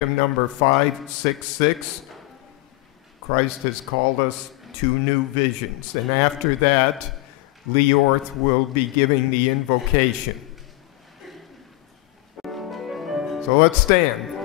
Number 566, Christ has called us to new visions. And after that, Lee Orth will be giving the invocation. So let's stand.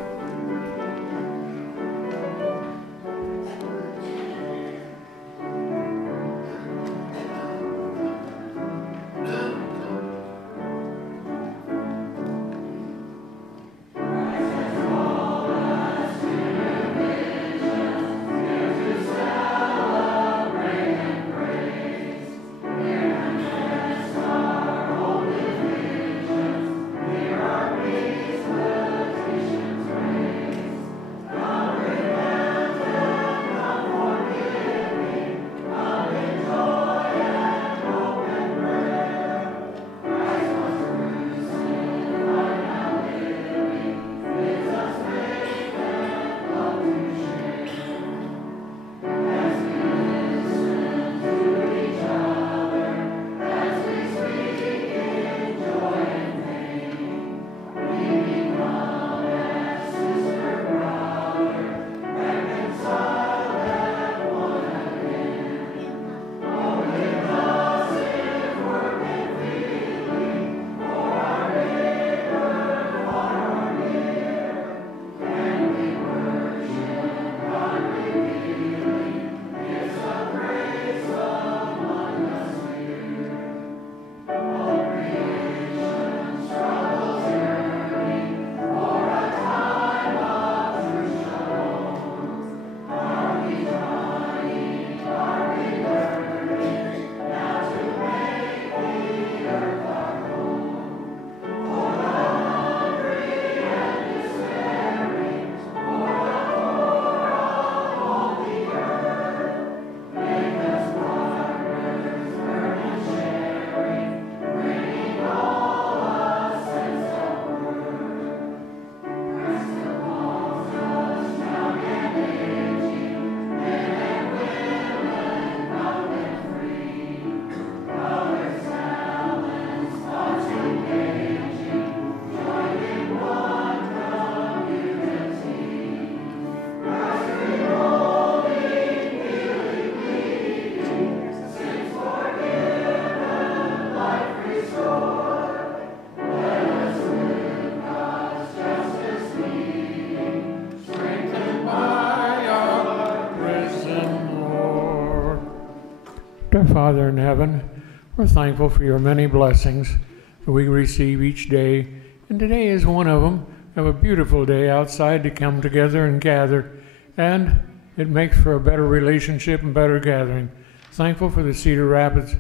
Our Father in heaven, we're thankful for your many blessings that we receive each day, and today is one of them. We have a beautiful day outside to come together and gather, and it makes for a better relationship and better gathering. Thankful for the Cedar Rapids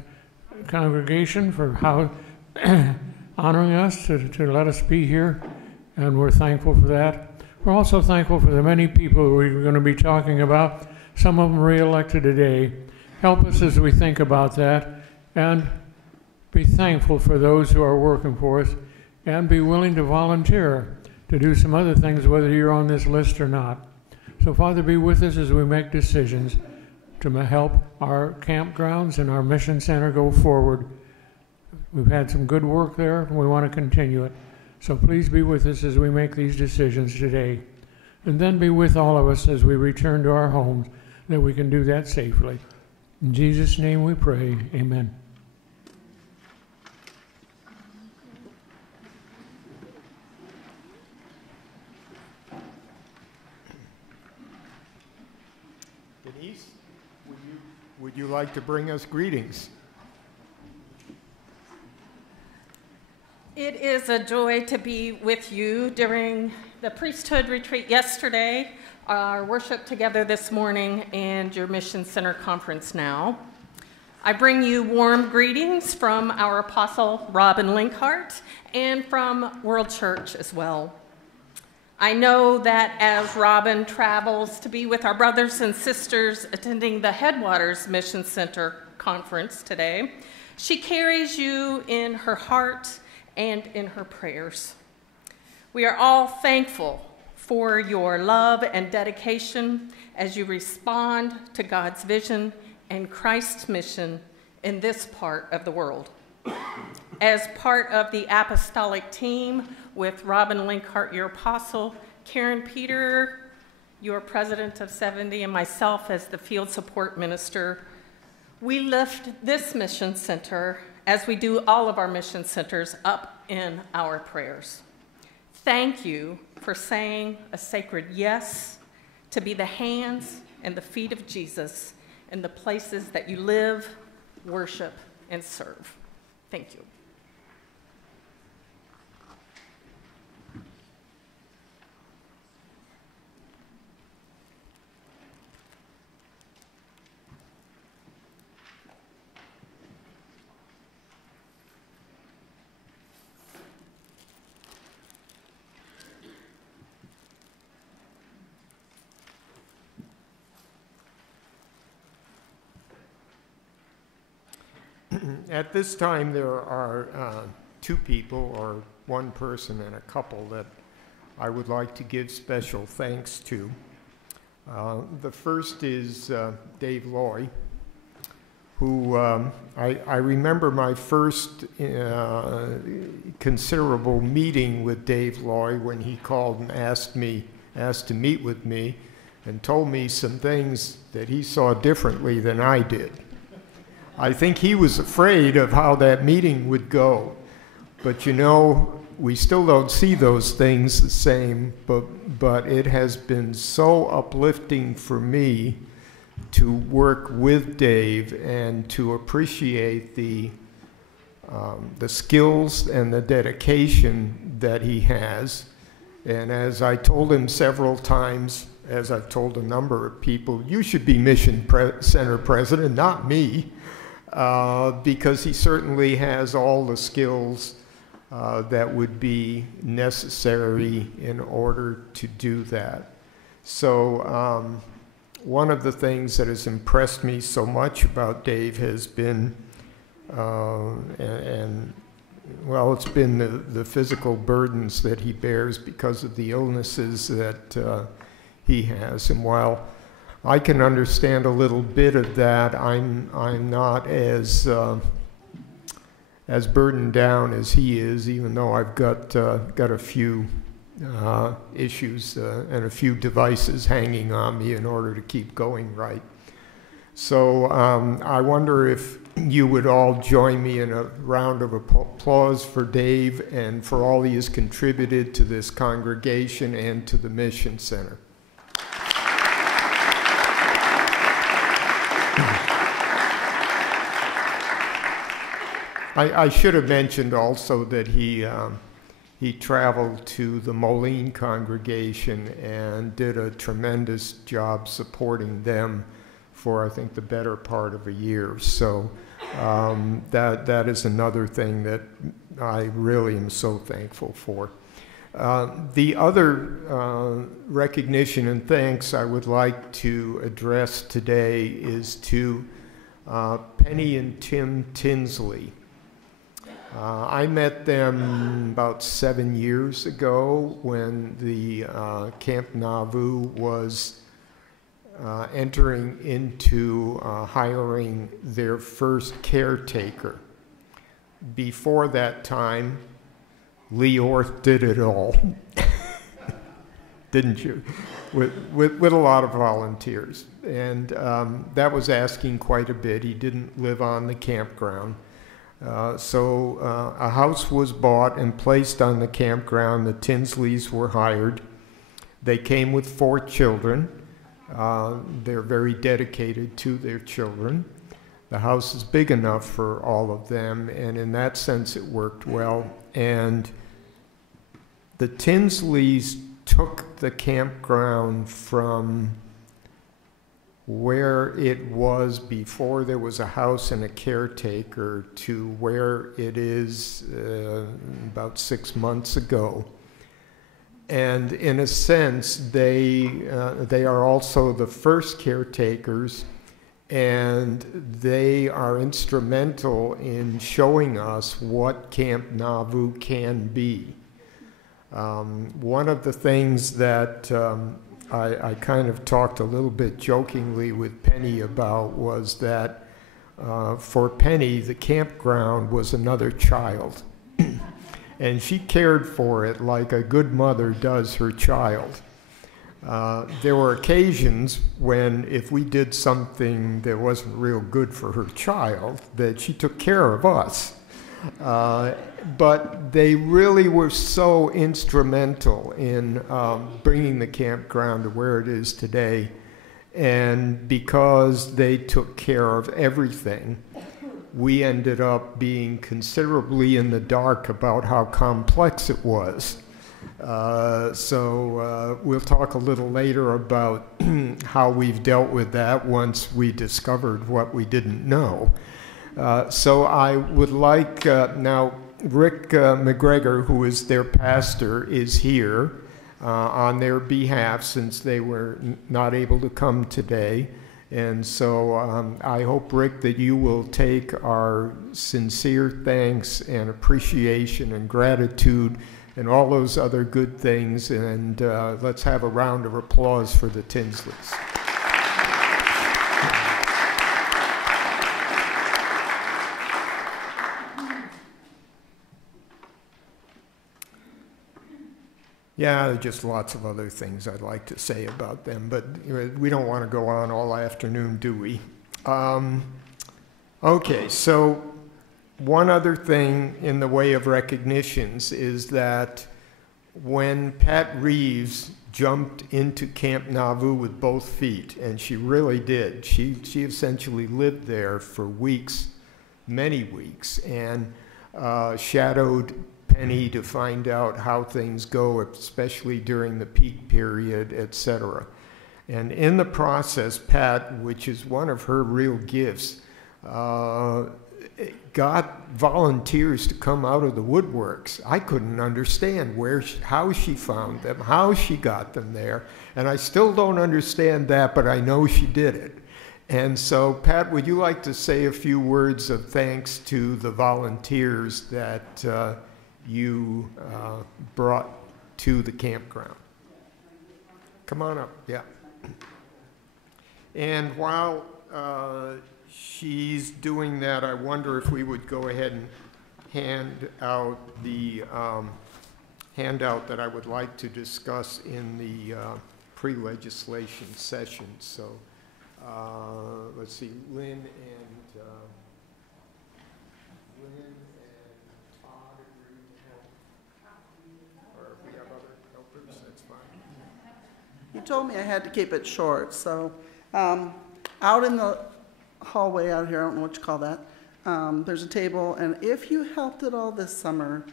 congregation for how honoring us to let us be here, and we're thankful for that. We're also thankful for the many people we're going to be talking about, some of them re-elected today. Help us as we think about that, and be thankful for those who are working for us, and be willing to volunteer to do some other things, whether you're on this list or not. So, Father, be with us as we make decisions to help our campgrounds and our mission center go forward. We've had some good work there, and we want to continue it. So please be with us as we make these decisions today. And then be with all of us as we return to our homes, that we can do that safely. In Jesus' name we pray, amen. Denise, would you like to bring us greetings? It is a joy to be with you during the priesthood retreat yesterday, our worship together this morning, and your Mission Center conference now. I bring you warm greetings from our Apostle Robin Linkhart and from World Church as well. I know that as Robin travels to be with our brothers and sisters attending the Headwaters Mission Center conference today, she carries you in her heart and in her prayers. We are all thankful for your love and dedication as you respond to God's vision and Christ's mission in this part of the world. As part of the apostolic team with Robin Linkhart, your apostle, Karen Peter, your president of 70, and myself as the field support minister, we lift this mission center, as we do all of our mission centers, up in our prayers. Thank you for saying a sacred yes to be the hands and the feet of Jesus in the places that you live, worship, and serve. Thank you. At this time, there are two people, or one person and a couple, that I would like to give special thanks to. The first is Dave Loy, who I remember my first considerable meeting with Dave Loy when he called and asked to meet with me and told me some things that he saw differently than I did. I think he was afraid of how that meeting would go. But you know, we still don't see those things the same, but it has been so uplifting for me to work with Dave and to appreciate the skills and the dedication that he has. And as I told him several times, as I've told a number of people, you should be Mission Center president, not me. Because he certainly has all the skills that would be necessary in order to do that. So one of the things that has impressed me so much about Dave has been, it's been the physical burdens that he bears because of the illnesses that he has. And while I can understand a little bit of that, I'm not as burdened down as he is, even though I've got a few issues and a few devices hanging on me in order to keep going right. So I wonder if you would all join me in a round of applause for Dave and for all he has contributed to this congregation and to the Mission Center. I should have mentioned also that he traveled to the Moline congregation and did a tremendous job supporting them for, I think, the better part of a year. So that is another thing that I really am so thankful for. The other recognition and thanks I would like to address today is to Penny and Tim Tinsley. I met them about 7 years ago when the Camp Nauvoo was entering into hiring their first caretaker. Before that time, Lee Orth did it all, didn't you? With a lot of volunteers. And that was asking quite a bit. He didn't live on the campground. So a house was bought and placed on the campground. The Tinsleys were hired. They came with 4 children. They're very dedicated to their children. The house is big enough for all of them, and in that sense it worked well. And the Tinsleys took the campground from where it was before there was a house and a caretaker to where it is about 6 months ago. And in a sense, they are also the first caretakers, and they are instrumental in showing us what Camp Nauvoo can be. One of the things that I kind of talked a little bit jokingly with Penny about was that for Penny, the campground was another child. and she cared for it like a good mother does her child. There were occasions when if we did something that wasn't real good for her child, that she took care of us. But they really were so instrumental in bringing the campground to where it is today. And because they took care of everything, we ended up being considerably in the dark about how complex it was. So we'll talk a little later about how we've dealt with that once we discovered what we didn't know. So I would like, now Rick McGregor, who is their pastor, is here on their behalf since they were not able to come today. And so I hope, Rick, that you will take our sincere thanks and appreciation and gratitude and all those other good things, and let's have a round of applause for the Tinsleys. Yeah, there are just lots of other things I'd like to say about them, but we don't want to go on all afternoon, do we? Okay, so one other thing in the way of recognitions is that when Pat Reeves jumped into Camp Nauvoo with both feet, and she really did, she essentially lived there for weeks, many weeks, and shadowed Penny to find out how things go, especially during the peak period, etc. And in the process, Pat, which is one of her real gifts, got volunteers to come out of the woodworks. I couldn't understand how she found them, how she got them there, and I still don't understand that, but I know she did it. And so, Pat, would you like to say a few words of thanks to the volunteers that you brought to the campground? Come on up, yeah. And while she's doing that, I wonder if we would go ahead and hand out the handout that I would like to discuss in the pre-legislation session. So let's see, Lynn and Todd agreed to help. Or if we have other helpers, that's fine. You told me I had to keep it short, so out in the hallway out here, I don't know what you call that, there's a table, and if you helped at all this summer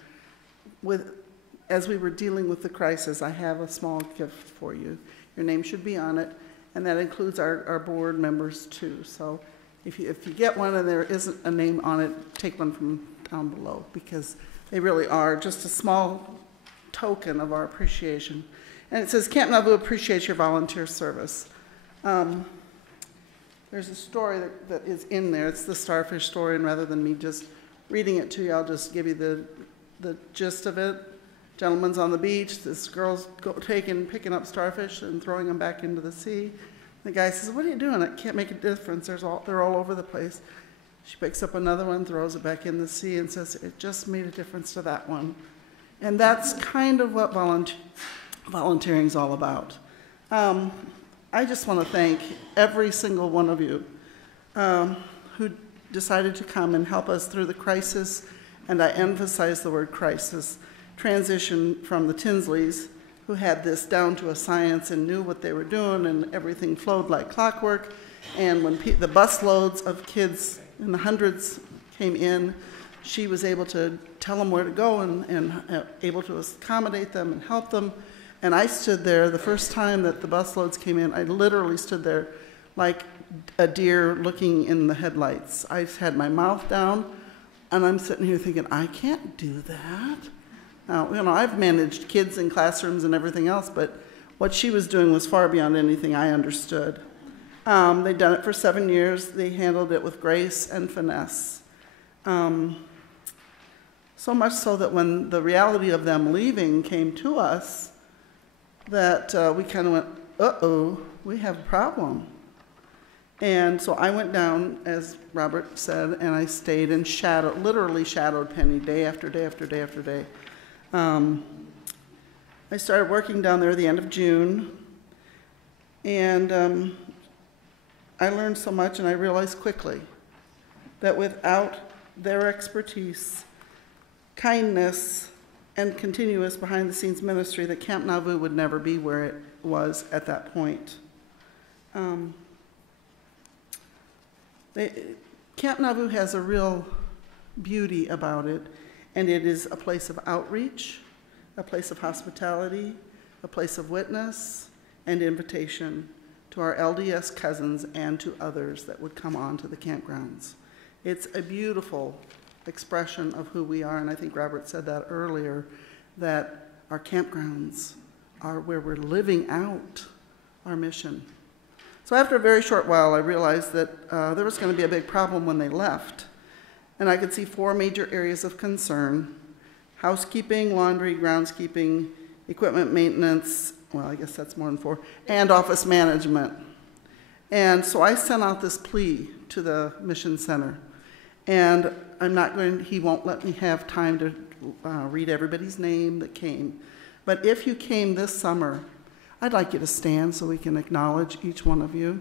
as we were dealing with the crisis, I have a small gift for you. Your name should be on it, and that includes our board members too. So if you get one and there isn't a name on it, take one from down below, because they really are just a small token of our appreciation. And it says, Camp Nauvoo appreciates your volunteer service. There's a story that is in there. It's the starfish story, and rather than me just reading it to you, I'll just give you the gist of it. Gentleman's on the beach. This girl's picking up starfish and throwing them back into the sea. The guy says, "What are you doing? I can't make a difference. They're all over the place." She picks up another one, throws it back in the sea, and says, "It just made a difference to that one." And that's kind of what volunteering is all about. I just want to thank every single one of you who decided to come and help us through the crisis, and I emphasize the word crisis, transition from the Tinsleys, who had this down to a science and knew what they were doing, and everything flowed like clockwork. And when the bus loads of kids in the hundreds came in, she was able to tell them where to go and able to accommodate them and help them. And I stood there the first time that the busloads came in. I literally stood there like a deer looking in the headlights. I had my mouth down, and I'm sitting here thinking, I can't do that. Now, I've managed kids in classrooms and everything else, but what she was doing was far beyond anything I understood. They'd done it for 7 years. They handled it with grace and finesse. So much so that when the reality of them leaving came to us, that we kind of went, uh-oh, we have a problem. And so I went down, as Robert said, and I stayed and literally shadowed Penny day after day after day after day. I started working down there at the end of June, and I learned so much, and I realized quickly that without their expertise, kindness, and continuous behind-the-scenes ministry, that Camp Nauvoo would never be where it was at that point. Camp Nauvoo has a real beauty about it, and it is a place of outreach, a place of hospitality, a place of witness and invitation to our LDS cousins and to others that would come on to the campgrounds. It's a beautiful expression of who we are, and I think Robert said that earlier, that our campgrounds are where we're living out our mission. So after a very short while, I realized that there was going to be a big problem when they left, and I could see 4 major areas of concern: housekeeping, laundry, groundskeeping, equipment maintenance, well, I guess that's more than 4, and office management. And so I sent out this plea to the Mission Center, and he won't let me have time to read everybody's name that came. But if you came this summer, I'd like you to stand so we can acknowledge each one of you.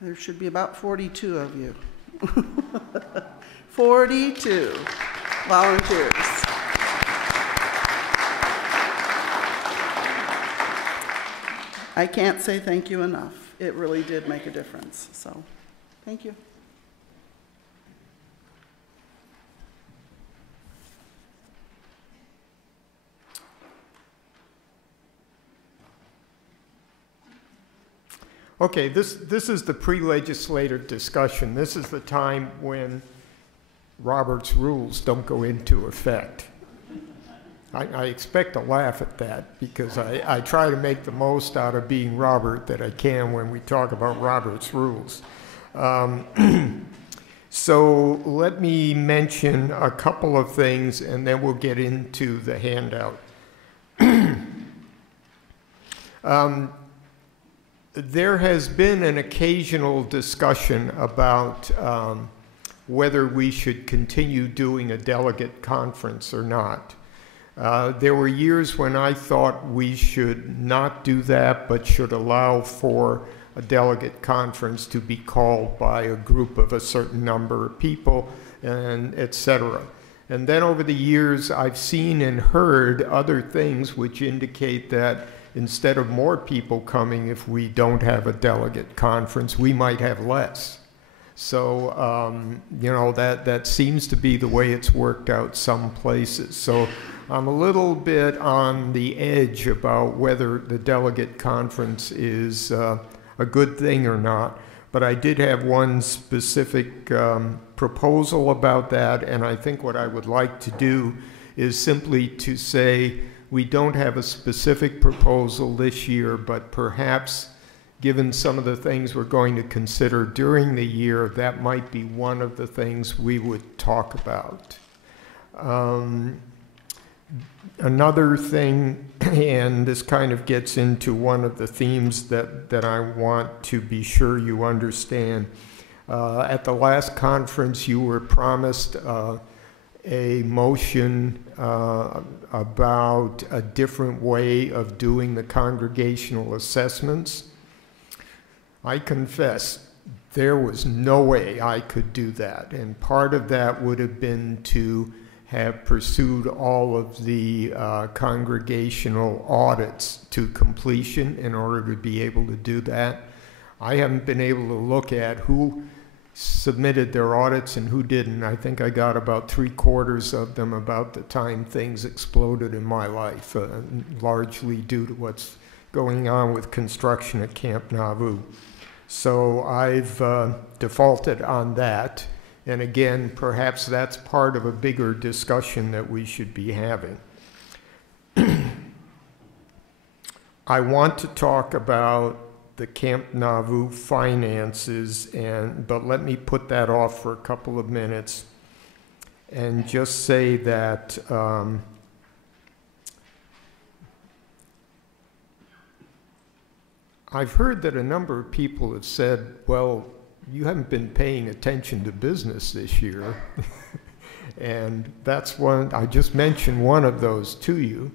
There should be about 42 of you. 42 volunteers. I can't say thank you enough. It really did make a difference. So, thank you. Okay, this is the pre-legislative discussion. This is the time when Robert's rules don't go into effect. I expect a laugh at that because I try to make the most out of being Robert that I can when we talk about Robert's rules. So let me mention a couple of things and then we'll get into the handout. There has been an occasional discussion about whether we should continue doing a delegate conference or not. There were years when I thought we should not do that, but should allow for a delegate conference to be called by a group of a certain number of people, and et cetera. And then over the years, I've seen and heard other things which indicate that instead of more people coming, if we don't have a delegate conference, we might have less. So, you know, that seems to be the way it's worked out some places. So I'm a little bit on the edge about whether the delegate conference is a good thing or not. But I did have one specific proposal about that, and I think what I would like to do is simply to say, we don't have a specific proposal this year, but perhaps given some of the things we're going to consider during the year, that might be one of the things we would talk about. Another thing, and this kind of gets into one of the themes that I want to be sure you understand. At the last conference, you were promised a motion about a different way of doing the congregational assessments. I confess, there was no way I could do that, and part of that would have been to have pursued all of the congregational audits to completion in order to be able to do that. I haven't been able to look at who submitted their audits and who didn't. I think I got about 3/4 of them about the time things exploded in my life, largely due to what's going on with construction at Camp Nauvoo. So I've defaulted on that. And again, perhaps that's part of a bigger discussion that we should be having. I want to talk about the Camp Nauvoo finances, but let me put that off for a couple of minutes and just say that I've heard that a number of people have said, well, you haven't been paying attention to business this year. And that's one, I just mentioned one of those to you.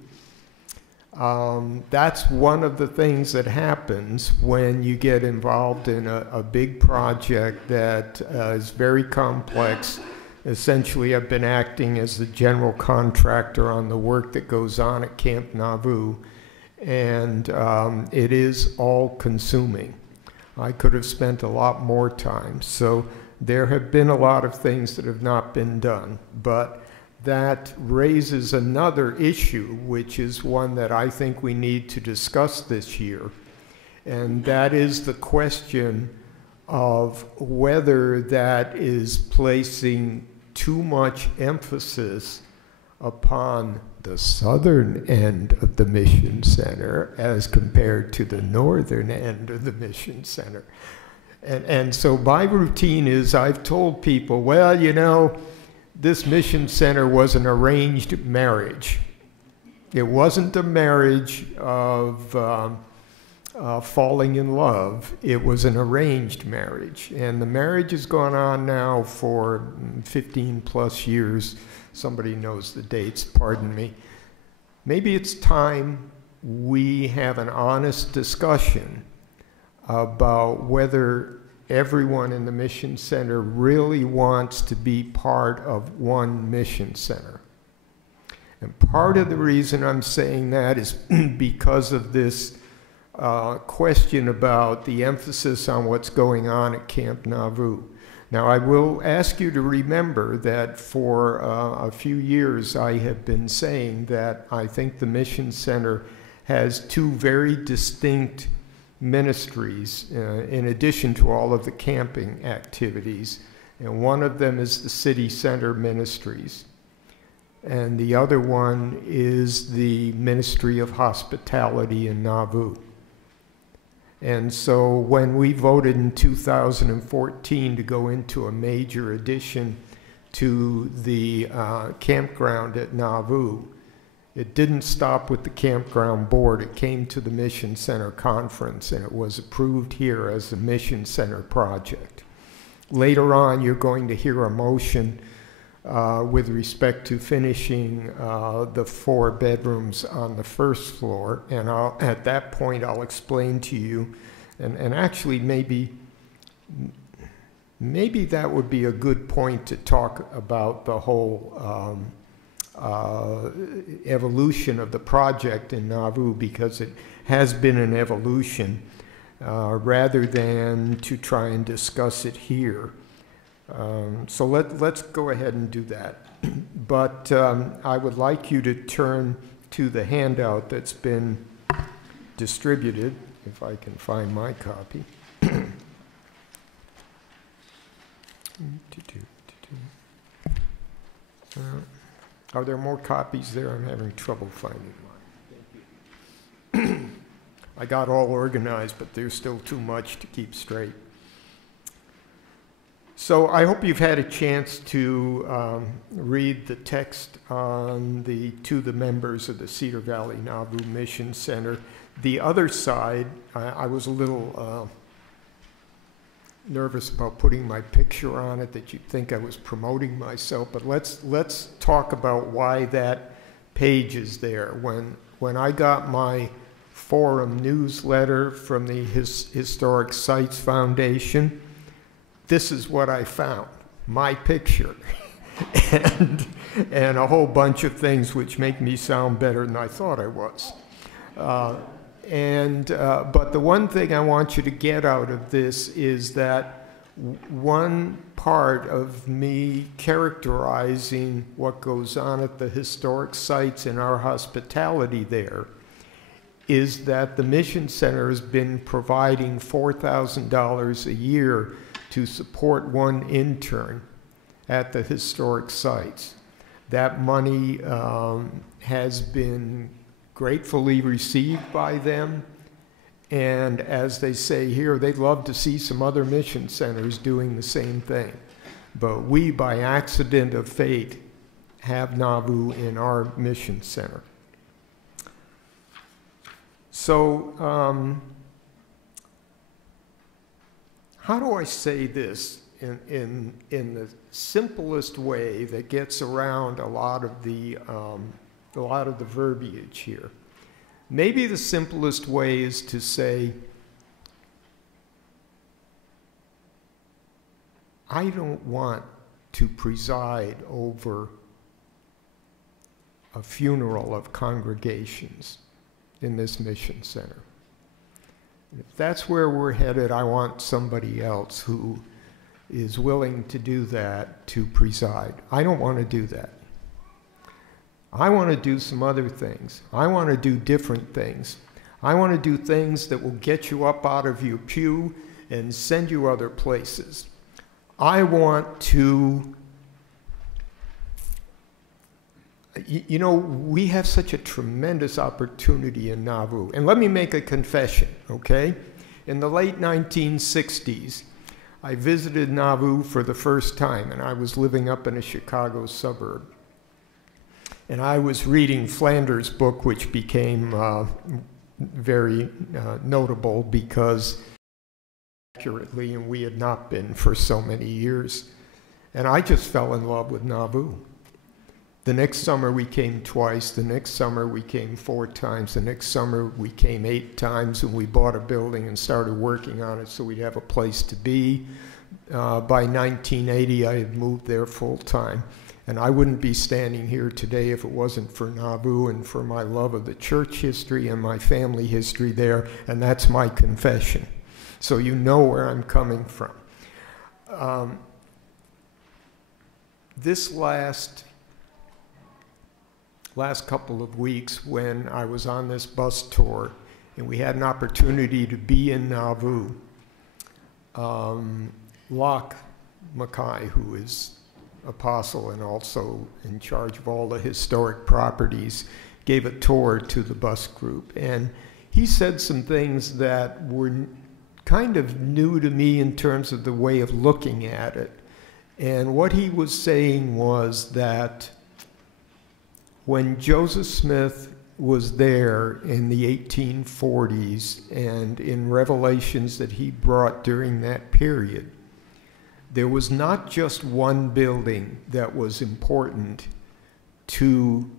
That's one of the things that happens when you get involved in a big project that is very complex. Essentially, I've been acting as the general contractor on the work that goes on at Camp Nauvoo, and it is all-consuming. I could have spent a lot more time. So there have been a lot of things that have not been done, but that raises another issue, which is one that I think we need to discuss this year, and that is the question of whether that is placing too much emphasis upon the southern end of the Mission Center as compared to the northern end of the Mission Center. And so my routine is I've told people, well, you know, this Mission Center was an arranged marriage. It wasn't a marriage of falling in love. It was an arranged marriage. And the marriage has gone on now for 15 plus years. Somebody knows the dates, pardon me. Maybe it's time we have an honest discussion about whether everyone in the Mission Center really wants to be part of one Mission Center. And part of the reason I'm saying that is because of this question about the emphasis on what's going on at Camp Nauvoo. Now, I will ask you to remember that for a few years I have been saying that I think the Mission Center has two very distinct ministries in addition to all of the camping activities. And one of them is the City Center Ministries. And the other one is the Ministry of Hospitality in Nauvoo. And so when we voted in 2014 to go into a major addition to the campground at Nauvoo, it didn't stop with the campground board. It came to the Mission Center Conference, and it was approved here as a Mission Center project. Later on, you're going to hear a motion with respect to finishing the 4 bedrooms on the first floor, and at that point I'll explain to you, and actually maybe that would be a good point to talk about the whole evolution of the project in Nauvoo, because it has been an evolution rather than to try and discuss it here. So let's go ahead and do that. But I would like you to turn to the handout that's been distributed, if I can find my copy. Are there more copies there? I'm having trouble finding mine. I got all organized, but there's still too much to keep straight. So I hope you've had a chance to read the text on to the members of the Cedar Valley Nauvoo Mission Center. The other side, I was a little nervous about putting my picture on it, that you'd think I was promoting myself, but let's talk about why that page is there. When I got my forum newsletter from the Historic Sites Foundation, this is what I found, my picture, and a whole bunch of things which make me sound better than I thought I was. But the one thing I want you to get out of this is that one part of me characterizing what goes on at the historic sites and our hospitality there is that the Mission Center has been providing $4,000 a year to support one intern at the historic sites. That money has been gratefully received by them, and as they say here, they'd love to see some other mission centers doing the same thing. But we, by accident of fate, have Nauvoo in our mission center. So, how do I say this in the simplest way that gets around a lot of the verbiage here. Maybe the simplest way is to say, I don't want to preside over a funeral of congregations in this mission center. If that's where we're headed, I want somebody else who is willing to do that to preside. I don't want to do that. I want to do some other things. I want to do different things. I want to do things that will get you up out of your pew and send you other places. I want to, you know, we have such a tremendous opportunity in Nauvoo. And let me make a confession, okay? In the late 1960s, I visited Nauvoo for the first time, and I was living up in a Chicago suburb. And I was reading Flanders' book, which became very notable because accurately, and we had not been for so many years. And I just fell in love with Nauvoo. The next summer we came twice, the next summer we came 4 times, the next summer we came 8 times, and we bought a building and started working on it so we'd have a place to be. By 1980, I had moved there full time. And I wouldn't be standing here today if it wasn't for Nauvoo and for my love of the church history and my family history there, and that's my confession. So you know where I'm coming from. This last couple of weeks when I was on this bus tour and we had an opportunity to be in Nauvoo, Locke Mackay, who is apostle and also in charge of all the historic properties, gave a tour to the bus group. And he said some things that were kind of new to me in terms of the way of looking at it. And what he was saying was that when Joseph Smith was there in the 1840s and in revelations that he brought during that period, there was not just one building that was important to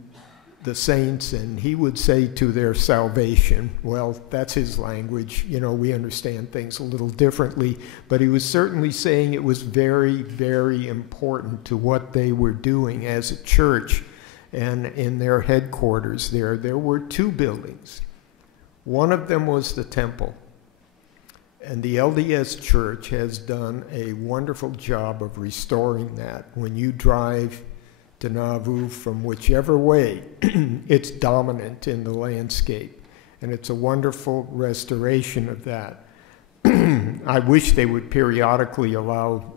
the saints, and he would say to their salvation. Well, that's his language. You know, we understand things a little differently, but he was certainly saying it was very, very important to what they were doing as a church and in their headquarters there. There were 2 buildings. One of them was the temple. And the LDS Church has done a wonderful job of restoring that. When you drive to Nauvoo from whichever way, it's dominant in the landscape. And it's a wonderful restoration of that. I wish they would periodically allow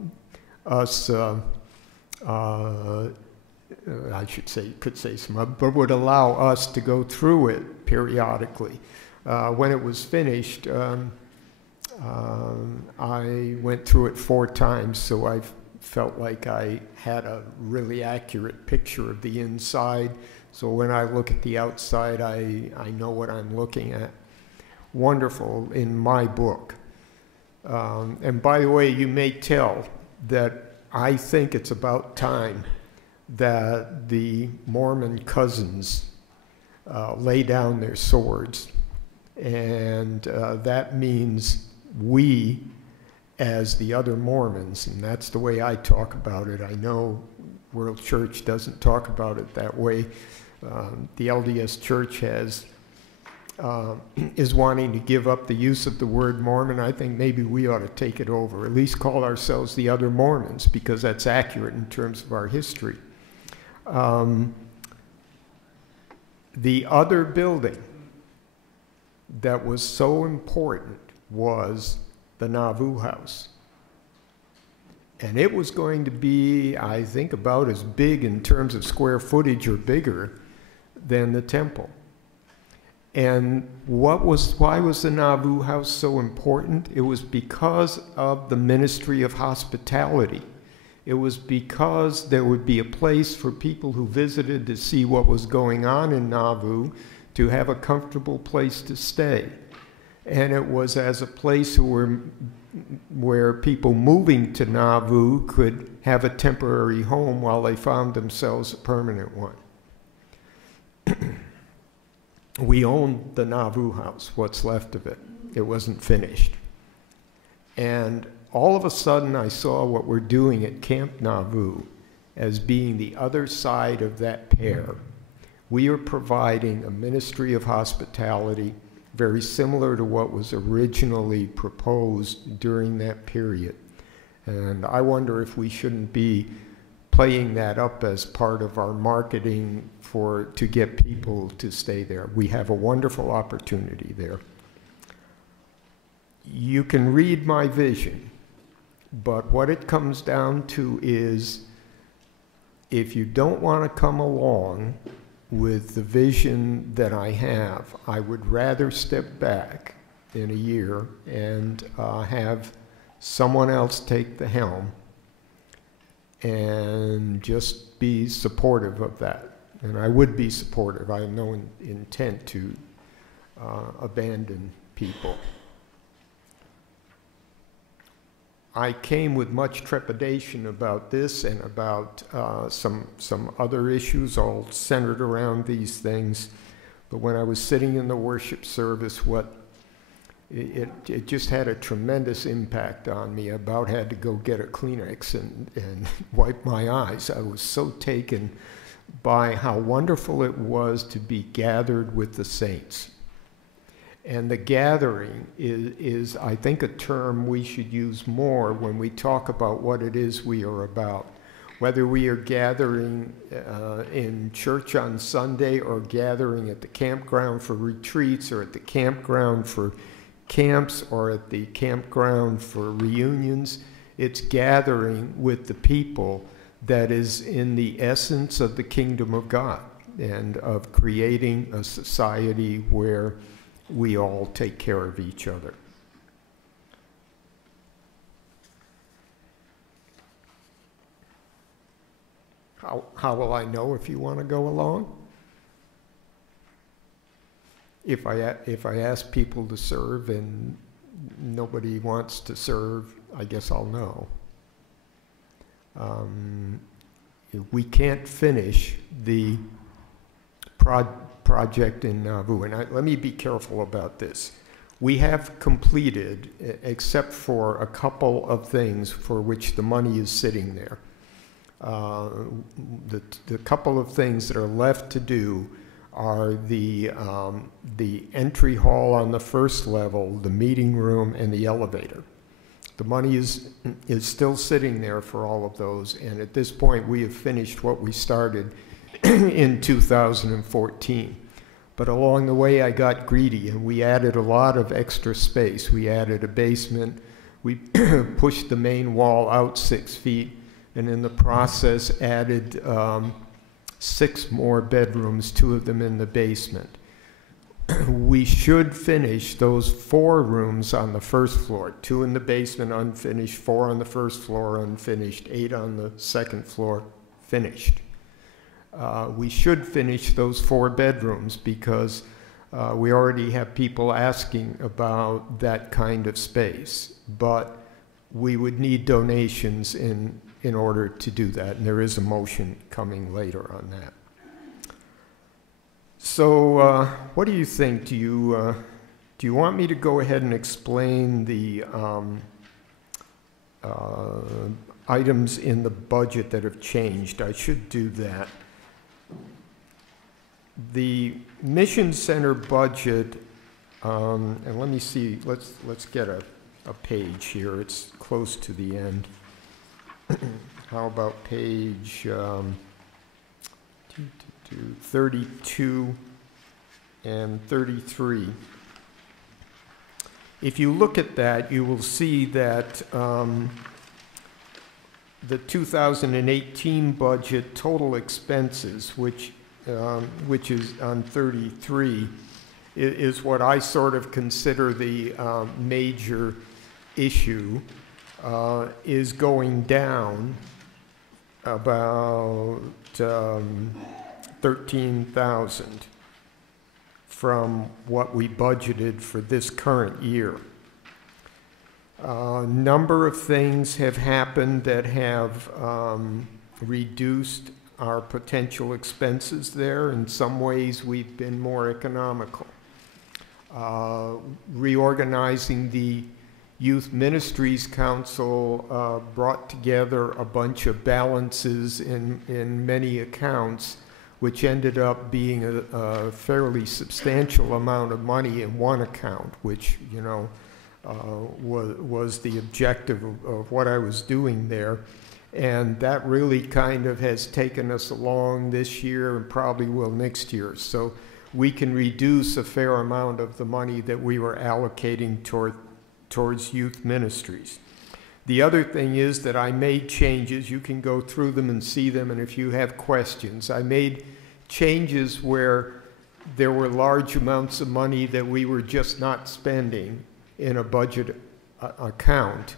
us, I could say some, but would allow us to go through it periodically. When it was finished, I went through it 4 times, so I felt like I had a really accurate picture of the inside. So when I look at the outside, I know what I'm looking at. Wonderful in my book. And by the way, you may tell that I think it's about time that the Mormon cousins lay down their swords. And that means we, as the other Mormons, and that's the way I talk about it. I know World Church doesn't talk about it that way. The LDS Church is wanting to give up the use of the word Mormon. I think maybe we ought to take it over, at least call ourselves the other Mormons, because that's accurate in terms of our history. The other building that was so important was the Nauvoo House. And it was going to be, I think, about as big in terms of square footage or bigger than the temple. And why was the Nauvoo House so important? It was because of the ministry of hospitality. It was because there would be a place for people who visited to see what was going on in Nauvoo to have a comfortable place to stay. And it was as a place where people moving to Nauvoo could have a temporary home while they found themselves a permanent one. We owned the Nauvoo house, what's left of it. It wasn't finished. And all of a sudden I saw what we're doing at Camp Nauvoo as being the other side of that pear. We are providing a ministry of hospitality very similar to what was originally proposed during that period. And I wonder if we shouldn't be playing that up as part of our marketing to get people to stay there. We have a wonderful opportunity there. You can read my vision, but what it comes down to is if you don't want to come along with the vision that I have, I would rather step back in a year and have someone else take the helm and just be supportive of that. And I would be supportive. I have no intent to abandon people. I came with much trepidation about this and about some other issues all centered around these things. But when I was sitting in the worship service, it just had a tremendous impact on me. I about had to go get a Kleenex and wipe my eyes. I was so taken by how wonderful it was to be gathered with the saints. And the gathering is, I think, a term we should use more when we talk about what it is we are about. Whether we are gathering in church on Sunday or gathering at the campground for retreats or at the campground for camps or at the campground for reunions, it's gathering with the people that is in the essence of the kingdom of God and of creating a society where we all take care of each other. How will I know if you want to go along? If I ask people to serve and nobody wants to serve, I guess I'll know. We can't finish the project in Nauvoo, and let me be careful about this. We have completed, except for a couple of things for which the money is sitting there. The couple of things that are left to do are the entry hall on the first level, the meeting room, and the elevator. The money is still sitting there for all of those, and at this point we have finished what we started in 2014. But along the way I got greedy and we added a lot of extra space. We added a basement, we pushed the main wall out 6 feet, and in the process added 6 more bedrooms, 2 of them in the basement. We should finish those 4 rooms on the first floor, 2 in the basement unfinished, 4 on the first floor unfinished, 8 on the second floor finished. We should finish those 4 bedrooms because we already have people asking about that kind of space, but we would need donations in order to do that, and there is a motion coming later on that. So what do you think? Do you want me to go ahead and explain the items in the budget that have changed? I should do that. The Mission Center budget, and let me see, let's get a page here. It's close to the end. How about page 32 and 33? If you look at that, you will see that the 2018 budget total expenses, which is on 33, is what I sort of consider the major issue, is going down about 13,000 from what we budgeted for this current year. A number of things have happened that have reduced our potential expenses there. In some ways, we've been more economical. Reorganizing the Youth Ministries Council brought together a bunch of balances in many accounts, which ended up being a fairly substantial amount of money in one account, which, you know, was the objective of what I was doing there. And that really kind of has taken us along this year and probably will next year. So we can reduce a fair amount of the money that we were allocating towards youth ministries. The other thing is that I made changes. You can go through them and see them, and if you have questions. I made changes where there were large amounts of money that we were just not spending in a budget account,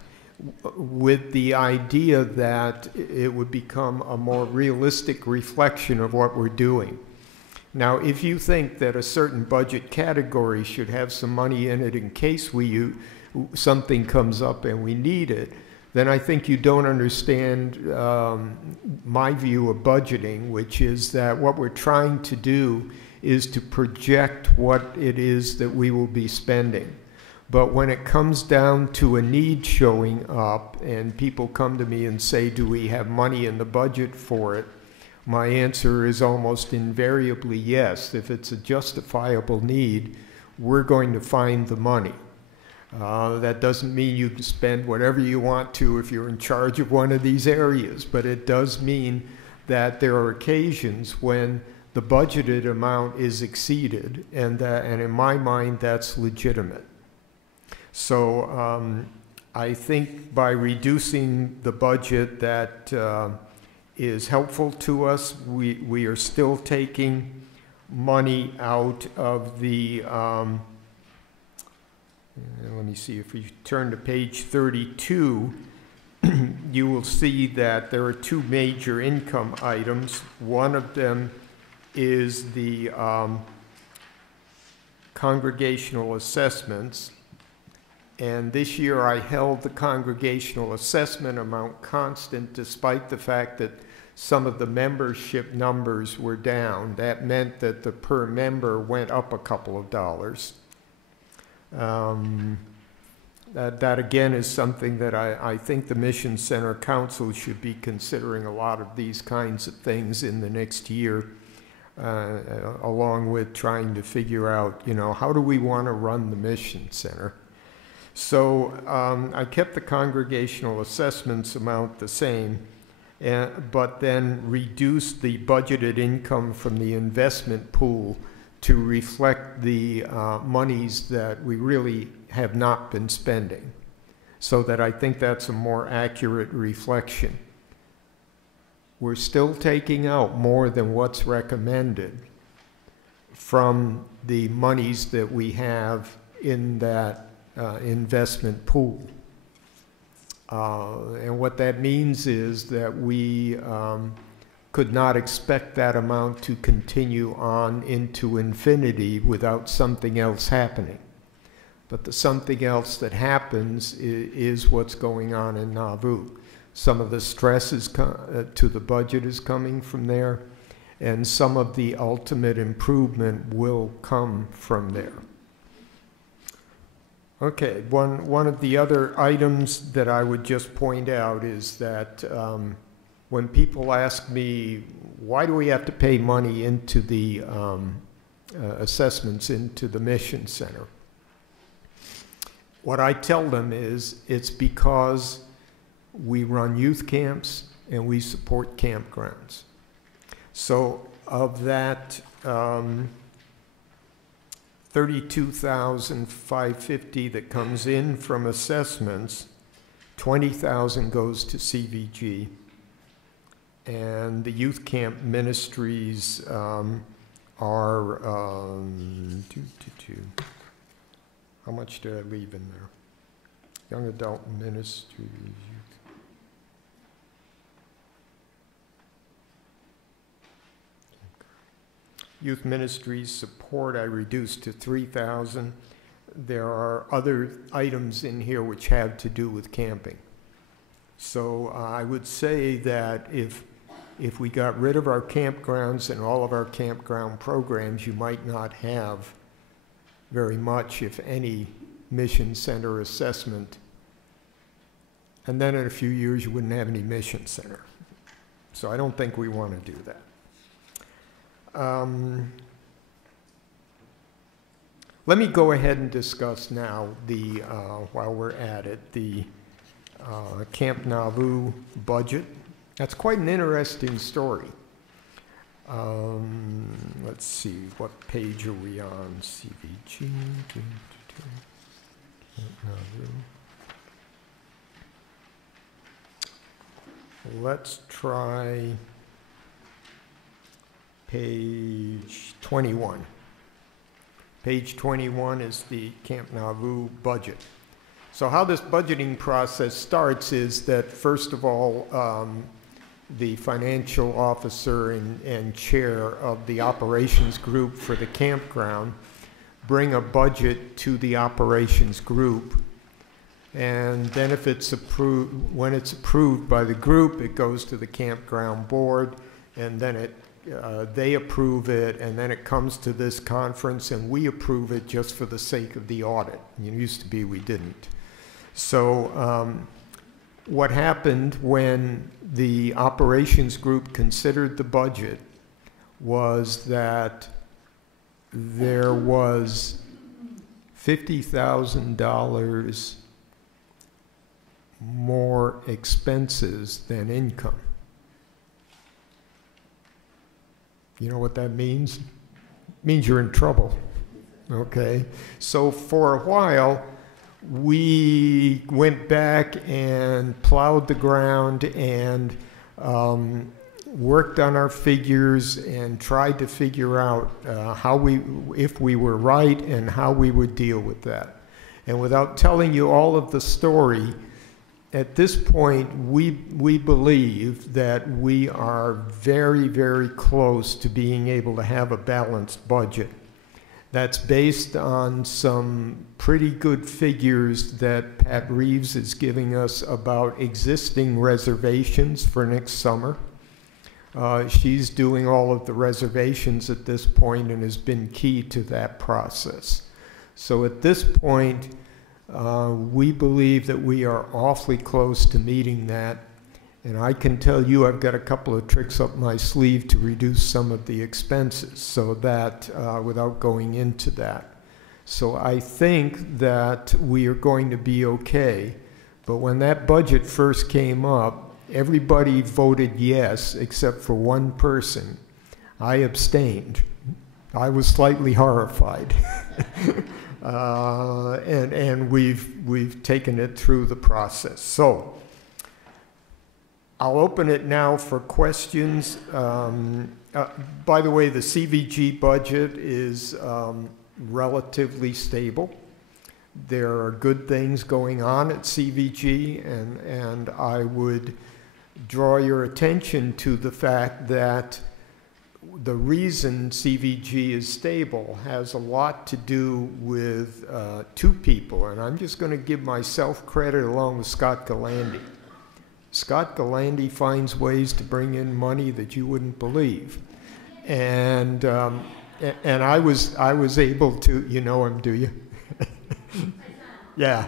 with the idea that it would become a more realistic reflection of what we're doing. Now, if you think that a certain budget category should have some money in it in case something comes up and we need it, then I think you don't understand my view of budgeting, which is that what we're trying to do is to project what it is that we will be spending. But when it comes down to a need showing up and people come to me and say, do we have money in the budget for it? My answer is almost invariably yes. If it's a justifiable need, we're going to find the money. That doesn't mean you can spend whatever you want to if you're in charge of one of these areas, but it does mean that there are occasions when the budgeted amount is exceeded, and in my mind, that's legitimate. So I think by reducing the budget, that is helpful to us. We are still taking money out of the, let me see, if you turn to page 32, you will see that there are two major income items. One of them is the congregational assessments. And this year I held the congregational assessment amount constant despite the fact that some of the membership numbers were down. That meant that the per member went up a couple of dollars. That again is something that I think the Mission Center Council should be considering a lot of these kinds of things in the next year, along with trying to figure out, you know, how do we want to run the Mission Center? So I kept the congregational assessments amount the same, but then reduced the budgeted income from the investment pool to reflect the monies that we really have not been spending, so that I think that's a more accurate reflection. We're still taking out more than what's recommended from the monies that we have in that investment pool. And what that means is that we could not expect that amount to continue on into infinity without something else happening. But the something else that happens is what's going on in Nauvoo. Some of the stress to the budget is coming from there, and some of the ultimate improvement will come from there. Okay, one of the other items that I would just point out is that when people ask me, why do we have to pay money into the assessments into the Mission Center? What I tell them is it's because we run youth camps and we support campgrounds. So of that $32,550 that comes in from assessments, $20,000 goes to CVG, and the youth camp ministries are how much did I leave in there? Young adult ministries. Youth Ministries support I reduced to $3,000. There are other items in here which have to do with camping. So I would say that if we got rid of our campgrounds and all of our campground programs, you might not have very much, if any, mission center assessment. And then in a few years, you wouldn't have any mission center. So I don't think we want to do that. Let me go ahead and discuss now the, while we're at it, the Camp Nauvoo budget. That's quite an interesting story. Let's see, what page are we on? CVG. Camp Nauvoo. Let's try page 21. Page 21 is the Camp Nauvoo budget. So how this budgeting process starts is that, first of all, the financial officer and chair of the operations group for the campground bring a budget to the operations group. And then if it's approved, when it's approved by the group, it goes to the campground board, and then they approve it, and then it comes to this conference, and we approve it just for the sake of the audit. It used to be we didn't. So what happened when the operations group considered the budget was that there was $50,000 more expenses than income. You know what that means? It means you're in trouble, okay? So for a while, we went back and plowed the ground and worked on our figures and tried to figure out if we were right and how we would deal with that. And without telling you all of the story, at this point, we believe that we are very, very close to being able to have a balanced budget. That's based on some pretty good figures that Pat Reeves is giving us about existing reservations for next summer. She's doing all of the reservations at this point and has been key to that process. So at this point, we believe that we are awfully close to meeting that. And I can tell you I've got a couple of tricks up my sleeve to reduce some of the expenses, so that without going into that. So I think that we are going to be okay. But when that budget first came up, everybody voted yes except for one person. I abstained. I was slightly horrified. And we've taken it through the process. So I'll open it now for questions. By the way, the CVG budget is relatively stable. There are good things going on at CVG, and I would draw your attention to the fact that the reason CVG is stable has a lot to do with two people, and I'm just going to give myself credit along with Scott Galandi. Scott Galandi finds ways to bring in money that you wouldn't believe, and I was able to, you know him, do you? Yeah,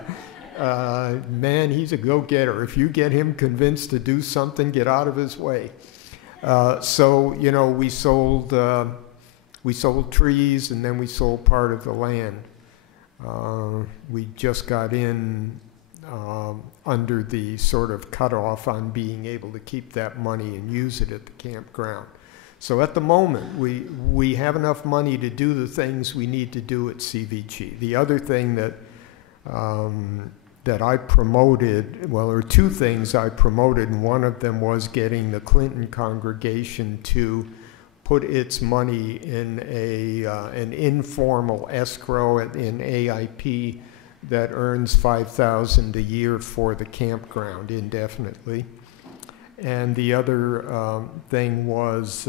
man, he's a go-getter. If you get him convinced to do something, get out of his way. So, you know, we sold trees, and then we sold part of the land. We just got in under the sort of cutoff on being able to keep that money and use it at the campground. So at the moment, we have enough money to do the things we need to do at CVG. The other thing that I promoted, well, there were two things I promoted, and one of them was getting the Clinton congregation to put its money in an informal escrow in AIP that earns $5,000 a year for the campground indefinitely. And the other thing was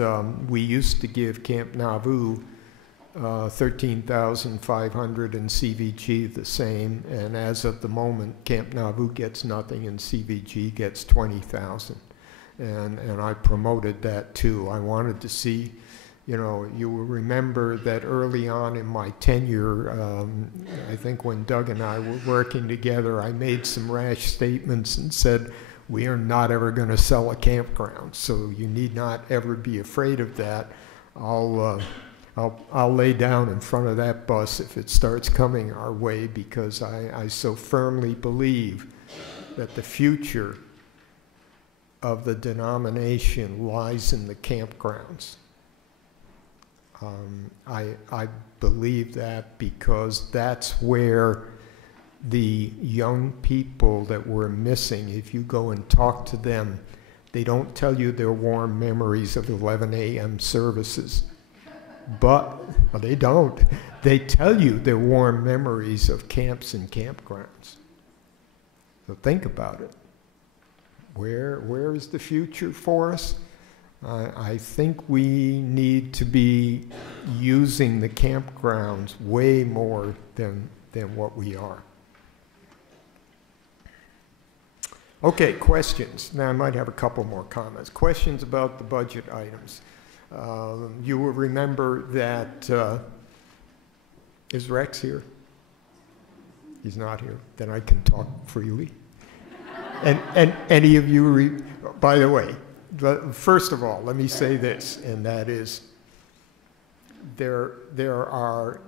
we used to give Camp Nauvoo $13,500 and CVG the same, and as of the moment, Camp Nauvoo gets nothing and CVG gets $20,000. And I promoted that too. I wanted to see, you know, you will remember that early on in my tenure, I think when Doug and I were working together, I made some rash statements and said, we are not ever going to sell a campground, so you need not ever be afraid of that. I'll lay down in front of that bus if it starts coming our way, because I so firmly believe that the future of the denomination lies in the campgrounds. I believe that because that's where the young people that we're missing, if you go and talk to them, they don't tell you their warm memories of 11 a.m. services. But well, they don't. They tell you their warm memories of camps and campgrounds. So think about it. Where is the future for us? I think we need to be using the campgrounds way more than what we are. Okay, questions. Now I might have a couple more comments. Questions about the budget items. You will remember that, is Rex here? He's not here. Then I can talk freely. And any of you, by the way, first of all, let me say this, and that is, there are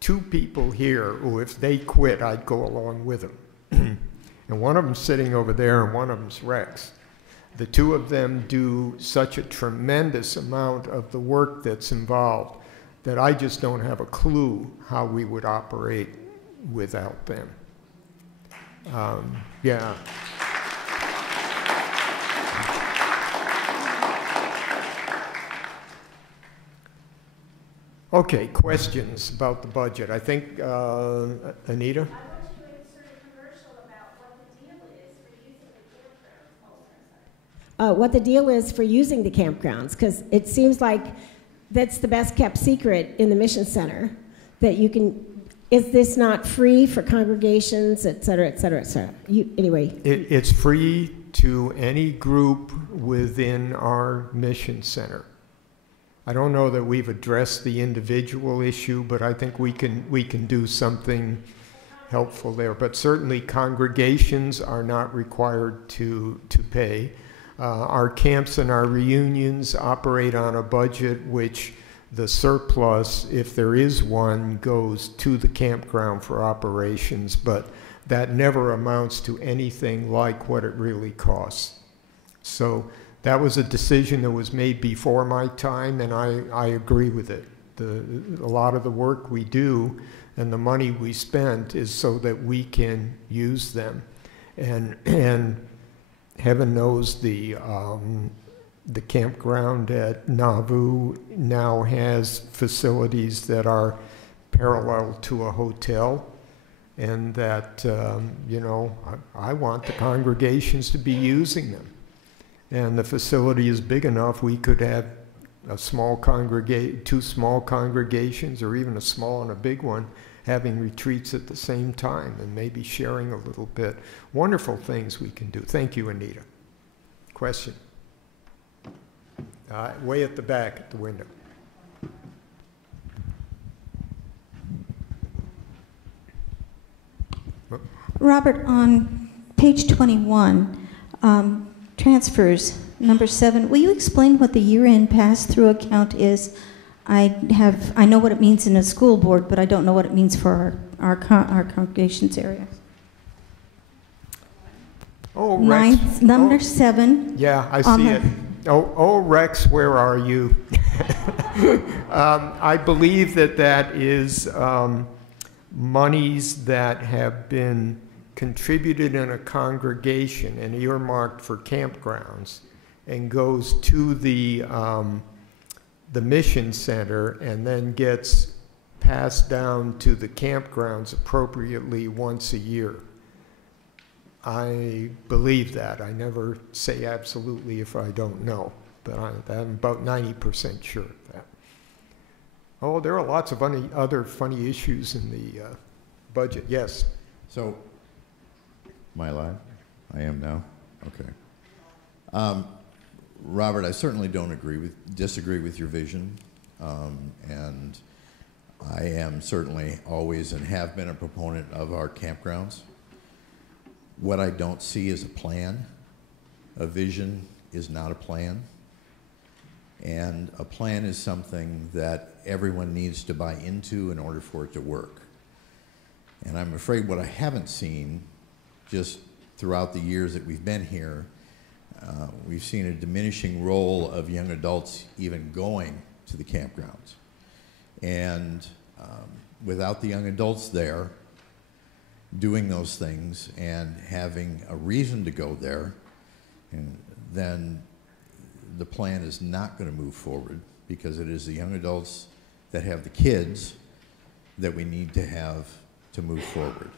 two people here who, if they quit, I'd go along with them. And one of them's sitting over there, and one of them's Rex. The two of them do such a tremendous amount of the work that's involved that I just don't have a clue how we would operate without them. Yeah. Okay, questions about the budget. I think, Anita? What the deal is for using the campgrounds, because it seems like that's the best kept secret in the Mission Center, that you can, is this not free for congregations, et cetera, et cetera, et cetera? Anyway. It's free to any group within our Mission Center. I don't know that we've addressed the individual issue, but I think we can do something helpful there. But certainly congregations are not required to pay. Our camps and our reunions operate on a budget which the surplus, if there is one, goes to the campground for operations, but that never amounts to anything like what it really costs. So that was a decision that was made before my time, and I agree with it. A lot of the work we do and the money we spent is so that we can use them. And heaven knows the campground at Nauvoo now has facilities that are parallel to a hotel, and that, you know, I want the congregations to be using them. And the facility is big enough, we could have a small two small congregations, or even a small and a big one, having retreats at the same time and maybe sharing a little bit. Wonderful things we can do. Thank you, Anita. Question? Way at the back at the window. Robert, on page 21, transfers, number 7, will you explain what the year-end pass-through account is? I know what it means in a school board, but I don't know what it means for our congregations area. Oh, Rex. Number 7. Yeah, I see it. Oh, Rex, where are you? I believe that is monies that have been contributed in a congregation and earmarked for campgrounds, and goes to the Mission Center and then gets passed down to the campgrounds appropriately once a year. I believe that. I never say absolutely if I don't know, but I'm about 90% sure of that. Oh, there are lots of other funny issues in the budget. Yes. So, am I live? I am now? Okay. Robert, I certainly don't disagree with your vision, and I am certainly always and have been a proponent of our campgrounds. What I don't see is a plan. A vision is not a plan. And a plan is something that everyone needs to buy into in order for it to work. And I'm afraid what I haven't seen just throughout the years that we've been here, we've seen a diminishing role of young adults even going to the campgrounds. And without the young adults there doing those things and having a reason to go there, and then the plan is not going to move forward, because it is the young adults that have the kids that we need to have to move forward.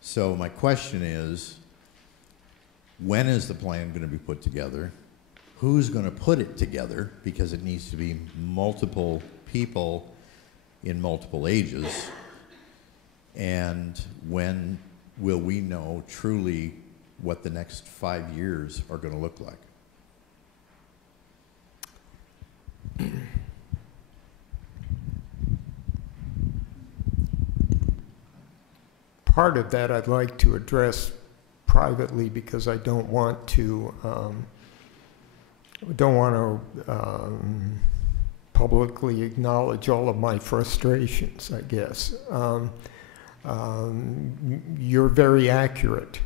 So my question is, when is the plan going to be put together? Who's going to put it together? Because it needs to be multiple people in multiple ages. And when will we know truly what the next 5 years are going to look like? Part of that I'd like to address privately, because I don't want to publicly acknowledge all of my frustrations, I guess. You're very accurate.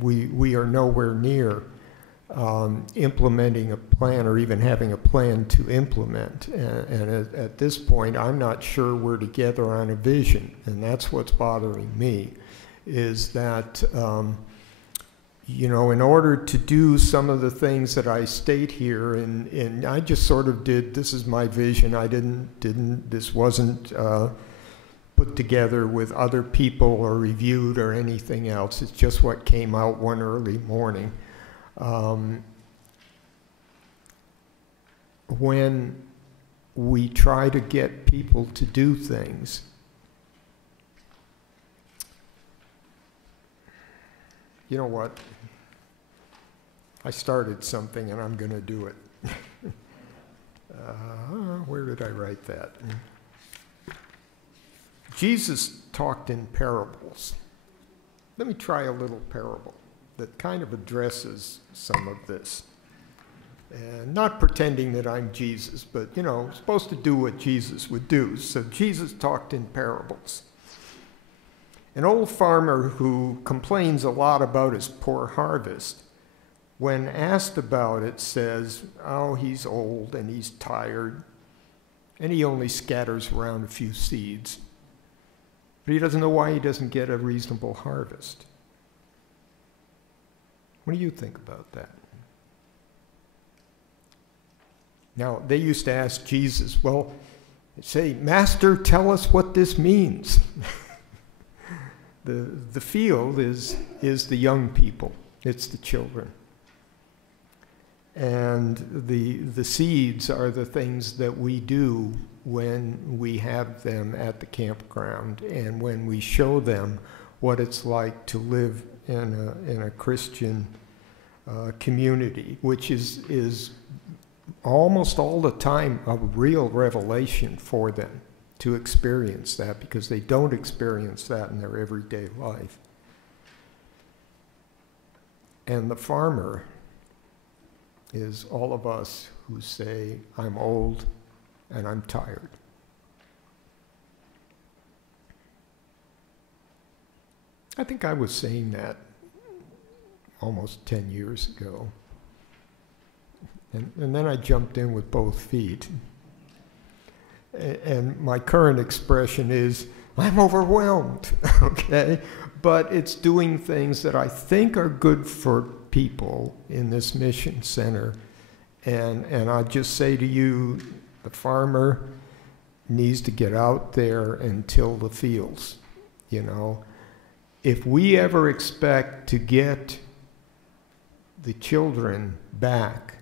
We are nowhere near implementing a plan, or even having a plan to implement. And at this point, I'm not sure we're together on a vision. And that's what's bothering me, is that, you know, in order to do some of the things that I state here, and I just sort of did, this is my vision, this wasn't put together with other people or reviewed or anything else. It's just what came out one early morning. When we try to get people to do things, you know what? I started something and I'm going to do it. Where did I write that? Jesus talked in parables. Let me try a little parable that kind of addresses some of this. And not pretending that I'm Jesus, but, you know, supposed to do what Jesus would do. So Jesus talked in parables. An old farmer who complains a lot about his poor harvest, when asked about it, says, oh, he's old and he's tired, and he only scatters around a few seeds. But he doesn't know why he doesn't get a reasonable harvest. What do you think about that? Now, they used to ask Jesus, well, say, Master, tell us what this means. The field is the young people. It's the children. And the seeds are the things that we do when we have them at the campground, and when we show them what it's like to live in a Christian community, which is almost all the time a real revelation for them to experience that, because they don't experience that in their everyday life. And the farmer is all of us who say, I'm old and I'm tired. I think I was saying that almost 10 years ago. And then I jumped in with both feet. And my current expression is, I'm overwhelmed, okay? But it's doing things that I think are good for people in this mission center. And I just say to you, the farmer needs to get out there and till the fields, you know. if we ever expect to get the children back,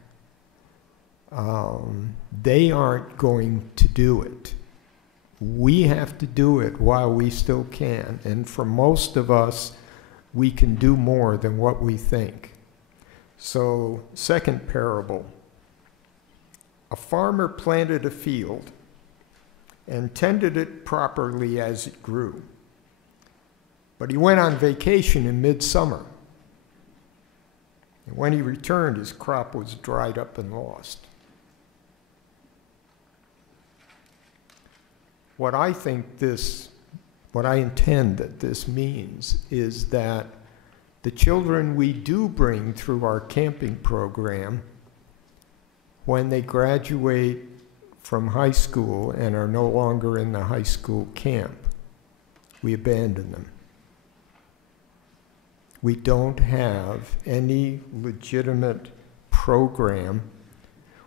they aren't going to do it. We have to do it while we still can. And for most of us, we can do more than what we think. So, second parable. A farmer planted a field and tended it properly as it grew. But he went on vacation in midsummer. And when he returned, his crop was dried up and lost. What I intend that this means is that the children we do bring through our camping program, when they graduate from high school and are no longer in the high school camp, we abandon them. We don't have any legitimate program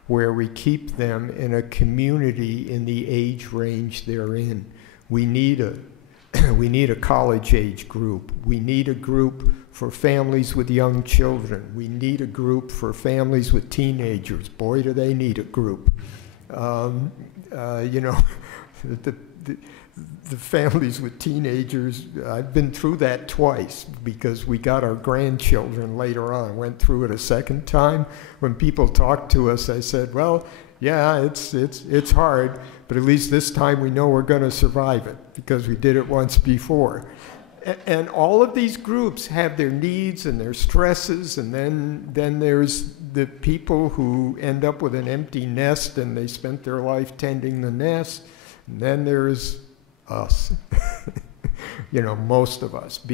where we keep them in a community in the age range they're in. We need a college age group. We need a group for families with young children. We need a group for families with teenagers. Boy, do they need a group. You know, the families with teenagers, I've been through that twice because we got our grandchildren later on. Went through it a second time. When people talked to us, I said, well, yeah, it's hard, but at least this time we know we're going to survive it because we did it once before. And all of these groups have their needs and their stresses, and then there's the people who end up with an empty nest and they spent their life tending the nest. And then there's us, you know, most of us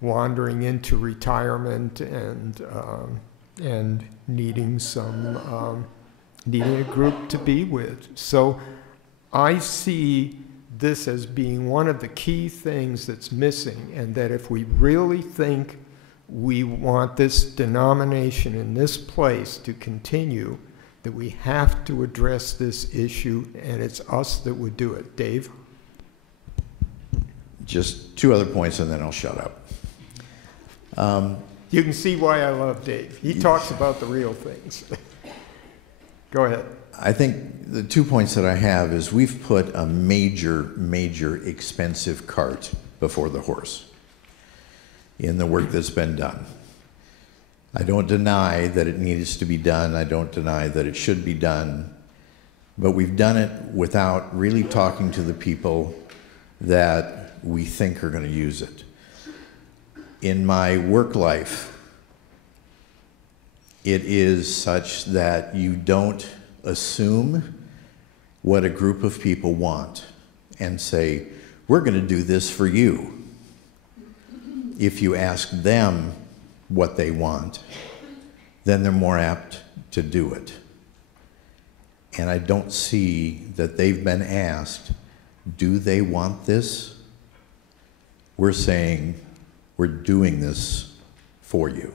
wandering into retirement and needing needing a group to be with. So I see this as being one of the key things that's missing, and that if we really think we want this denomination in this place to continue, that we have to address this issue, and it's us that would do it. Dave? Just two other points and then I'll shut up. You can see why I love Dave. He talks about the real things. Go ahead. I think the 2 points that I have is we've put a major expensive cart before the horse in the work that's been done. I don't deny that it needs to be done. I don't deny that it should be done. But we've done it without really talking to the people that we think are going to use it. In my work life, it is such that you don't assume what a group of people want and say, we're going to do this for you. If you ask them what they want, then they're more apt to do it. And I don't see that they've been asked, do they want this? We're saying, we're doing this for you.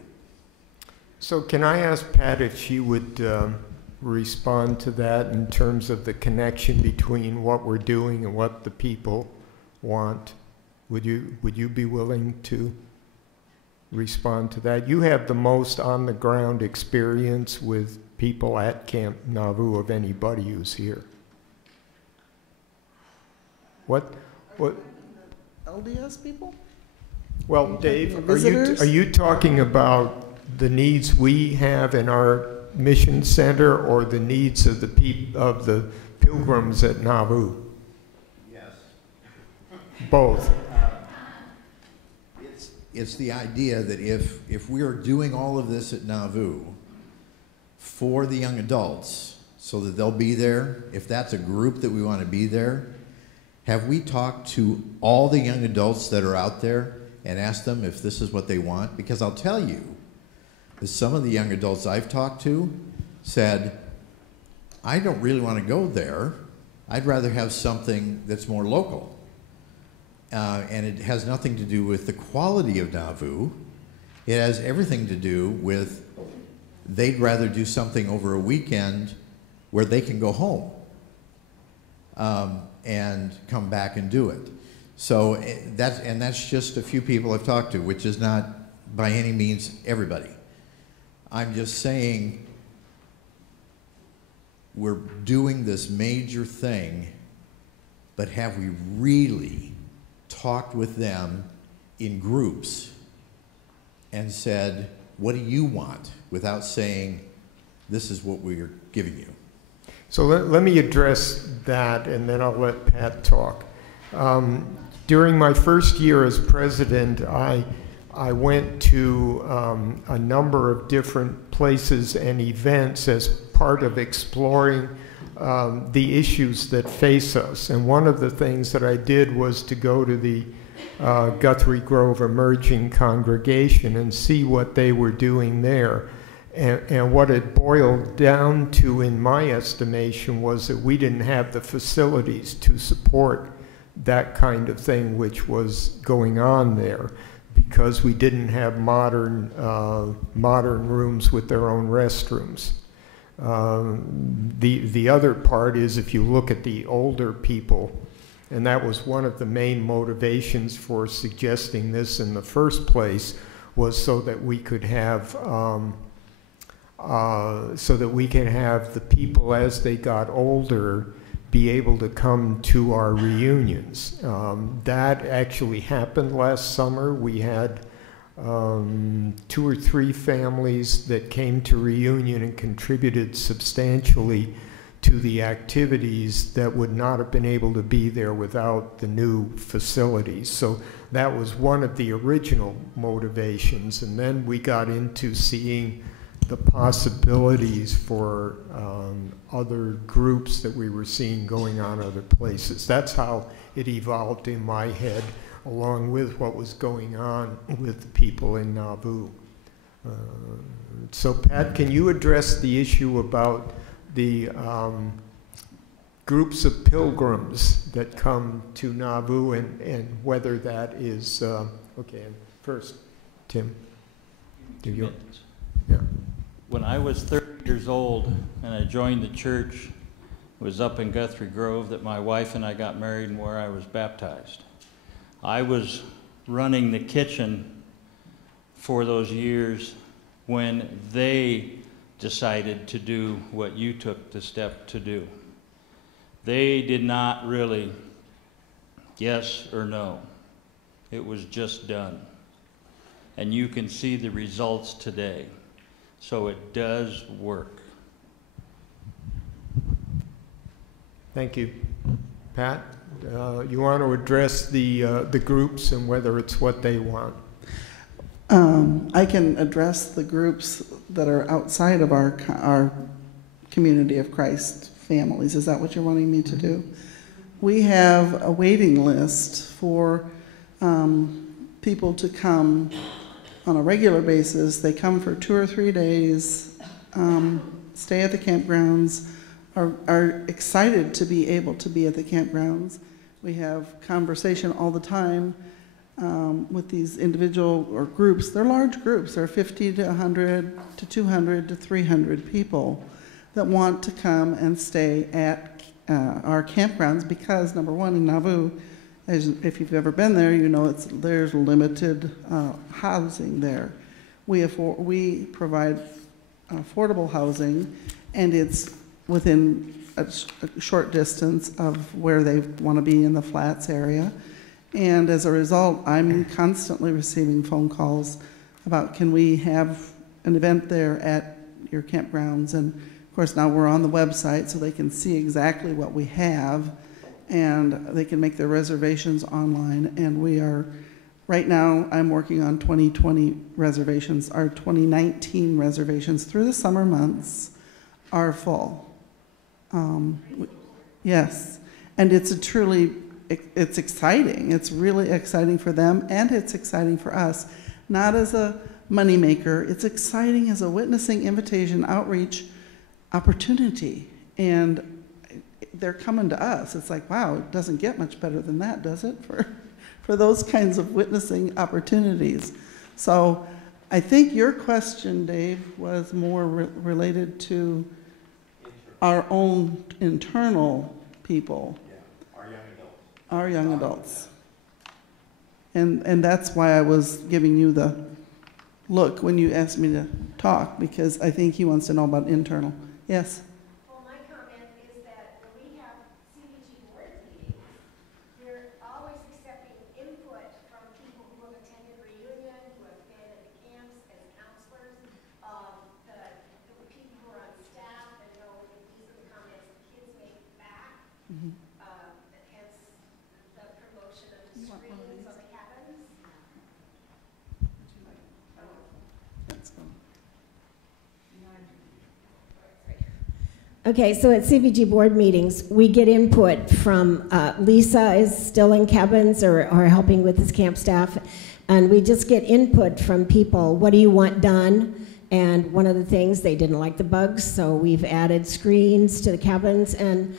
So can I ask Pat if she would respond to that in terms of the connection between what we're doing and what the people want? Would you be willing to respond to that? You have the most on-the-ground experience with people at Camp Nauvoo of anybody who's here. What? LDS people? Well, Dave, Visitors? are you talking about the needs we have in our mission center, or the needs of the pilgrims at Nauvoo? Yes. Both. It's the idea that if we are doing all of this at Nauvoo for the young adults so that they'll be there, if that's a group that we want to be there, have we talked to all the young adults that are out there and asked them if this is what they want? Because I'll tell you, that some of the young adults I've talked to said, I don't really want to go there. I'd rather have something that's more local. And it has nothing to do with the quality of Nauvoo. It has everything to do with they'd rather do something over a weekend where they can go home and come back and do it. So that's just a few people I've talked to, which is not by any means everybody. I'm just saying we're doing this major thing, but have we really talked with them in groups and said, what do you want, without saying, this is what we're giving you? So let me address that, and then I'll let Pat talk. During my first year as president, I went to a number of different places and events as part of exploring the issues that face us. And one of the things that I did was to go to the Guthrie Grove Emerging Congregation and see what they were doing there. And what it boiled down to, in my estimation, was that we didn't have the facilities to support that kind of thing which was going on there, because we didn't have modern rooms with their own restrooms. The other part is, if you look at the older people, and that was one of the main motivations for suggesting this in the first place, was so that we could have the people, as they got older, be able to come to our reunions. That actually happened last summer. We had 2 or 3 families that came to reunion and contributed substantially to the activities that would not have been able to be there without the new facilities. So that was one of the original motivations. And then we got into seeing the possibilities for other groups that we were seeing going on other places. That's how it evolved in my head, along with what was going on with the people in Nauvoo. So Pat, can you address the issue about the groups of pilgrims that come to Nauvoo, and whether that is, okay, first, Tim. Do you? Yeah. When I was 30 years old and I joined the church, it was up in Guthrie Grove that my wife and I got married and where I was baptized. I was running the kitchen for those years when they decided to do what you took the step to do. They did not really yes or no. It was just done. And you can see the results today. So it does work. Thank you. Pat, you want to address the groups and whether it's what they want? I can address the groups that are outside of our community of Christ families. Is that what you're wanting me to do? We have a waiting list for people to come on a regular basis. They come for 2 or 3 days, stay at the campgrounds, are excited to be able to be at the campgrounds. We have conversation all the time with these individual or groups. They're large groups. They're 50 to 100 to 200 to 300 people that want to come and stay at our campgrounds because, number one, in Nauvoo, if you've ever been there, you know there's limited housing there. We provide affordable housing, and it's within a short distance of where they want to be in the flats area. And as a result, I'm constantly receiving phone calls about, can we have an event there at your campgrounds? And of course, now we're on the website so they can see exactly what we have, and they can make their reservations online. And we are, right now, I'm working on 2020 reservations. Our 2019 reservations through the summer months are full. Yes, and it's it's exciting. It's really exciting for them, and it's exciting for us. Not as a moneymaker, it's exciting as a witnessing, invitation, outreach opportunity. And they're coming to us. It's like, wow, it doesn't get much better than that, does it? For those kinds of witnessing opportunities. So I think your question, Dave, was more related to our own internal people. Yeah, our young adults. Our young adults. And that's why I was giving you the look when you asked me to talk, because I think he wants to know about internal. Yes? Well, my comment is that when we have CVG board meetings, we're always accepting input from people who have attended reunion, who have been at the camps as counselors, the people who are on staff and know that these are the comments the kids make back. Hence the promotion of the screens on the cabins. That's fine. Okay, so at CVG board meetings, we get input from, Lisa is still in cabins or helping with his camp staff, and we just get input from people. What do you want done? And one of the things, they didn't like the bugs, so we've added screens to the cabins, and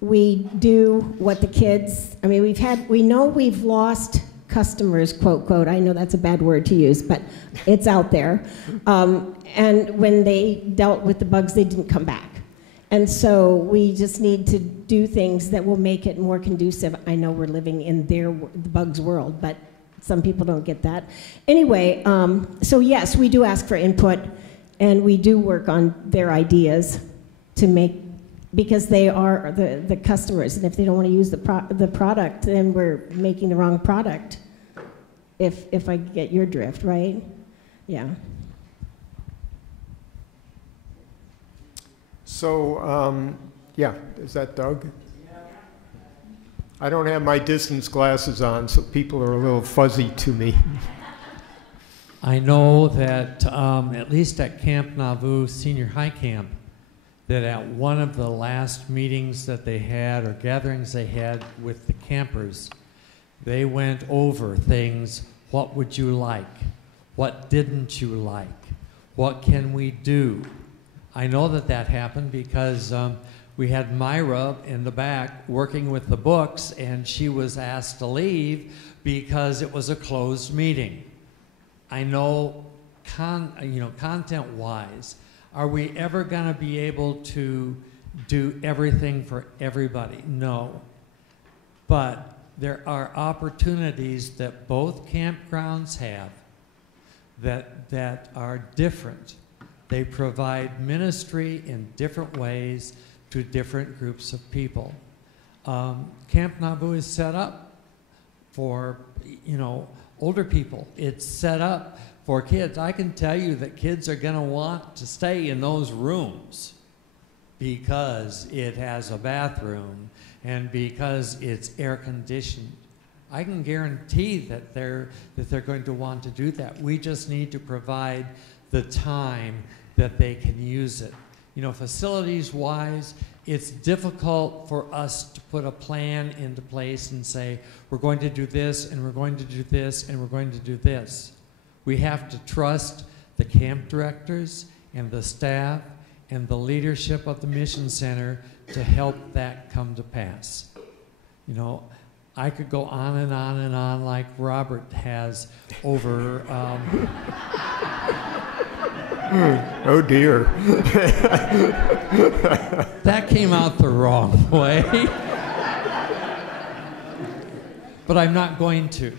we do what the kids, I mean, we know we've lost customers, quote, quote, I know that's a bad word to use, but it's out there. And when they dealt with the bugs, they didn't come back. And so we just need to do things that will make it more conducive. I know we're living in the bugs world, but some people don't get that. Anyway, so yes, we do ask for input, and we do work on their ideas to make, because they are the customers, and if they don't want to use the product, then we're making the wrong product, if I get your drift, right? Yeah. So, yeah, is that Doug? I don't have my distance glasses on, so people are a little fuzzy to me. I know that at least at Camp Nauvoo Senior High Camp, that at one of the last meetings that they had, or gatherings they had with the campers, they went over things. What would you like? What didn't you like? What can we do? I know that that happened because we had Myra in the back working with the books, and she was asked to leave because it was a closed meeting. I know, content-wise, are we ever going to be able to do everything for everybody? No. But there are opportunities that both campgrounds have that are different. They provide ministry in different ways to different groups of people. Camp Nauvoo is set up for, older people. It's set up for kids. I can tell you that kids are going to want to stay in those rooms because it has a bathroom and because it's air conditioned. I can guarantee that they're going to want to do that. We just need to provide the time that they can use it. Facilities-wise, it's difficult for us to put a plan into place and say, we're going to do this, and we're going to do this, and we're going to do this. We have to trust the camp directors and the staff and the leadership of the Mission Center to help that come to pass. I could go on and on and on like Robert has over... Oh dear. That came out the wrong way. But I'm not going to.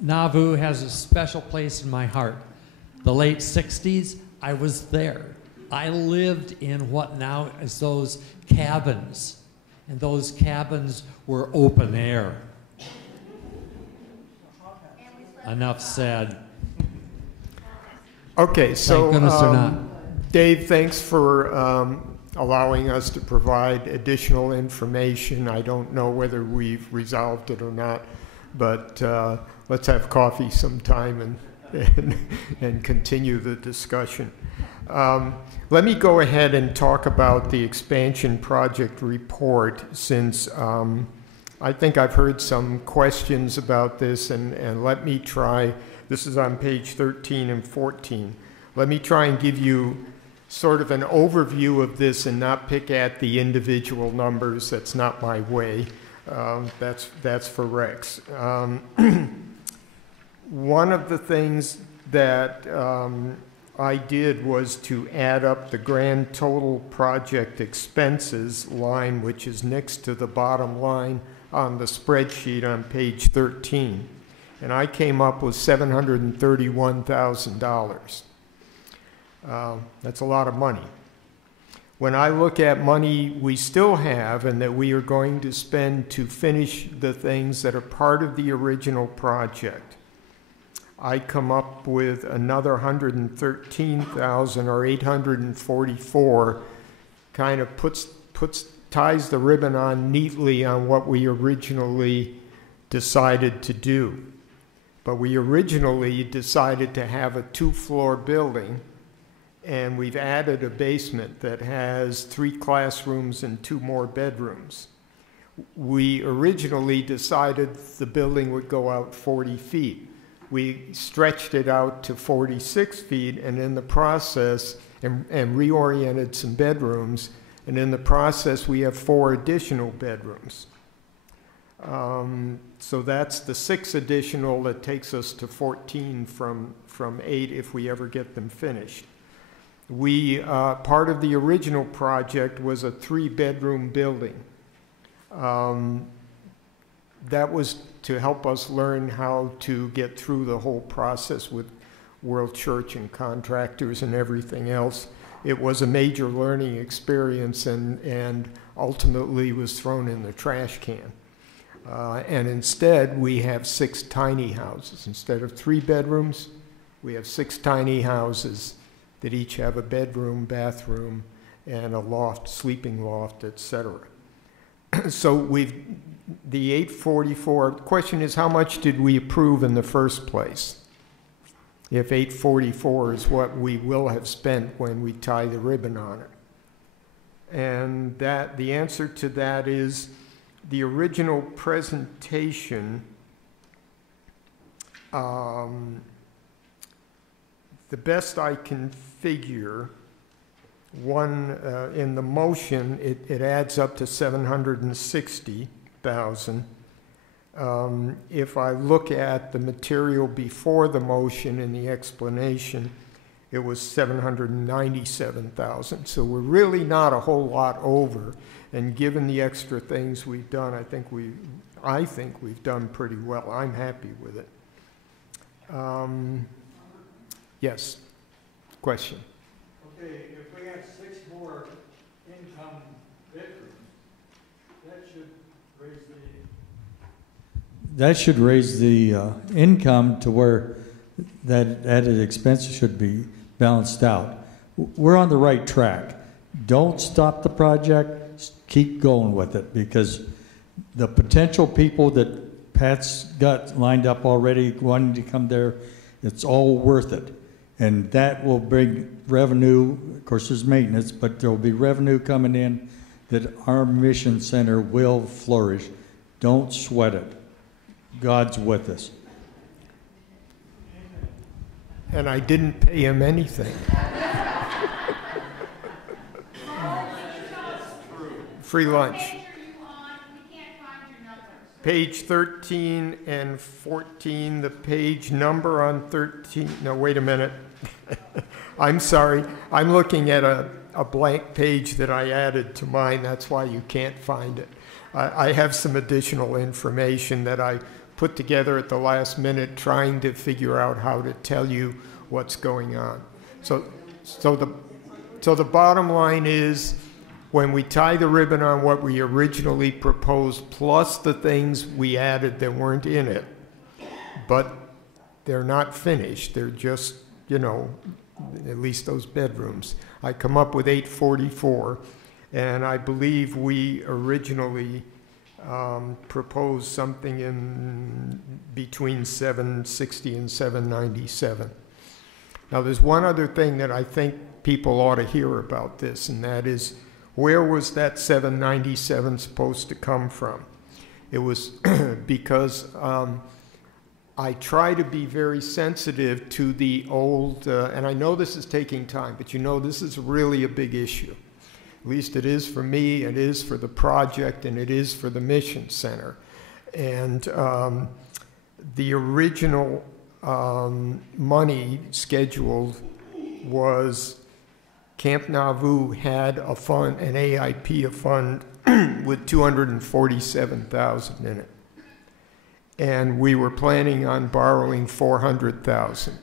Nauvoo has a special place in my heart. The late 60s, I was there. I lived in what now is those cabins. And those cabins were open air. Enough said. Okay, so Thank goodness they're not. Dave, thanks for allowing us to provide additional information. I don't know whether we've resolved it or not, but let's have coffee sometime and continue the discussion. Let me go ahead and talk about the expansion project report, since I think I've heard some questions about this, and let me try. This is on page 13 and 14. Let me try and give you sort of an overview of this and not pick at the individual numbers. That's not my way. That's for Rex. One of the things that I did was to add up the grand total project expenses line, which is next to the bottom line on the spreadsheet on page 13, and I came up with $731,000. That's a lot of money. When I look at money we still have and that we are going to spend to finish the things that are part of the original project, I come up with another $113,000 or 844, kind of ties the ribbon on neatly on what we originally decided to do. But we originally decided to have a 2-floor building, and we've added a basement that has 3 classrooms and 2 more bedrooms. We originally decided the building would go out 40 feet. We stretched it out to 46 feet, and in the process, and reoriented some bedrooms, and in the process we have 4 additional bedrooms. So that's the 6 additional that takes us to 14 from 8 if we ever get them finished. Part of the original project was a 3-bedroom building. That was to help us learn how to get through the whole process with World Church and contractors and everything else. It was a major learning experience and ultimately was thrown in the trash can. And instead, we have 6 tiny houses. Instead of 3 bedrooms, we have 6 tiny houses that each have a bedroom, bathroom, and a loft, sleeping loft, etc. So the 844, the question is, how much did we approve in the first place? If 844 is what we will have spent when we tie the ribbon on it. And the answer to that is the original presentation, the best I can figure, in the motion, it adds up to $760,000. If I look at the material before the motion in the explanation, it was $797,000. So we're really not a whole lot over. And given the extra things we've done, I think we've done pretty well. I'm happy with it. Yes, question. Okay, if we have 6 more income bedrooms, that should raise the income to where that added expense should be balanced out. We're on the right track. Don't stop the project, keep going with it, because the potential people that Pat's got lined up already wanting to come there, it's all worth it. And that will bring revenue. Of course, there's maintenance, but there will be revenue coming in that our mission center will flourish. Don't sweat it. God's with us. And I didn't pay him anything. Free lunch. Page 13 and 14, the page number on 13, no, wait a minute. I'm sorry, I'm looking at a blank page that I added to mine, that's why you can't find it. I have some additional information that I put together at the last minute trying to figure out how to tell you what's going on. So the bottom line is, when we tie the ribbon on what we originally proposed, plus the things we added that weren't in it, but they're not finished, they're just, at least those bedrooms, I come up with 844, and I believe we originally proposed something in between 760 and 797. Now there's one other thing that I think people ought to hear about this, and that is, where was that 797 supposed to come from? It was because I try to be very sensitive to the old, and I know this is taking time, but this is really a big issue. At least it is for me, it is for the project, and it is for the Mission Center. And the original money scheduled was Camp Nauvoo had a fund, an AIP, a fund with 247,000 in it. And we were planning on borrowing 400,000.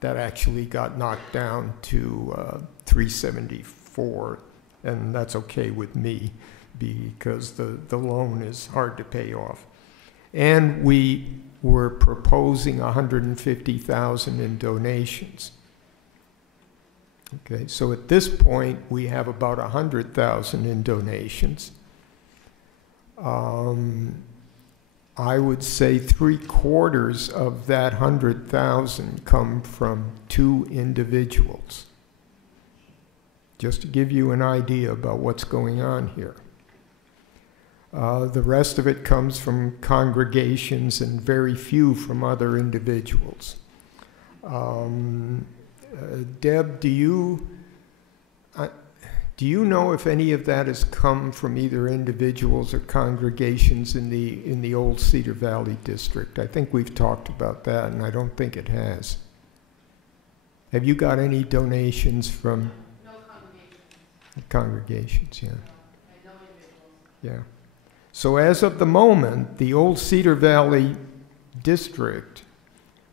That actually got knocked down to 374, and that's okay with me because the loan is hard to pay off. And we were proposing 150,000 in donations. Okay, so at this point, we have about 100,000 in donations. I would say 3/4 of that 100,000 come from 2 individuals. Just to give you an idea about what's going on here. The rest of it comes from congregations and very few from other individuals. Deb, do you know if any of that has come from either individuals or congregations in the old Cedar Valley district? I think we've talked about that, and I don't think it has. Have you got any donations from? No congregations, yeah. No individuals. Yeah. So as of the moment, the old Cedar Valley district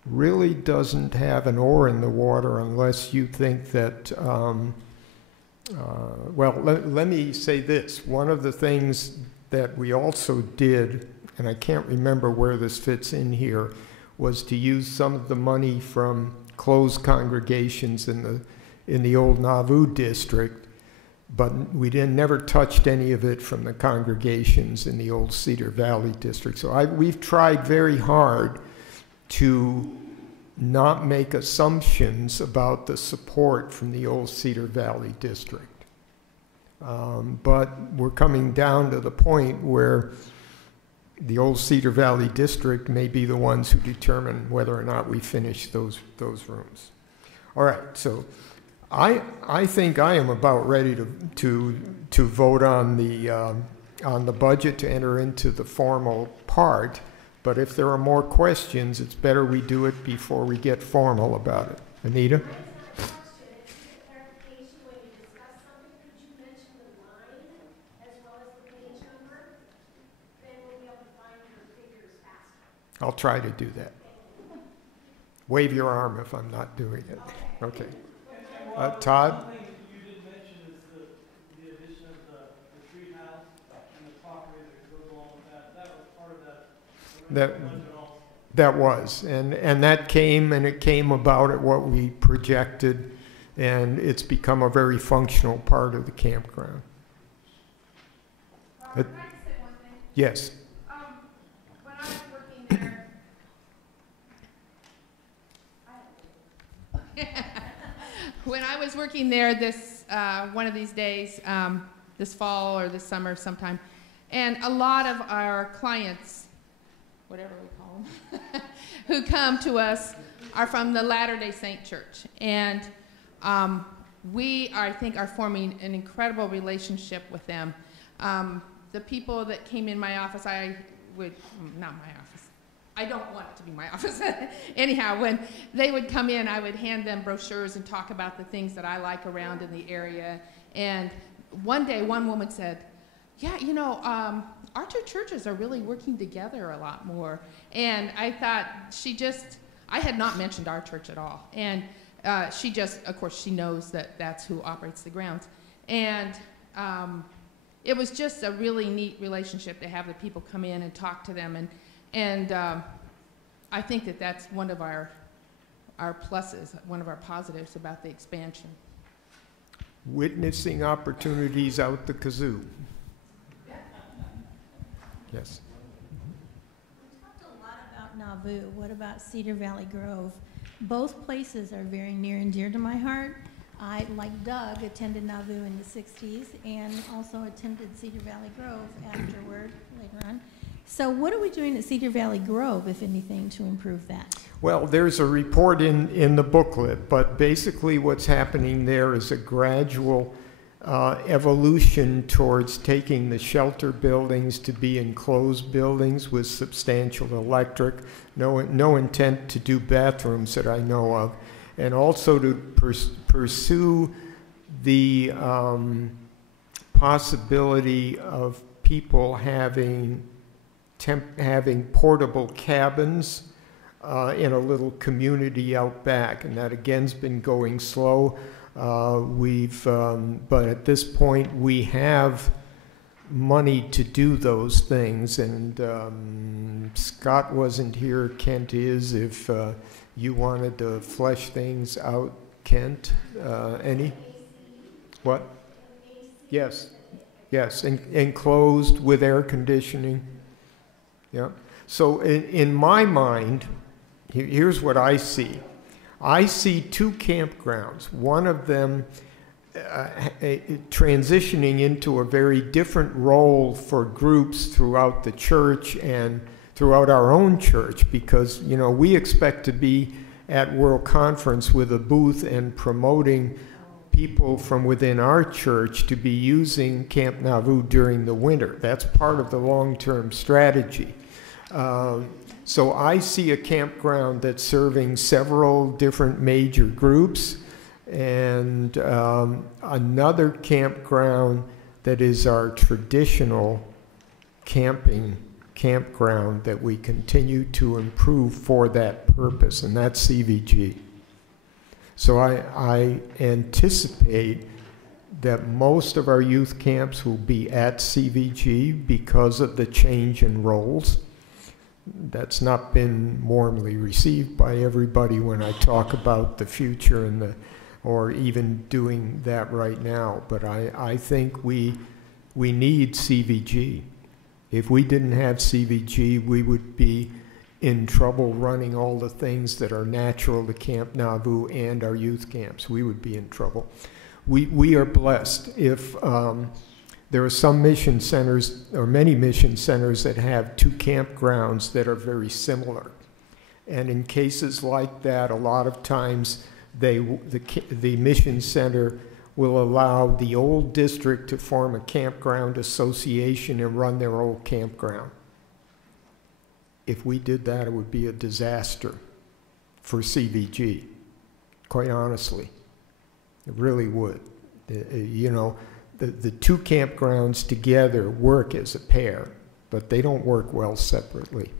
really doesn't have an oar in the water unless you think that, let me say this. One of the things that we also did, and I can't remember where this fits in here, was to use some of the money from closed congregations in the old Nauvoo district, but we never touched any of it from the congregations in the old Cedar Valley district. So we've tried very hard to not make assumptions about the support from the old Cedar Valley district. But we're coming down to the point where the old Cedar Valley district may be the ones who determine whether or not we finish those rooms. All right, so I think I am about ready to vote on the budget to enter into the formal part. But if there are more questions, it's better we do it before we get formal about it. Anita? I'll try to do that. Wave your arm if I'm not doing it. Okay. Todd? One thing you did mention is the addition of the tree house and the property that goes along with that. That was part of that. That was, and that came, and it came about at what we projected, and it's become a very functional part of the campground. Robert, can I just say one thing? Yes. When I was working there, when I was working there this one of these days, this fall or this summer sometime, and a lot of our clients, whatever we call them, who come to us are from the Latter-day Saint Church. And we, I think, are forming an incredible relationship with them. The people that came in my office, not my office. I don't want it to be my office. Anyhow, when they would come in, I would hand them brochures and talk about the things that I like around in the area. And one day, one woman said, yeah, you know, our two churches are really working together a lot more. And I thought I had not mentioned our church at all. And she just, of course, she knows that that's who operates the grounds. And it was just a really neat relationship to have the people come in and talk to them. And I think that that's one of our pluses, one of our positives about the expansion. Witnessing opportunities out the kazoo. Yes. We talked a lot about Nauvoo. What about Cedar Valley Grove? Both places are very near and dear to my heart. I, like Doug, attended Nauvoo in the 60s and also attended Cedar Valley Grove afterward, later on. So what are we doing at Cedar Valley Grove, if anything, to improve that? Well, there's a report in the booklet, but basically what's happening there is a gradual evolution towards taking the shelter buildings to be enclosed buildings with substantial electric, no intent to do bathrooms that I know of, and also to pursue the possibility of people having portable cabins in a little community out back, and that again's been going slow. But at this point we have money to do those things, and Scott wasn't here, Kent is, if you wanted to flesh things out, Kent, any? What? Yes, enclosed with air conditioning. Yeah. So in my mind, here's what I see. I see two campgrounds, one of them transitioning into a very different role for groups throughout the church and throughout our own church, because, you know, we expect to be at World Conference with a booth and promoting people from within our church to be using Camp Nauvoo during the winter. That's part of the long-term strategy. So I see a campground that's serving several different major groups, and another campground that is our traditional campground that we continue to improve for that purpose, and that's CVG. So I anticipate that most of our youth camps will be at CVG because of the change in roles. That's not been warmly received by everybody when I talk about the future and or even doing that right now. But I think we need CVG. If we didn't have CVG, we would be in trouble running all the things that are natural to Camp Nauvoo and our youth camps. We would be in trouble. We are blessed. If there are some mission centers, or many mission centers, that have two campgrounds that are very similar. And in cases like that, a lot of times the mission center will allow the old district to form a campground association and run their old campground. If we did that, it would be a disaster for CVG, quite honestly. It really would. You know, the two campgrounds together work as a pair, but they don't work well separately.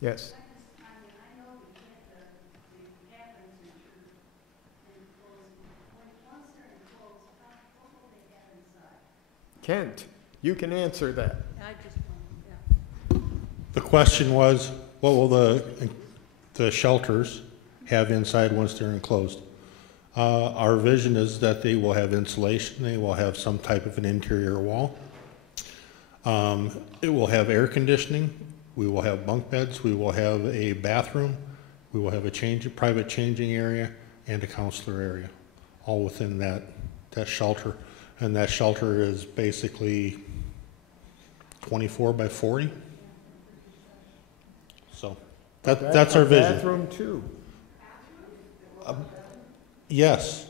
Yes? Kent, you can answer that. The question was, what will the shelters have inside once they're enclosed? Our vision is that they will have insulation, they will have some type of an interior wall. It will have air conditioning, we will have bunk beds, we will have a bathroom, we will have a private changing area and a counselor area, all within that shelter. And that shelter is basically 24 by 40. So that's our vision. Bathroom too. Yes,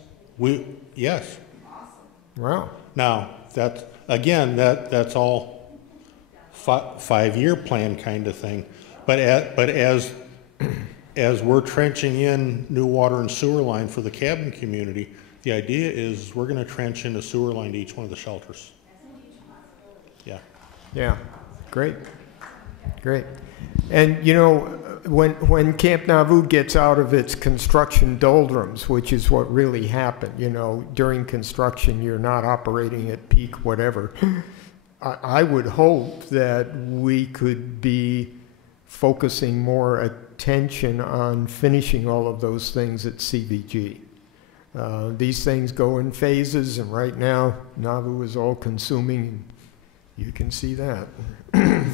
yes. Wow. Now that's all 5-year plan kind of thing. But as we're trenching in new water and sewer line for the cabin community, the idea is we're going to trench in a sewer line to each one of the shelters. Yeah. Yeah. Great. Great. And you know, when Camp Nauvoo gets out of its construction doldrums, which is what really happened, you know, during construction you're not operating at peak whatever, I would hope that we could be focusing more attention on finishing all of those things at CVG. These things go in phases, and right now Nauvoo is all consuming. You can see that.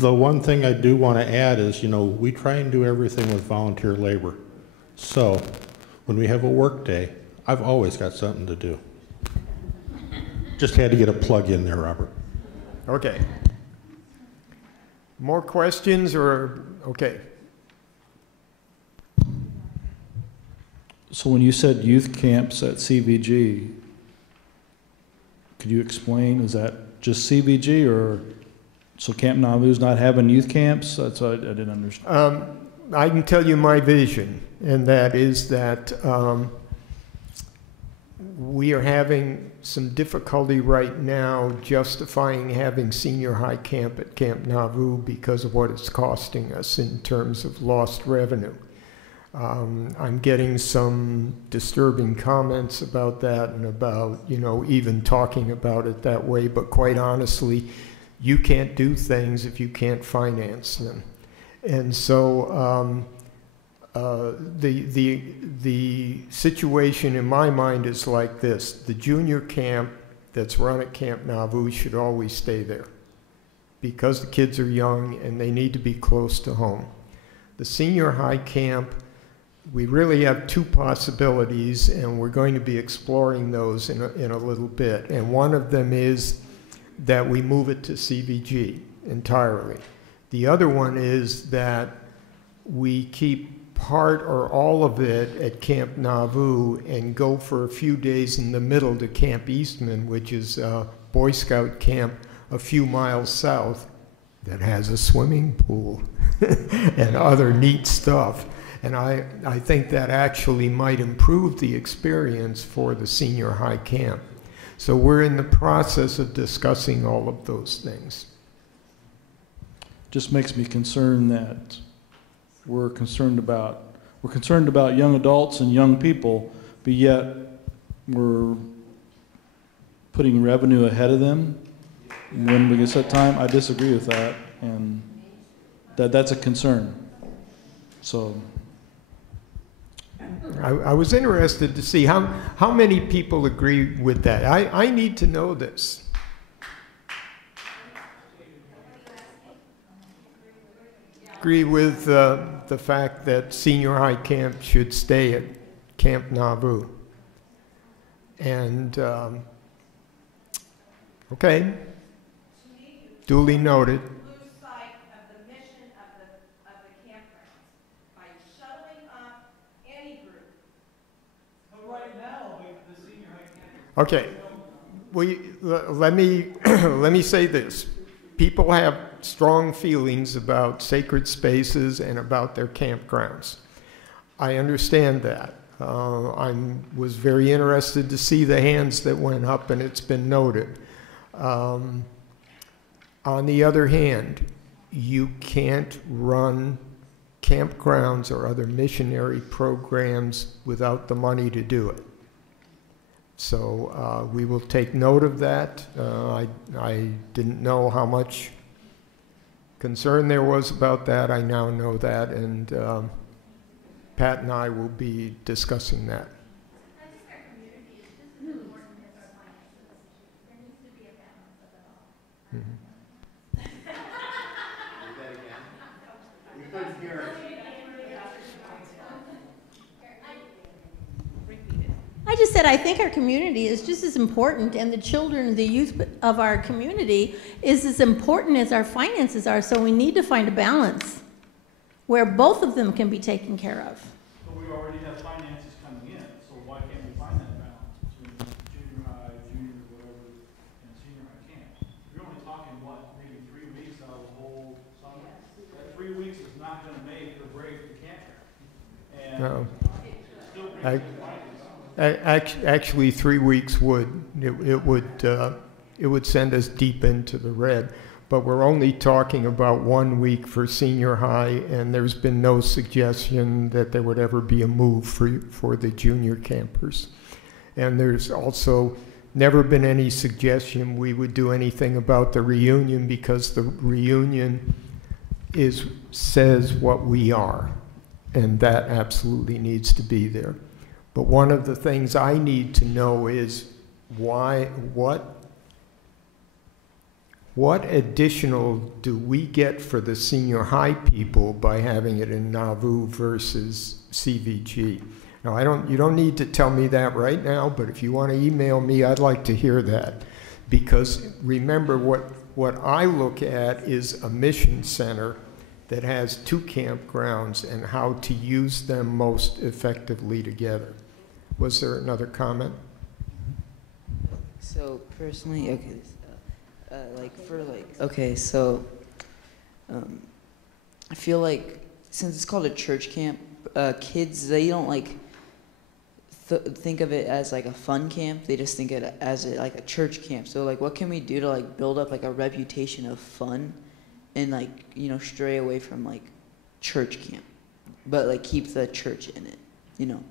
The one thing I do want to add is, you know, we try and do everything with volunteer labor. So when we have a work day, I've always got something to do. Just had to get a plug in there, Robert. Okay. More questions or, okay. So when you said youth camps at CVG, could you explain, is that just CVG, or so Camp Nauvoo's not having youth camps? That's what I didn't understand. I can tell you my vision, and that is that we are having some difficulty right now justifying having senior high camp at Camp Nauvoo because of what it's costing us in terms of lost revenue. I'm getting some disturbing comments about that and about, even talking about it that way, but quite honestly, you can't do things if you can't finance them. And so the situation in my mind is like this. The junior camp that's run at Camp Nauvoo should always stay there because the kids are young and they need to be close to home. The senior high camp, we really have two possibilities, and we're going to be exploring those in a little bit. And one of them is that we move it to CVG entirely. The other one is that we keep part or all of it at Camp Nauvoo and go for a few days in the middle to Camp Eastman, which is a Boy Scout camp a few miles south that has a swimming pool and other neat stuff. And I think that actually might improve the experience for the senior high camp. So we're in the process of discussing all of those things. Just makes me concerned that we're concerned about young adults and young people, but yet we're putting revenue ahead of them when we get set time. I disagree with that, and that's a concern. So I was interested to see how many people agree with that. I need to know this. Agree with the fact that senior high camp should stay at Camp Nauvoo. And, okay, duly noted. Okay, let me say this. People have strong feelings about sacred spaces and about their campgrounds. I understand that. I was very interested to see the hands that went up, and it's been noted. On the other hand, you can't run campgrounds or other missionary programs without the money to do it. So we will take note of that. I didn't know how much concern there was about that. I now know that, and Pat and I will be discussing that. I just said I think our community is just as important, and the children, the youth of our community is as important as our finances are, so we need to find a balance where both of them can be taken care of. But we already have finances coming in, so why can't we find that balance between junior high, junior whatever, and senior high camp? You're only talking, what, maybe 3 weeks out of the whole summer? That 3 weeks is not going to make or break the campground. And No. Still brings in finances. Actually, 3 weeks would. It would send us deep into the red. But we're only talking about 1 week for senior high, and there's been no suggestion that there would ever be a move for the junior campers. And there's also never been any suggestion we would do anything about the reunion, because the reunion says what we are, and that absolutely needs to be there. But one of the things I need to know is what additional do we get for the senior high people by having it in Nauvoo versus CVG? Now, you don't need to tell me that right now, but if you want to email me, I'd like to hear that. Because remember, what I look at is a mission center that has 2 campgrounds and how to use them most effectively together. Was there another comment? So personally, okay, so I feel like since it's called a church camp, kids, they don't think of it as like a fun camp. They just think it as like a church camp. So like, what can we do to like build up like a reputation of fun, and like, you know, stray away from like church camp, but like keep the church in it, you know?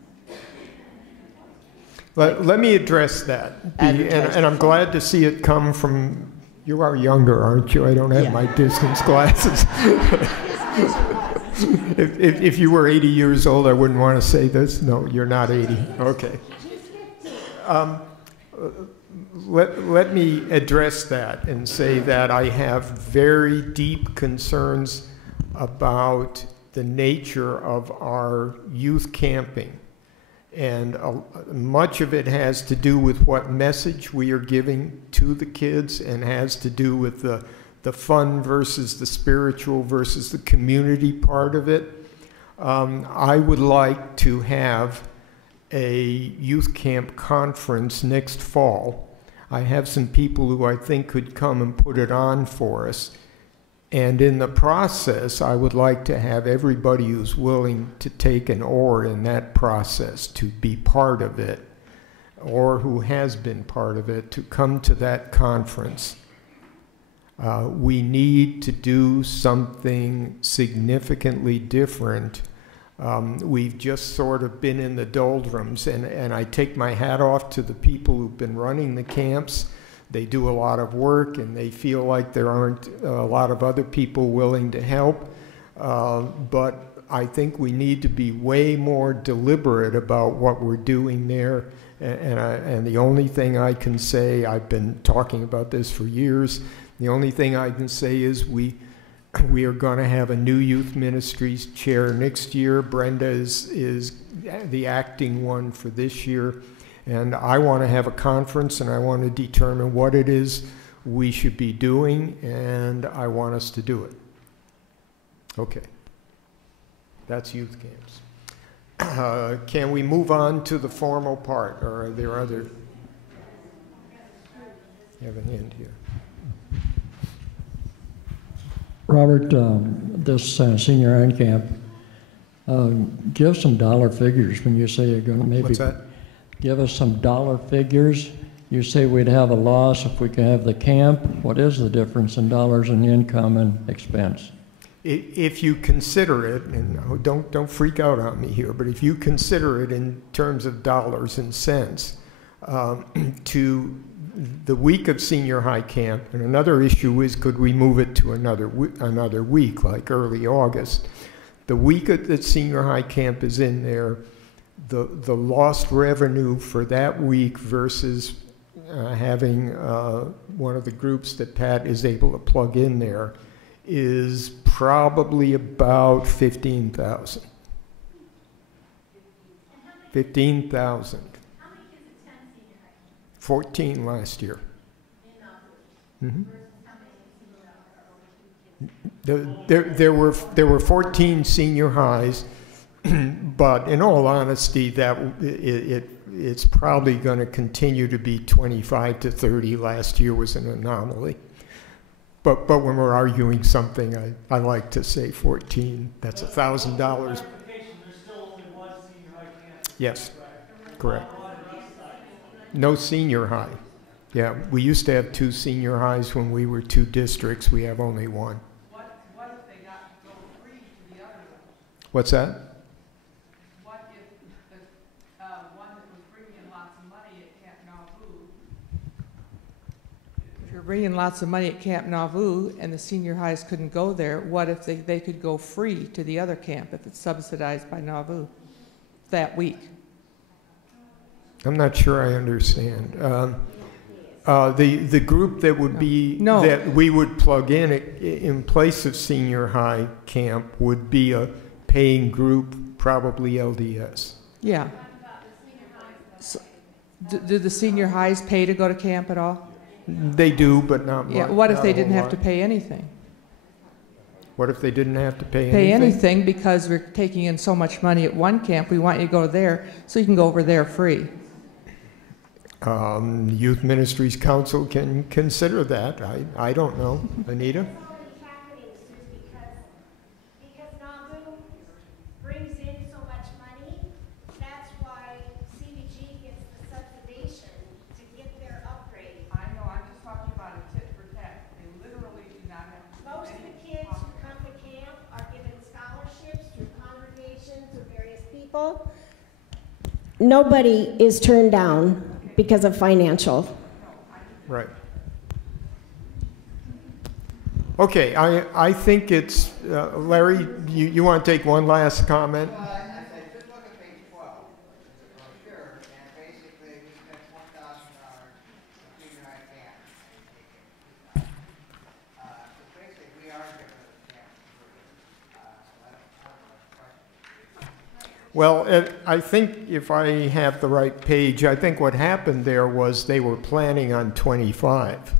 Let me address that, and I'm glad to see it come from. You are younger, aren't you? I don't have my distance glasses. If you were 80 years old, I wouldn't want to say this. No, you're not 80. Okay. Let me address that and say that I have very deep concerns about the nature of our youth camping. And much of it has to do with what message we are giving to the kids, and has to do with the fun versus the spiritual versus the community part of it. I would like to have a youth camp conference next fall. I have some people who I think could come and put it on for us. And in the process, I would like to have everybody who's willing to take an oar in that process to be part of it, or who has been part of it, to come to that conference. We need to do something significantly different. We've just sort of been in the doldrums, and I take my hat off to the people who've been running the camps. They do a lot of work, and they feel like there aren't a lot of other people willing to help. But I think we need to be way more deliberate about what we're doing there. And the only thing I can say, I've been talking about this for years, the only thing I can say is we are going to have a new youth ministries chair next year. Brenda is the acting one for this year. And I want to have a conference, and I want to determine what it is we should be doing, and I want us to do it. Okay. That's youth camps. Can we move on to the formal part, or are there other? You have a hand here. Robert, this senior high camp, give some dollar figures when you say you're going to maybe. What's that? Give us some dollar figures. You say we'd have a loss if we could have the camp. What is the difference in dollars in income and expense? If you consider it, and don't freak out on me here, but if you consider it in terms of dollars and cents, to the week of senior high camp, and another issue is, could we move it to another week, like early August? The week that senior high camp is in there, the lost revenue for that week versus having one of the groups that Pat is able to plug in there is probably about $15,000. 15,000. How many kids attend senior high? 14 last year. Mm-hmm. There were 14 senior highs, but in all honesty, it's probably going to continue to be 25 to 30. Last year was an anomaly. But when we're arguing something, I like to say 14. That's $1,000. Yes, correct. No senior high. Yeah, we used to have 2 senior highs when we were 2 districts. We have only 1. What if they got to go free to the other one? What's that? What if the one that was bringing lots of money at Camp Nauvoo? If you're bringing lots of money at Camp Nauvoo and the senior highs couldn't go there, what if they could go free to the other camp if it's subsidized by Nauvoo that week? I'm not sure I understand. The group that would be that we would plug in place of senior high camp would be a paying group, probably LDS. Yeah. So, do the senior highs pay to go to camp at all? They do, but not much. Yeah. What if they didn't have to pay anything? What if they didn't have to pay Pay anything? anything because we're taking in so much money at one camp. We want you to go there so you can go over there free. Youth Ministries Council can consider that. I don't know. Anita? Because Nauvoo brings in so much money, that's why CVG nobody is turned down because of financial. Right. Okay, I think it's, Larry, you want to take one last comment? Well, I think if I have the right page, I think what happened there was they were planning on 25,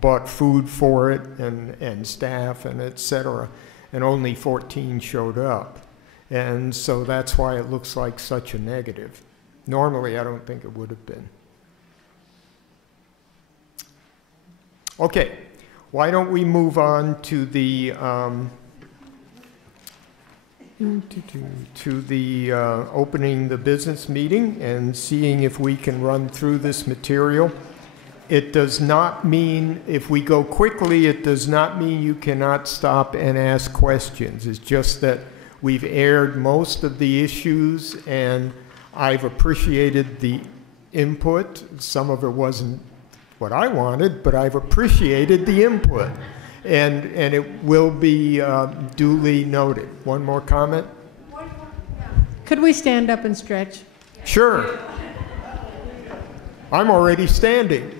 bought food for it and staff and et cetera, and only 14 showed up. And so that's why it looks like such a negative. Normally, I don't think it would have been. Okay, why don't we move on to the opening the business meeting and seeing if we can run through this material. It does not mean, if we go quickly, it does not mean you cannot stop and ask questions. It's just that we've aired most of the issues and I've appreciated the input. Some of it wasn't what I wanted, but I've appreciated the input. And it will be duly noted. One more comment? Could we stand up and stretch? Sure. I'm already standing.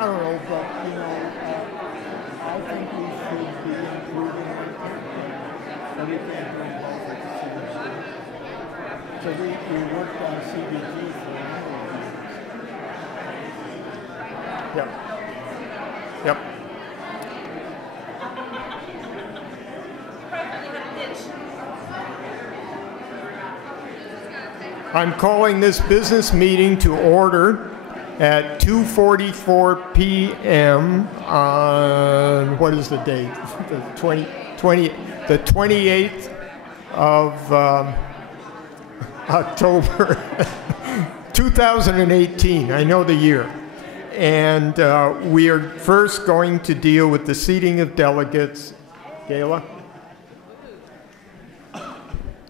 I don't know, but, you know, I think we should be improving our campground. So we can't do both at the same time. So we worked on CVG for a number of years. Yep. Yep. I'm calling this business meeting to order at 2:44 p.m. on, what is the date? The 28th of October 2018. I know the year. And we are first going to deal with the seating of delegates. Gayla?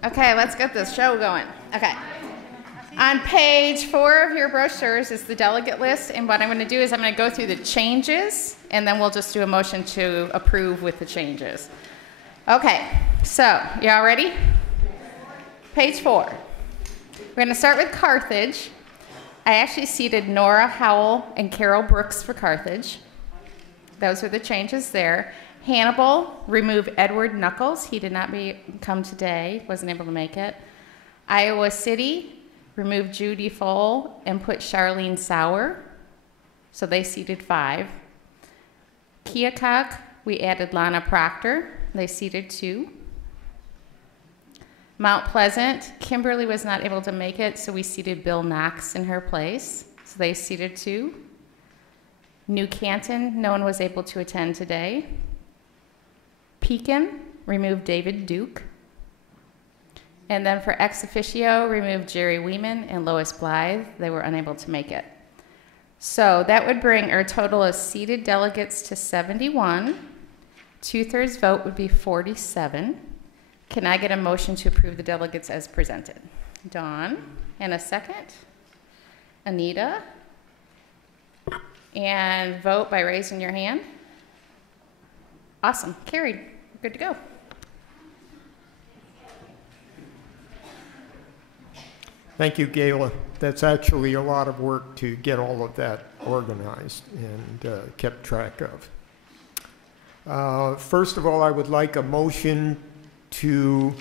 Okay, let's get this show going. Okay. On page 4 of your brochures is the delegate list, and what I'm going to do is I'm going to go through the changes, and then we'll just do a motion to approve with the changes. Okay, so you all ready? Page 4. We're going to start with Carthage. I actually seated Nora Howell and Carol Brooks for Carthage. Those are the changes there. Hannibal, remove Edward Knuckles. He did not come today, wasn't able to make it. Iowa City, remove Judy Foll and put Charlene Sauer. So they seated 5. Keokuk, we added Lana Proctor. They seated 2. Mount Pleasant, Kimberly was not able to make it, so we seated Bill Knox in her place. So they seated 2. New Canton, no one was able to attend today. Pekin, remove David Duke. And then for ex officio, remove Jerry Weeman and Lois Blythe. They were unable to make it. So that would bring our total of seated delegates to 71. 2/3 vote would be 47. Can I get a motion to approve the delegates as presented? Dawn, and a second. Anita. And vote by raising your hand. Awesome, carried. Good to go. Thank you, Gayla. That's actually a lot of work to get all of that organized and kept track of. First of all, I would like a motion to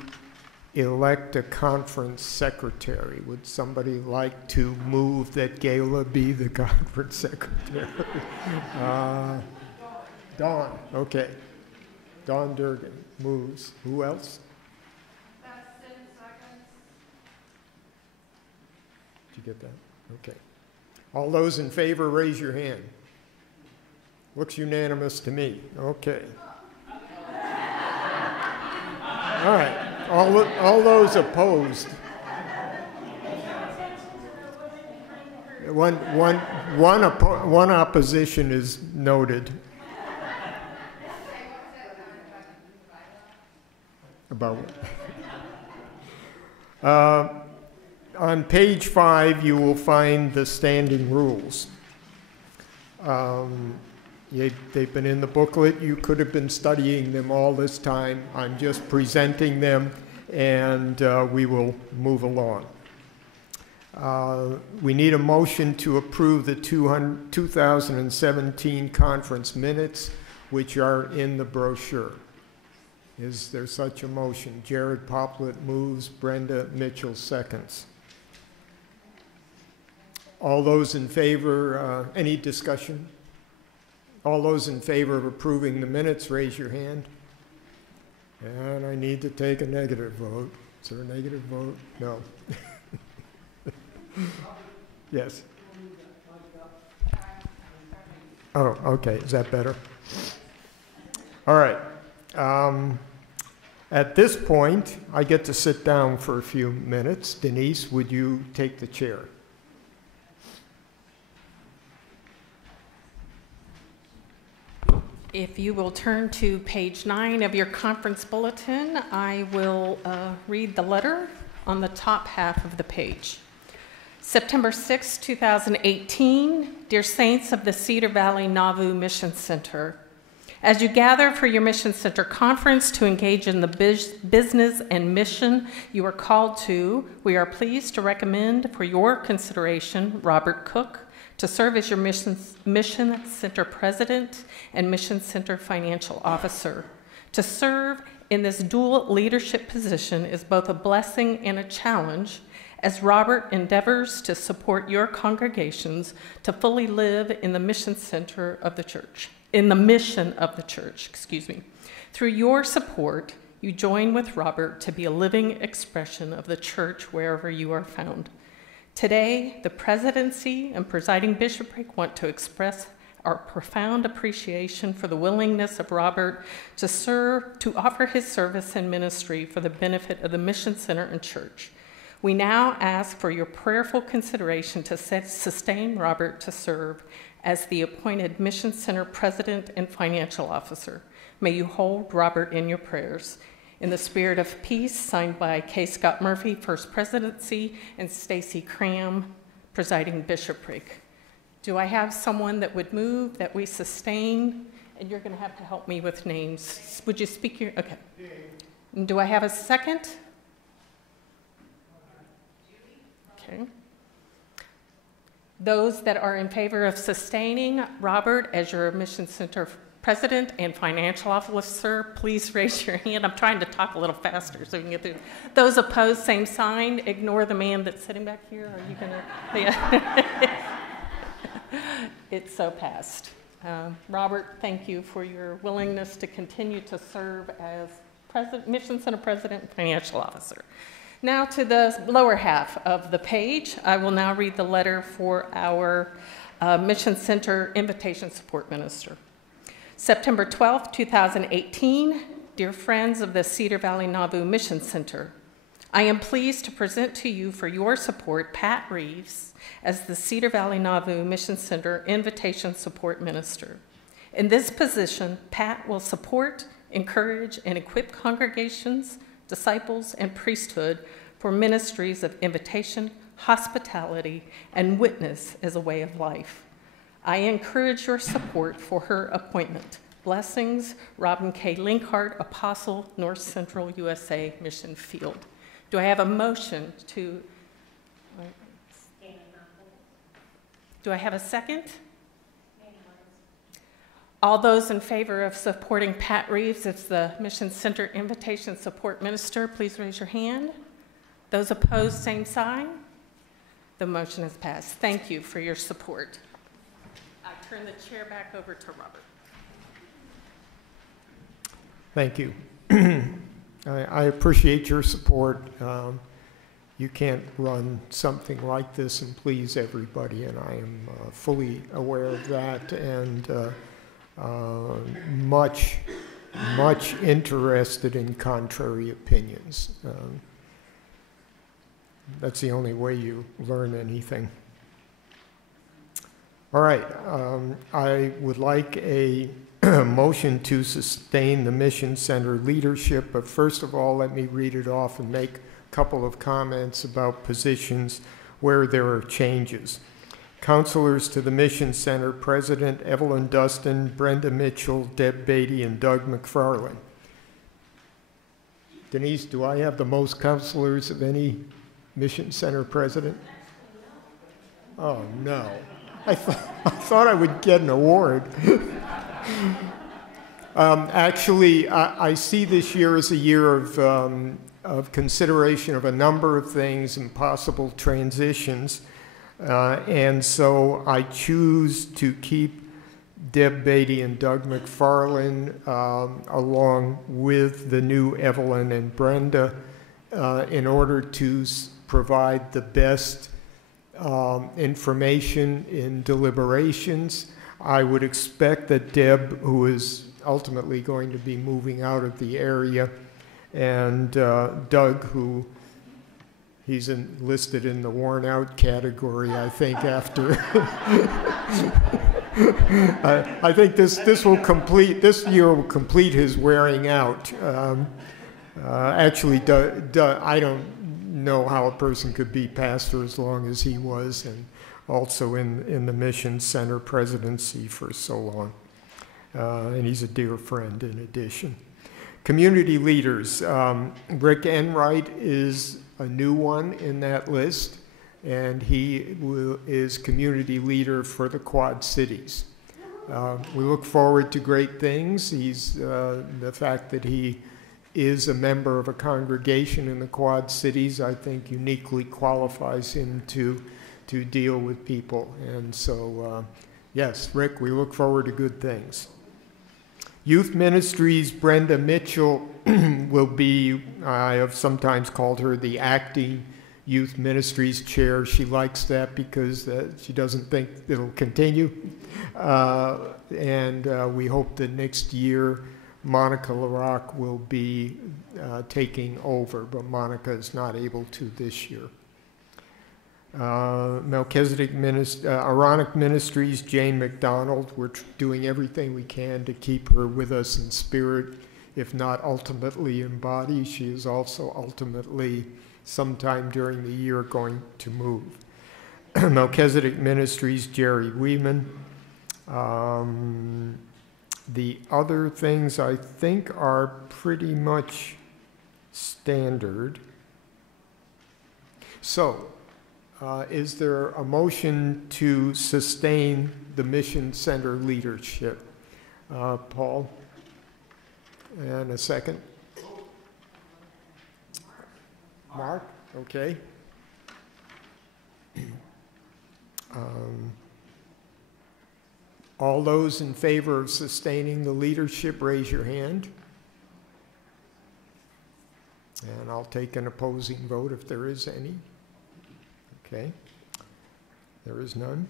elect a conference secretary. Would somebody like to move that Gayla be the conference secretary? Dawn, okay. Dawn Durgan moves. Who else? Did you get that? Okay. All those in favor, raise your hand. Looks unanimous to me. Okay. All right. All those opposed. One opposition is noted. About on page 5, you will find the standing rules. They've been in the booklet. You could have been studying them all this time. I'm just presenting them, and we will move along. We need a motion to approve the 2017 conference minutes, which are in the brochure. Is there such a motion? Jared Poplet moves, Brenda Mitchell seconds. All those in favor, any discussion? All those in favor of approving the minutes, raise your hand. And I need to take a negative vote. Is there a negative vote? No. Yes. Oh, okay. Is that better? All right. At this point, I get to sit down for a few minutes. Denise, would you take the chair? If you will turn to page 9 of your conference bulletin, I will read the letter on the top half of the page. September 6, 2018, dear saints of the Cedar Valley Nauvoo Mission Center, as you gather for your Mission Center conference to engage in the business and mission you are called to, we are pleased to recommend for your consideration Robert Cook to serve as your Mission Center President and Mission Center Financial Officer, to serve in this dual leadership position is both a blessing and a challenge as Robert endeavors to support your congregations to fully live in the mission center of the church, in the mission of the church, excuse me. Through your support, you join with Robert to be a living expression of the church wherever you are found. Today, the presidency and presiding bishopric want to express our profound appreciation for the willingness of Robert to offer his service and ministry for the benefit of the Mission Center and church. We now ask for your prayerful consideration to sustain Robert to serve as the appointed Mission Center President and Financial Officer. May you hold Robert in your prayers. In the spirit of peace, signed by K. Scott Murphy, First Presidency, and Stacy Cram, Presiding Bishopric. Do I have someone that would move that we sustain? And you're going to have to help me with names. Would you speak your, okay. And do I have a second? Okay. Those that are in favor of sustaining Robert as your Mission Center President and Financial Officer, please raise your hand. I'm trying to talk a little faster so we can get through. Those opposed, same sign. Ignore the man that's sitting back here. Are you going to? Yeah. It's so passed. Robert, thank you for your willingness to continue to serve as Mission Center President and Financial Officer. Now to the lower half of the page, I will now read the letter for our Mission Center Invitation Support Minister. September 12, 2018, dear friends of the Cedar Valley Nauvoo Mission Center, I am pleased to present to you for your support Pat Reeves as the Cedar Valley Nauvoo Mission Center Invitation Support Minister. In this position, Pat will support, encourage, and equip congregations, disciples, and priesthood for ministries of invitation, hospitality, and witness as a way of life. I encourage your support for her appointment. Blessings, Robin K. Linkhart, Apostle, North Central USA Mission Field. Do I have a motion to? Do I have a second? All those in favor of supporting Pat Reeves as the Mission Center Invitation Support Minister, please raise your hand. Those opposed, same sign. The motion is passed. Thank you for your support. I turn the chair back over to Robert. Thank you. I appreciate your support. You can't run something like this and please everybody, and I am fully aware of that, and much interested in contrary opinions. That's the only way you learn anything. All right, I would like a motion to sustain the Mission Center leadership, but first of all, let me read it off and make a couple of comments about positions where there are changes. Counselors to the Mission Center, President Evelyn Dustin, Brenda Mitchell, Deb Beatty, and Doug McFarland. Denise, do I have the most counselors of any Mission Center president? Oh, no. I thought I would get an award. Actually, I see this year as a year of consideration of a number of things and possible transitions. And so I choose to keep Deb Beatty and Doug McFarland along with the new Evelyn and Brenda in order to provide the best information in deliberations. I would expect that Deb, who is ultimately going to be moving out of the area, and Doug, who he's listed in the worn out category, I think, after. I think this year will complete his wearing out. Actually, I don't know how a person could be pastor as long as he was, and also in the Mission Center presidency for so long. And he's a dear friend in addition. Community leaders. Rick Enright is a new one in that list, and he is community leader for the Quad Cities. We look forward to great things. The fact that he is a member of a congregation in the Quad Cities, I think uniquely qualifies him to deal with people. And so, yes, Rick, we look forward to good things. Youth Ministries, Brenda Mitchell will be, I have sometimes called her the acting Youth Ministries chair. She likes that because she doesn't think it'll continue. And we hope that next year Monica LaRock will be taking over, but Monica is not able to this year. Melchizedek Aaronic Ministries, Jane McDonald, we're doing everything we can to keep her with us in spirit, if not ultimately in body. She is also ultimately, sometime during the year, going to move. Melchizedek Ministries, Jerry Weeman. The other things I think are pretty much standard. So, is there a motion to sustain the Mission Center leadership? Paul? And a second? Mark? Okay. All those in favor of sustaining the leadership, raise your hand. And I'll take an opposing vote if there is any. Okay, there is none.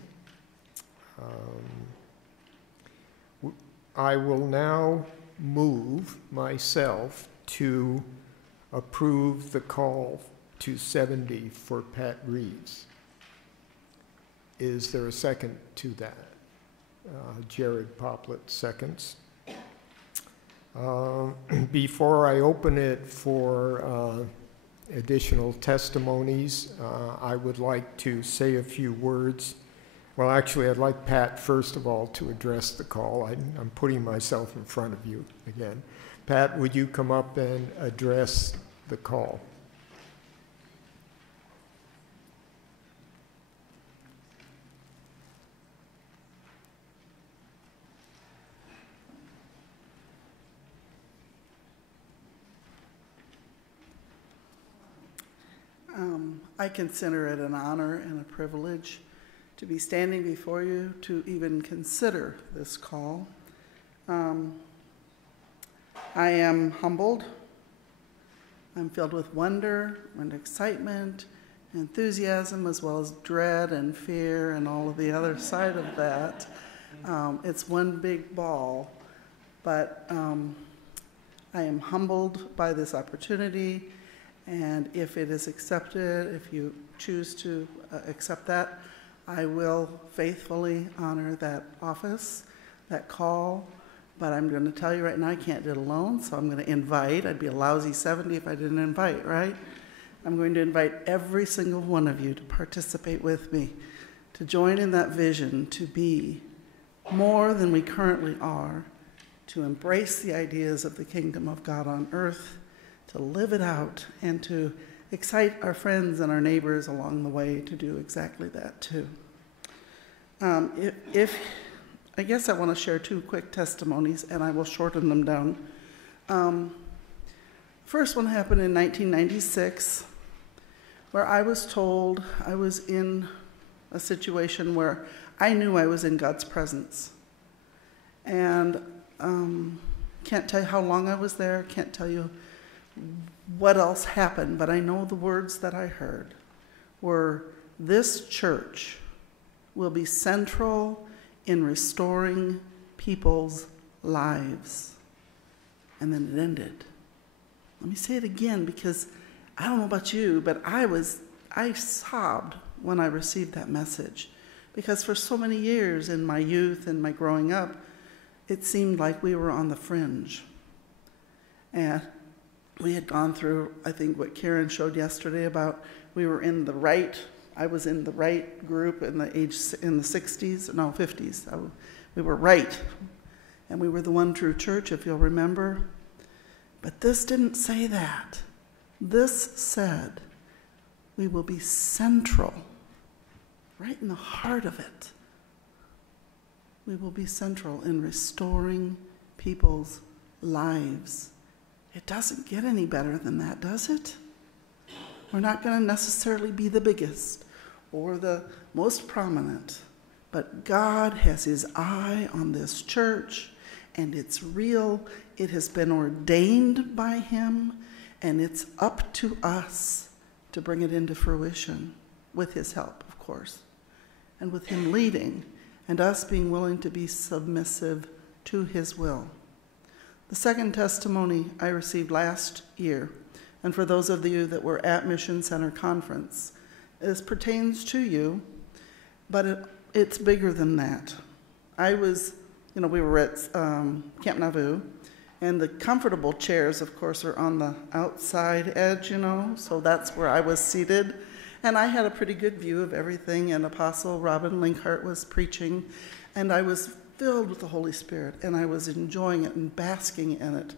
I will now move myself to approve the call to 70 for Pat Reeves. Is there a second to that? Jared Poplet seconds. Before I open it for additional testimonies, I would like to say a few words. Well, actually, I'd like Pat, first of all, to address the call. I'm putting myself in front of you again. Pat, would you come up and address the call? I consider it an honor and a privilege to be standing before you to even consider this call. I am humbled. I'm filled with wonder and excitement, enthusiasm, as well as dread and fear and all of the other side of that. It's one big ball, but I am humbled by this opportunity. And if it is accepted, if you choose to accept that, I will faithfully honor that office, that call. But I'm going to tell you right now, I can't do it alone, so I'm going to invite. I'd be a lousy 70 if I didn't invite, right? I'm going to invite every single one of you to participate with me, to join in that vision, to be more than we currently are, to embrace the ideas of the kingdom of God on earth, to live it out, and to excite our friends and our neighbors along the way to do exactly that too. I guess I want to share two quick testimonies, and I will shorten them down. First one happened in 1996, where I was told I was in a situation where I knew I was in God's presence. And can't tell you how long I was there, can't tell you what else happened, but I know the words that I heard were, this church will be central in restoring people's lives. And then it ended. Let me say it again, because I don't know about you, but I sobbed when I received that message, because for so many years in my youth and my growing up, it seemed like we were on the fringe. And we had gone through, I think, what Karen showed yesterday about we were in the right, I was in the right group in the 60s, no, 50s. We were right. And we were the one true church, if you'll remember. But this didn't say that. This said, we will be central, right in the heart of it. We will be central in restoring people's lives. It doesn't get any better than that, does it? We're not going to necessarily be the biggest or the most prominent, but God has his eye on this church, and it's real. It has been ordained by him, and it's up to us to bring it into fruition with his help, of course, and with him leading and us being willing to be submissive to his will. The second testimony I received last year, and for those of you that were at Mission Center Conference, this pertains to you, but it's bigger than that. We were at Camp Nauvoo, and the comfortable chairs, of course, are on the outside edge, so that's where I was seated. And I had a pretty good view of everything, and Apostle Robin Linkhart was preaching, and I was filled with the Holy Spirit, and I was enjoying it and basking in it.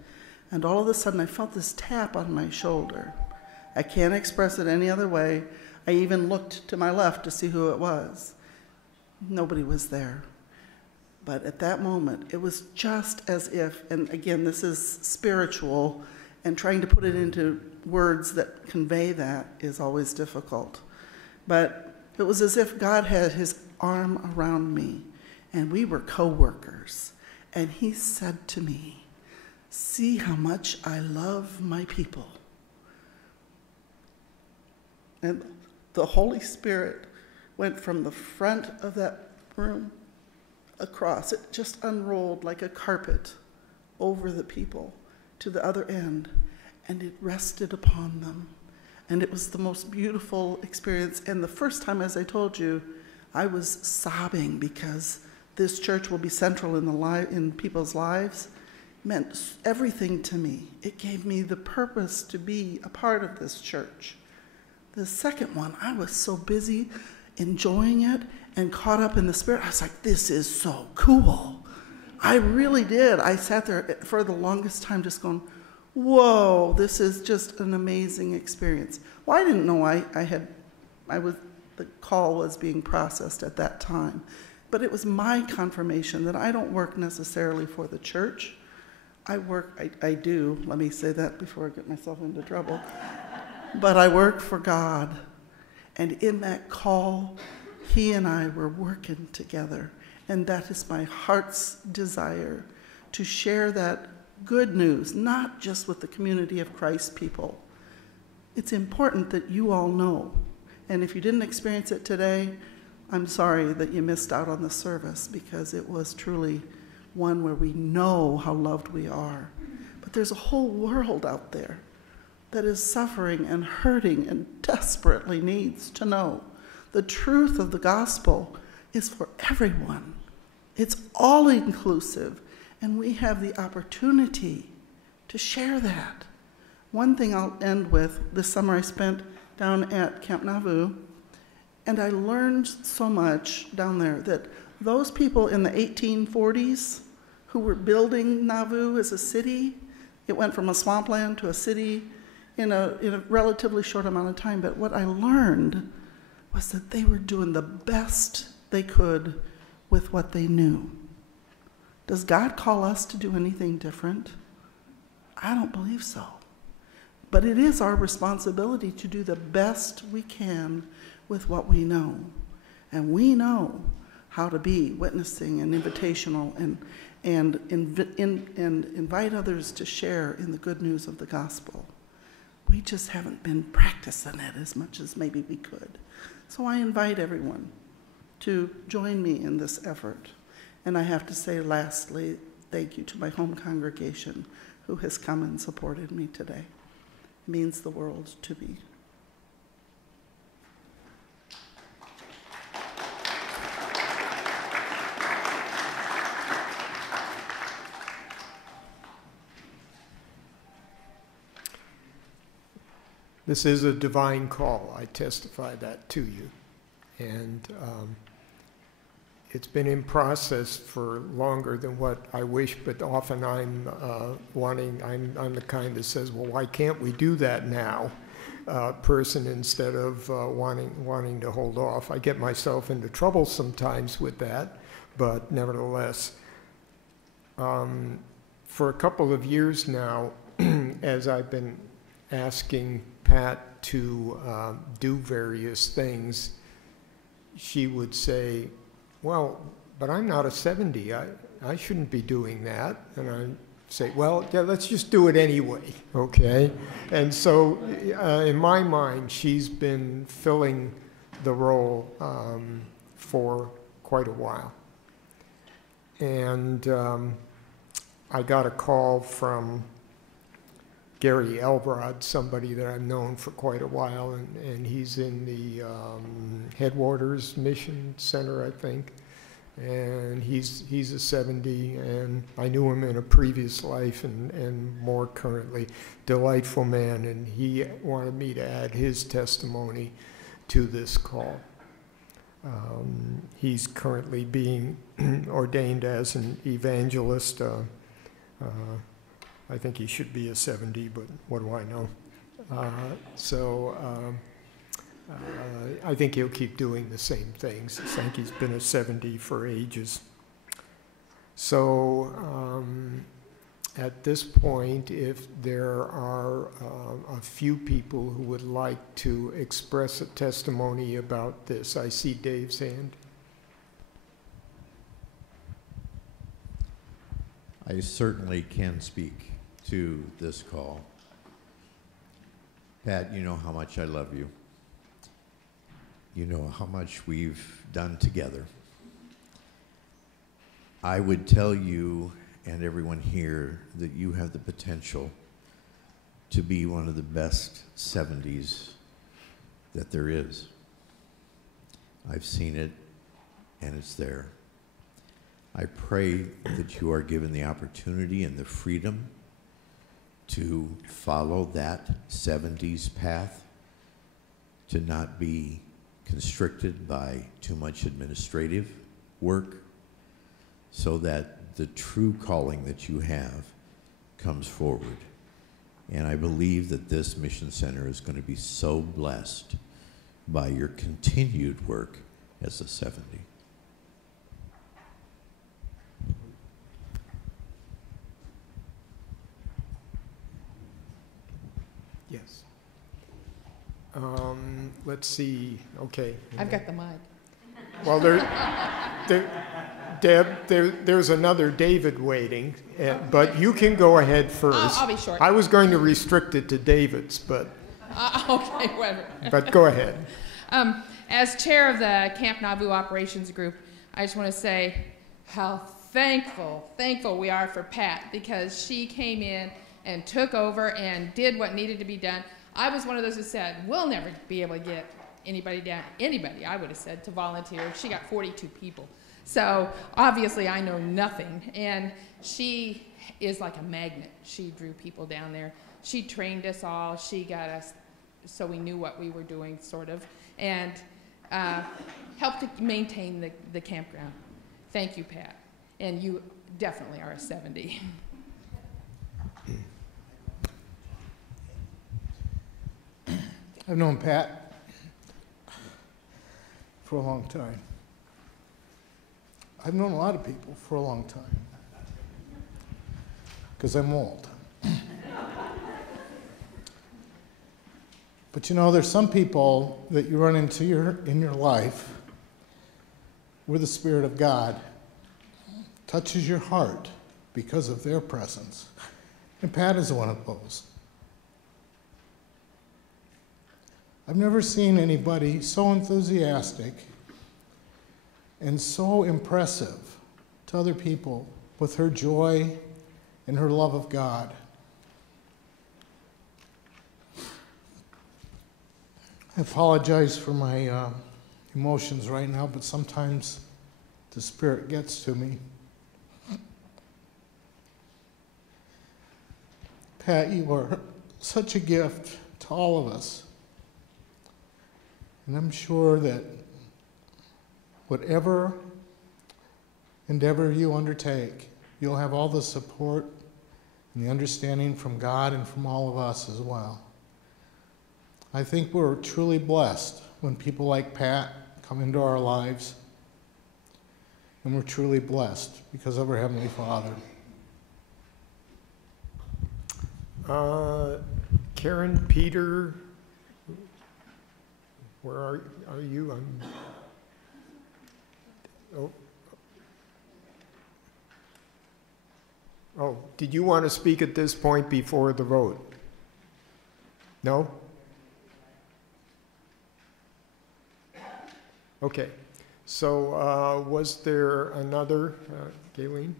And all of a sudden, I felt this tap on my shoulder. I can't express it any other way. I even looked to my left to see who it was. Nobody was there. But at that moment, it was just as if, and again, this is spiritual, and trying to put it into words that convey that is always difficult. But it was as if God had his arm around me, and we were co-workers. And he said to me, "See how much I love my people." And the Holy Spirit went from the front of that room across. It just unrolled like a carpet over the people to the other end, and it rested upon them. And it was the most beautiful experience. And the first time, as I told you, I was sobbing because this church will be central in people's lives. It meant everything to me. It gave me the purpose to be a part of this church. The second one, I was so busy enjoying it and caught up in the spirit. I was like, this is so cool. I really did. I sat there for the longest time just going, whoa, this is just an amazing experience. Well, I didn't know the call was being processed at that time. But it was my confirmation that I don't work necessarily for the church. I do, let me say that before I get myself into trouble. But I work for God. And in that call, he and I were working together. And that is my heart's desire, to share that good news, not just with the community of Christ people. It's important that you all know. And if you didn't experience it today, I'm sorry that you missed out on the service, because it was truly one where we know how loved we are. But there's a whole world out there that is suffering and hurting and desperately needs to know. The truth of the gospel is for everyone. It's all inclusive, and we have the opportunity to share that. One thing I'll end with, this summer I spent down at Camp Nauvoo, and I learned so much down there that those people in the 1840s who were building Nauvoo as a city, it went from a swampland to a city in a relatively short amount of time. But what I learned was that they were doing the best they could with what they knew. Does God call us to do anything different? I don't believe so. But it is our responsibility to do the best we can with what we know. And we know how to be witnessing and invitational and invite others to share in the good news of the gospel. We just haven't been practicing it as much as maybe we could. So I invite everyone to join me in this effort. And I have to say, lastly, thank you to my home congregation who has come and supported me today. It means the world to me. This is a divine call. I testify that to you. And it's been in process for longer than what I wish, but often I'm the kind that says, well, why can't we do that now? Person instead of wanting to hold off. I get myself into trouble sometimes with that, but nevertheless, for a couple of years now, as I've been asking Pat to do various things, she would say, well, but I'm not a 70. I shouldn't be doing that. And I'd say, well, yeah, let's just do it anyway, okay? And so in my mind, she's been filling the role for quite a while. And I got a call from Gary Elbrod, somebody that I've known for quite a while, and he's in the Headwaters Mission Center, I think. And he's a 70, and I knew him in a previous life and more currently. Delightful man, and he wanted me to add his testimony to this call. He's currently being ordained as an evangelist. I think he should be a 70, but what do I know? I think he'll keep doing the same things. I think he's been a 70 for ages. So at this point, if there are a few people who would like to express a testimony about this, I see Dave's hand. I certainly can speak to this call. Pat, you know how much I love you. You know how much we've done together. I would tell you and everyone here that you have the potential to be one of the best 70s that there is. I've seen it, and it's there. I pray that you are given the opportunity and the freedom to follow that 70s path, to not be constricted by too much administrative work, so that the true calling that you have comes forward. And I believe that this mission center is going to be so blessed by your continued work as a 70. Yes. Let's see. Okay. I've got the mic. Well, Deb, there's another David waiting, but you can go ahead first. I'll be short. I was going to restrict it to David's, but okay, whatever. But go ahead. As chair of the Camp Nauvoo operations group, I just want to say how thankful we are for Pat, because she came in and took over and did what needed to be done. I was one of those who said, we'll never be able to get anybody, I would have said, to volunteer. She got 42 people. So obviously I know nothing. And she is like a magnet. She drew people down there. She trained us all. She got us so we knew what we were doing, sort of, and helped to maintain the campground. Thank you, Pat. And you definitely are a 70. I've known Pat for a long time. I've known a lot of people for a long time, because I'm old. But you know, there's some people that you run into in your life where the Spirit of God touches your heart because of their presence. And Pat is one of those. I've never seen anybody so enthusiastic and so impressive to other people with her joy and her love of God. I apologize for my emotions right now, but sometimes the Spirit gets to me. Pat, you are such a gift to all of us. And I'm sure that whatever endeavor you undertake, you'll have all the support and the understanding from God and from all of us as well. I think we're truly blessed when people like Pat come into our lives, and we're truly blessed because of our Heavenly Father. Karen, Peter, where are you? Oh, did you want to speak at this point before the vote? No? Okay. So was there another, Gayleen?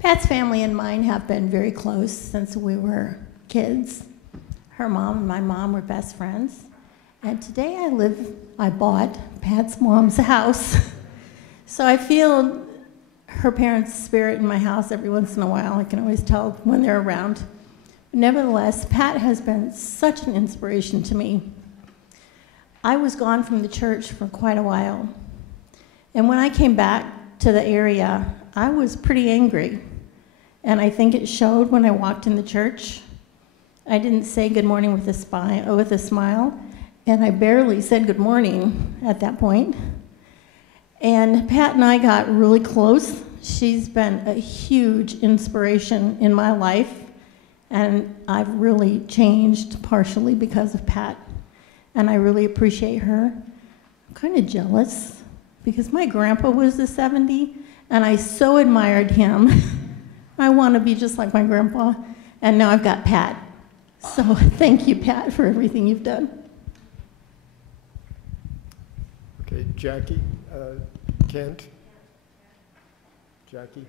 Pat's family and mine have been very close since we were kids. Her mom and my mom were best friends. And today I bought Pat's mom's house. So I feel her parents' spirit in my house every once in a while. I can always tell when they're around. Nevertheless, Pat has been such an inspiration to me. I was gone from the church for quite a while. And when I came back to the area, I was pretty angry. And I think it showed when I walked in the church. I didn't say good morning with a smile, and I barely said good morning at that point. And Pat and I got really close. She's been a huge inspiration in my life, and I've really changed partially because of Pat. And I really appreciate her. I'm kind of jealous because my grandpa was the 70, and I so admired him. I want to be just like my grandpa, and now I've got Pat. So thank you, Pat, for everything you've done. Okay, Jackie, Kent, Jackie.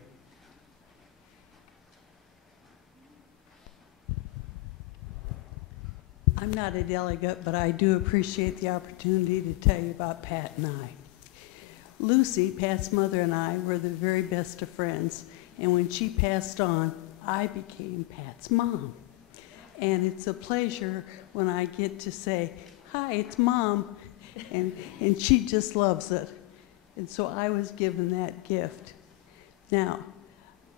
I'm not a delegate, but I do appreciate the opportunity to tell you about Pat and I. Lucy, Pat's mother, and I were the very best of friends. And when she passed on, I became Pat's mom. And it's a pleasure when I get to say, hi, it's Mom. And she just loves it. And so I was given that gift. Now,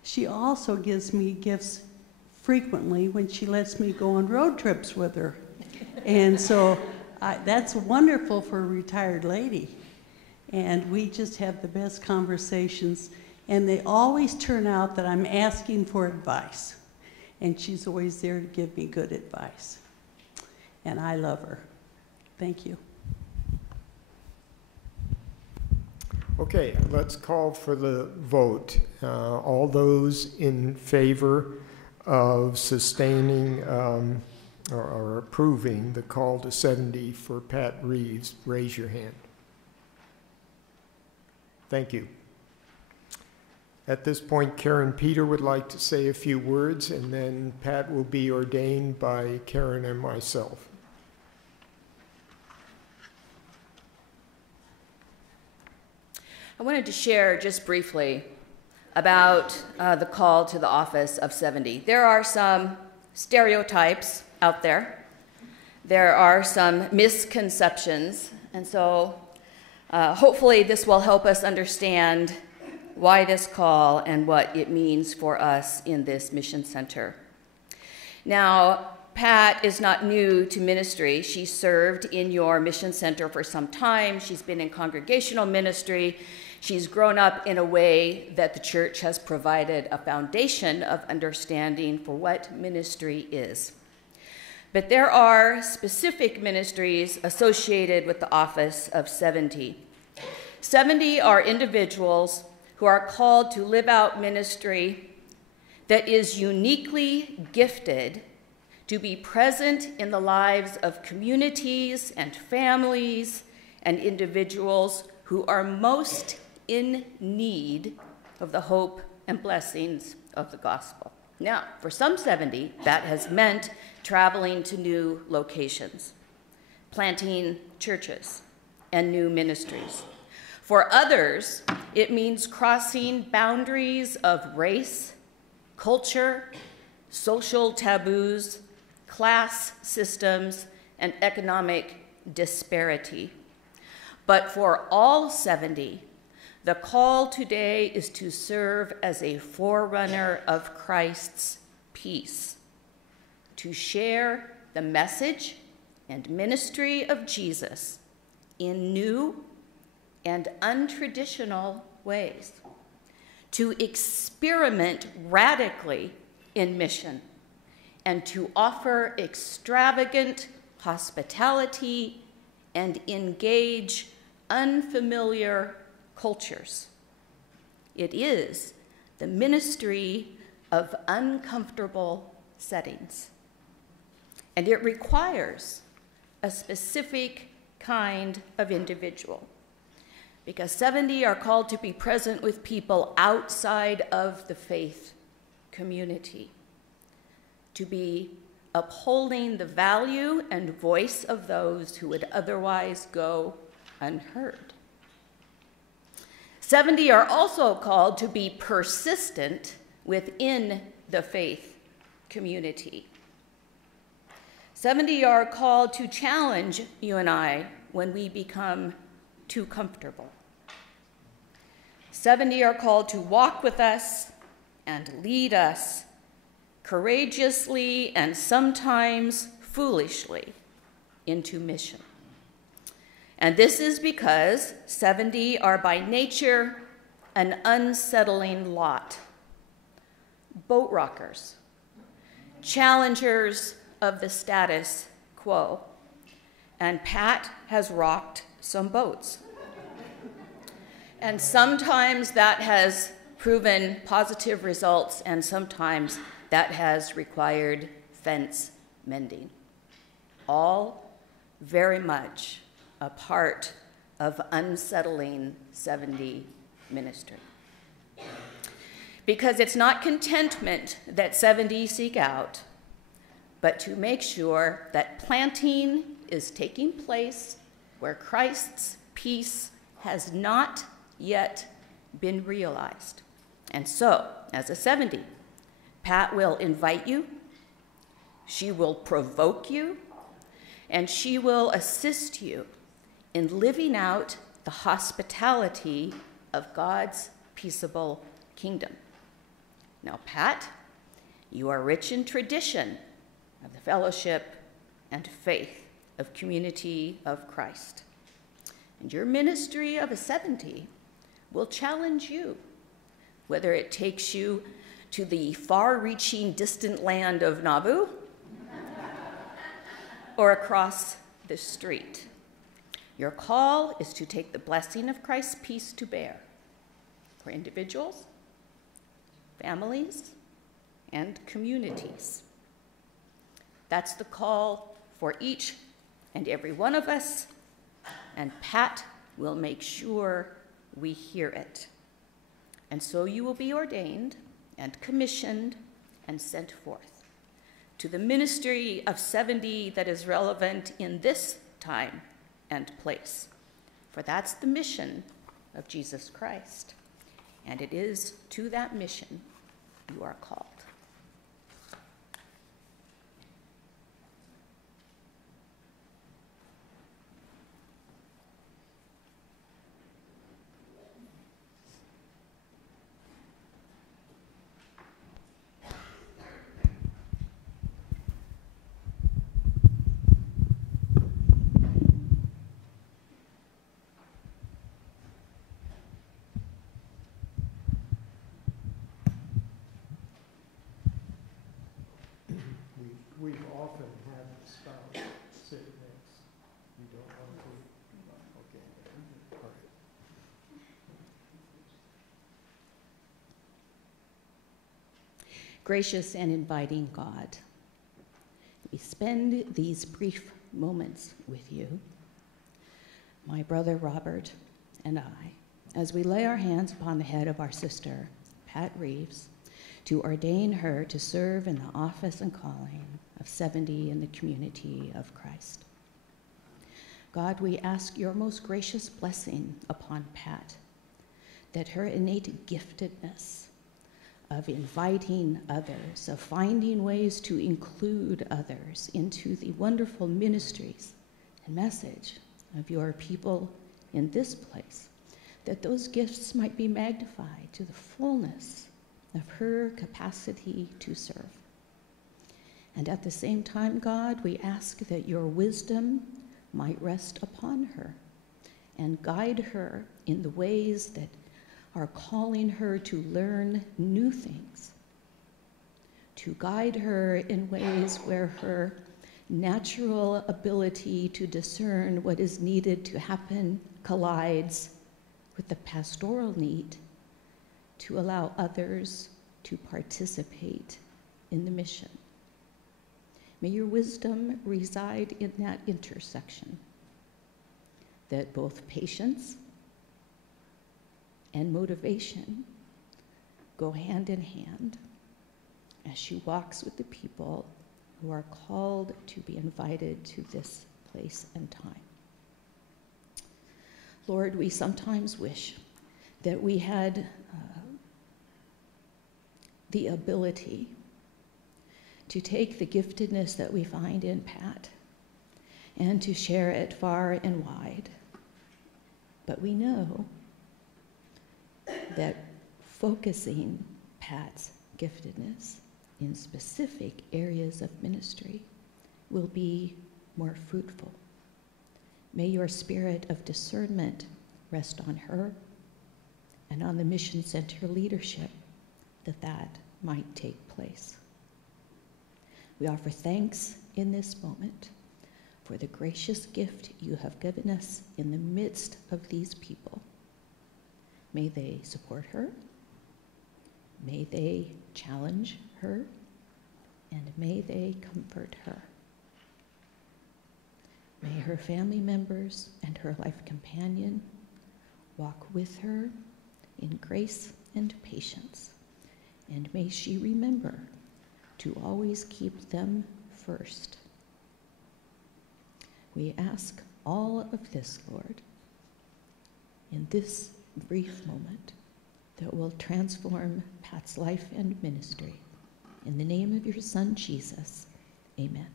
she also gives me gifts frequently when she lets me go on road trips with her. And so that's wonderful for a retired lady. And we just have the best conversations. And they always turn out that I'm asking for advice. And she's always there to give me good advice. And I love her. Thank you. Okay, let's call for the vote. All those in favor of sustaining or approving the call to 70 for Pat Reeves, raise your hand. Thank you. At this point, Karen Peter would like to say a few words, and then Pat will be ordained by Karen and myself. I wanted to share just briefly about the call to the office of 70. There are some stereotypes out there. There are some misconceptions, and so hopefully this will help us understand why this call and what it means for us in this mission center. Now, Pat is not new to ministry. She served in your mission center for some time. She's been in congregational ministry. She's grown up in a way that the church has provided a foundation of understanding for what ministry is. But there are specific ministries associated with the office of 70. 70 are individuals who are called to live out ministry that is uniquely gifted to be present in the lives of communities and families and individuals who are most in need of the hope and blessings of the gospel. Now, for some 70, that has meant traveling to new locations, planting churches and new ministries. For others, it means crossing boundaries of race, culture, social taboos, class systems, and economic disparity. But for all 70, the call today is to serve as a forerunner of Christ's peace, to share the message and ministry of Jesus in new and untraditional ways, to experiment radically in mission, and to offer extravagant hospitality and engage unfamiliar cultures. It is the ministry of uncomfortable settings, and it requires a specific kind of individual, because 70 are called to be present with people outside of the faith community, to be upholding the value and voice of those who would otherwise go unheard. 70 are also called to be persistent within the faith community. 70 are called to challenge you and I when we become too comfortable. 70 are called to walk with us and lead us courageously and sometimes foolishly into mission. And this is because 70 are by nature an unsettling lot. Boat rockers, challengers of the status quo. And Pat has rocked some boats. And sometimes that has proven positive results, and sometimes that has required fence mending. All very much a part of unsettling 70 ministry. Because it's not contentment that 70 seek out, but to make sure that planting is taking place where Christ's peace has not yet been realized. And so, as a 70, Pat will invite you, she will provoke you, and she will assist you in living out the hospitality of God's peaceable kingdom. Now, Pat, you are rich in tradition of the fellowship and faith of Community of Christ. And your ministry of a 70 will challenge you, whether it takes you to the far-reaching distant land of Nauvoo or across the street. Your call is to take the blessing of Christ's peace to bear for individuals, families, and communities. That's the call for each and every one of us, and Pat will make sure we hear it. And so you will be ordained and commissioned and sent forth to the ministry of 70 that is relevant in this time and place. For that's the mission of Jesus Christ. And it is to that mission you are called. We've often had the spouse sit next. You don't want to? Okay. All right. Gracious and inviting God, we spend these brief moments with you, my brother Robert and I, as we lay our hands upon the head of our sister, Pat Reeves, to ordain her to serve in the office and calling of 70 in the Community of Christ. God, we ask your most gracious blessing upon Pat, that her innate giftedness of inviting others, of finding ways to include others into the wonderful ministries and message of your people in this place, that those gifts might be magnified to the fullness of her capacity to serve. And at the same time, God, we ask that your wisdom might rest upon her and guide her in the ways that are calling her to learn new things, to guide her in ways where her natural ability to discern what is needed to happen collides with the pastoral need to allow others to participate in the mission. May your wisdom reside in that intersection, that both patience and motivation go hand in hand as she walks with the people who are called to be invited to this place and time. Lord, we sometimes wish that we had the ability to take the giftedness that we find in Pat and to share it far and wide. But we know that focusing Pat's giftedness in specific areas of ministry will be more fruitful. May your spirit of discernment rest on her and on the Mission Center leadership that might take place. We offer thanks in this moment for the gracious gift you have given us in the midst of these people. May they support her, may they challenge her, and may they comfort her. May her family members and her life companion walk with her in grace and patience, and may she remember to always keep them first. We ask all of this, Lord, in this brief moment that will transform Pat's life and ministry. In the name of your Son, Jesus, amen.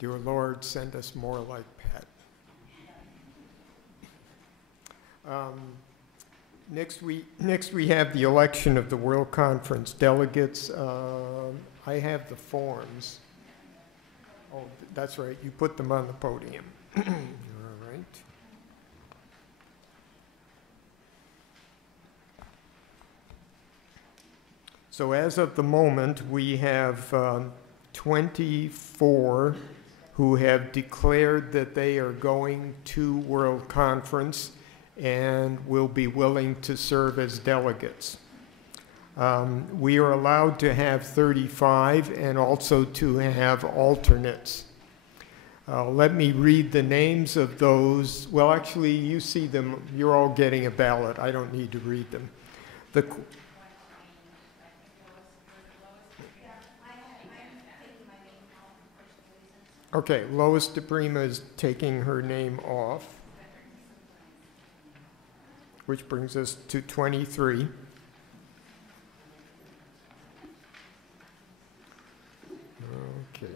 Dear Lord, send us more like Pat. Next we have the election of the World Conference delegates. I have the forms. Oh, that's right, you put them on the podium. All right. So as of the moment, we have 24 who have declared that they are going to World Conference and will be willing to serve as delegates. We are allowed to have 35 and also to have alternates. Let me read the names of those. Well, actually, you see them. You're all getting a ballot. I don't need to read them. Okay, Lois DePrima is taking her name off, which brings us to 23. Okay.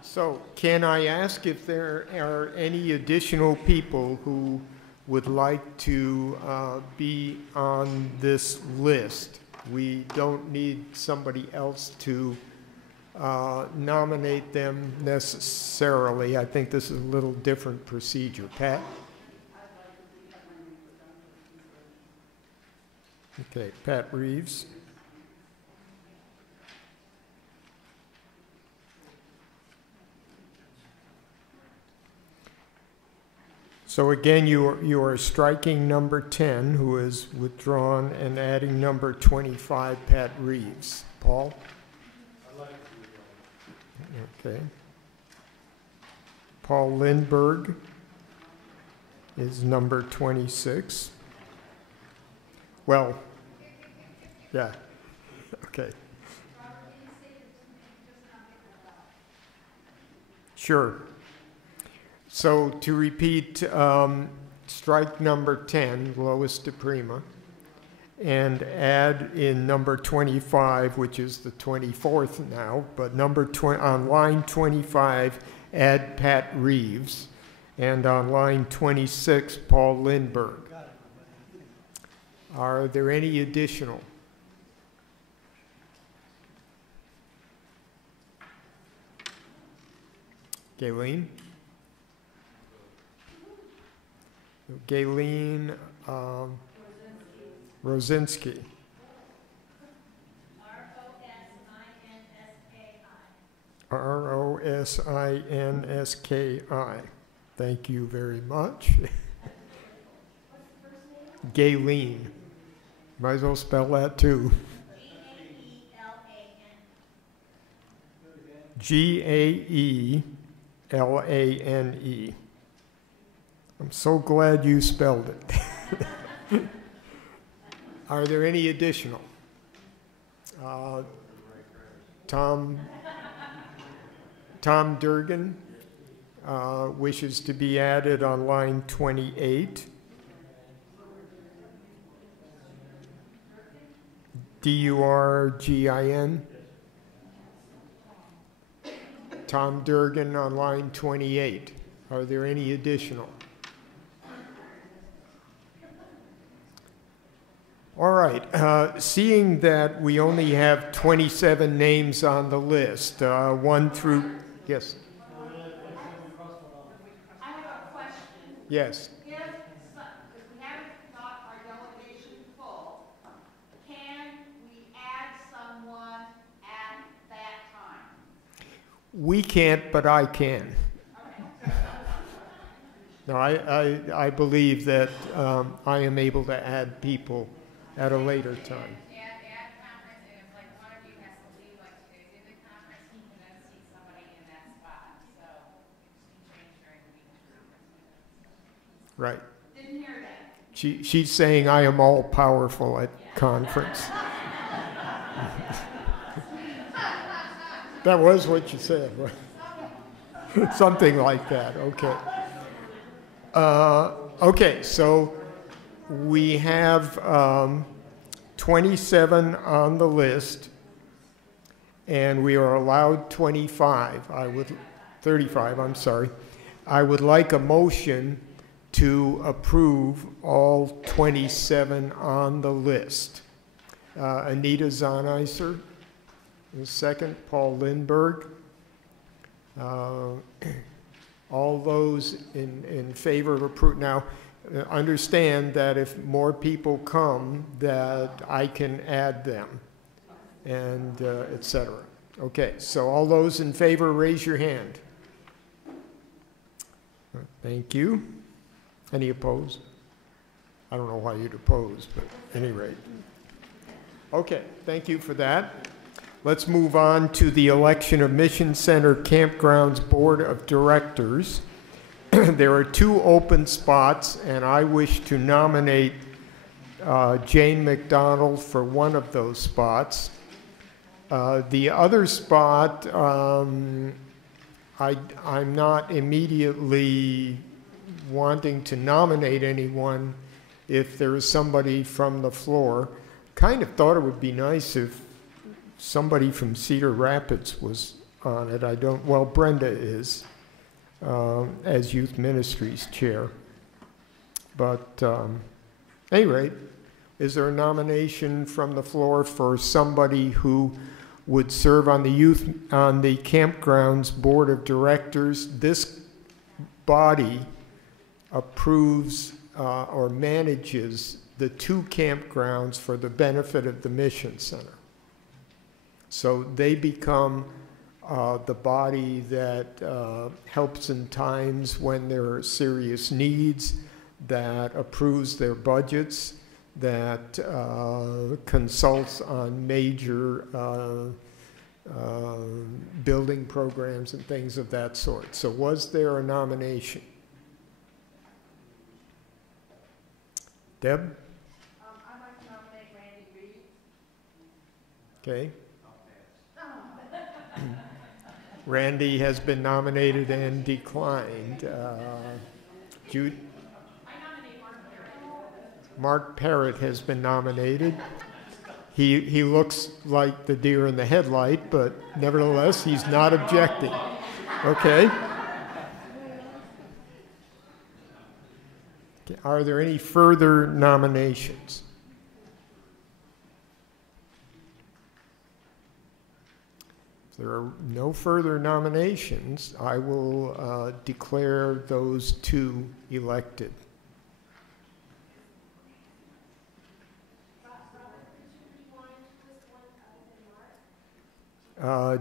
So, can I ask if there are any additional people who would like to be on this list? We don't need somebody else to nominate them necessarily. I think this is a little different procedure. Pat? Okay, Pat Reeves. So again, you are striking number 10, who is withdrawn, and adding number 25, Pat Reeves. Paul? I'd like to Okay. Paul Lindbergh is number 26. Well, yeah, okay. Sure. So to repeat, strike number 10, Lois DePrima, and add in number 25, which is the 24th now, but on line 25, add Pat Reeves, and on line 26, Paul Lindbergh. Are there any additional? Galen? Galen Rosinski. Rosinski. Thank you very much. Galen. Might as well spell that too. Gaelane. I'm so glad you spelled it. Are there any additional? Tom Durgan wishes to be added on line 28. Durgin. Tom Durgan on line 28. Are there any additional? All right. Seeing that we only have 27 names on the list, 1 through... Yes? I have a question. Yes. If we haven't got our delegation full, can we add someone at that time? We can't, but I can. No, I believe that I am able to add people at a later time. Right. Didn't hear that. She's saying I am all powerful at conference. That was what you said, right? Something like that, okay. Okay, so we have 27 on the list, and we are allowed 35, I'm sorry. I would like a motion to approve all 27 on the list. Anita Zoniser, the second. Paul Lindbergh. All those in favor of approval. Now, understand that if more people come, that I can add them, and et cetera. Okay, so all those in favor, raise your hand. Thank you. Any opposed? I don't know why you'd oppose, but at any rate. Okay, thank you for that. Let's move on to the election of Mission Center Campgrounds Board of Directors. There are 2 open spots, and I wish to nominate Jane McDonald for one of those spots. The other spot, I'm not immediately wanting to nominate anyone if there is somebody from the floor. Kind of thought it would be nice if somebody from Cedar Rapids was on it. Well, Brenda is, as Youth Ministries Chair. But at any rate, is there a nomination from the floor for somebody who would serve on the Campgrounds Board of Directors? This body approves or manages the 2 campgrounds for the benefit of the Mission Center. So they become the body that helps in times when there are serious needs, that approves their budgets, that consults on major building programs and things of that sort. So was there a nomination? Deb? I'd like to nominate Randy Reed. Okay. Randy has been nominated and declined. Jude? Mark Parrott has been nominated. He looks like the deer in the headlight, but nevertheless, he's not objecting. Okay. Are there any further nominations? If there are no further nominations, I will declare those two elected.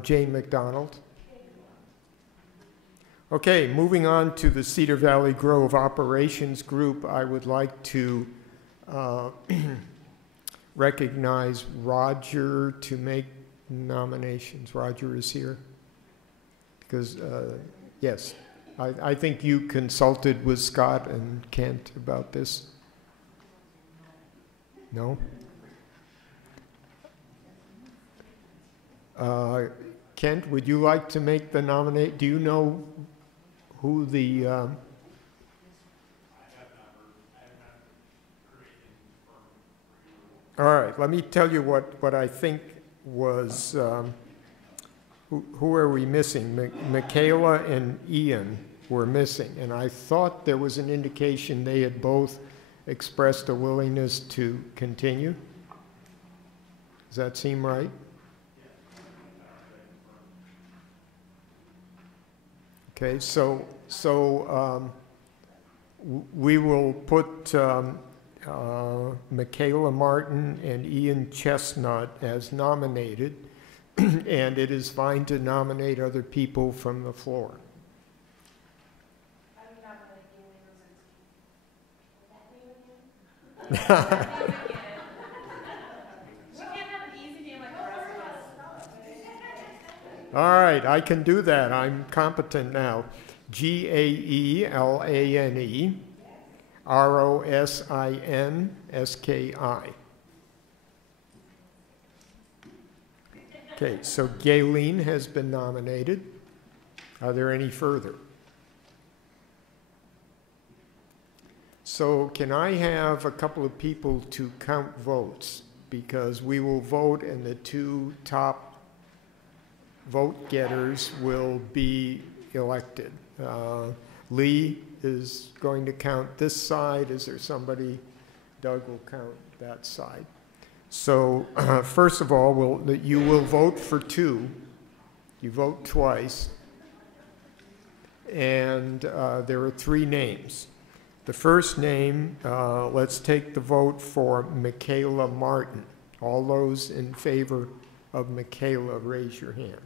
Jane McDonald. Okay, moving on to the Cedar Valley Grove Operations Group, I would like to recognize Roger to make nominations. Roger is here. Because, yes, I think you consulted with Scott and Kent about this. No? Kent, would you like to make the nominate? Do you know who the... All right, let me tell you what I think was... who are we missing? Michaela and Ian were missing, and I thought there was an indication they had both expressed a willingness to continue. Does that seem right? Okay, so we will put Michaela Martin and Ian Chestnut as nominated, and it is fine to nominate other people from the floor. I would nominate Julie Rosinski. We can't have an easy name like the rest of us. All right, I can do that. I'm competent now. Gaelane Rosinski. Okay, so Gayleen has been nominated. Are there any further? So can I have a couple of people to count votes? Because we will vote and the two top vote getters will be elected. Lee is going to count this side. Is there somebody? Doug will count that side. So first of all, you will vote for two. You vote twice. And there are three names. The first name, let's take the vote for Michaela Martin. All those in favor of Michaela, raise your hand.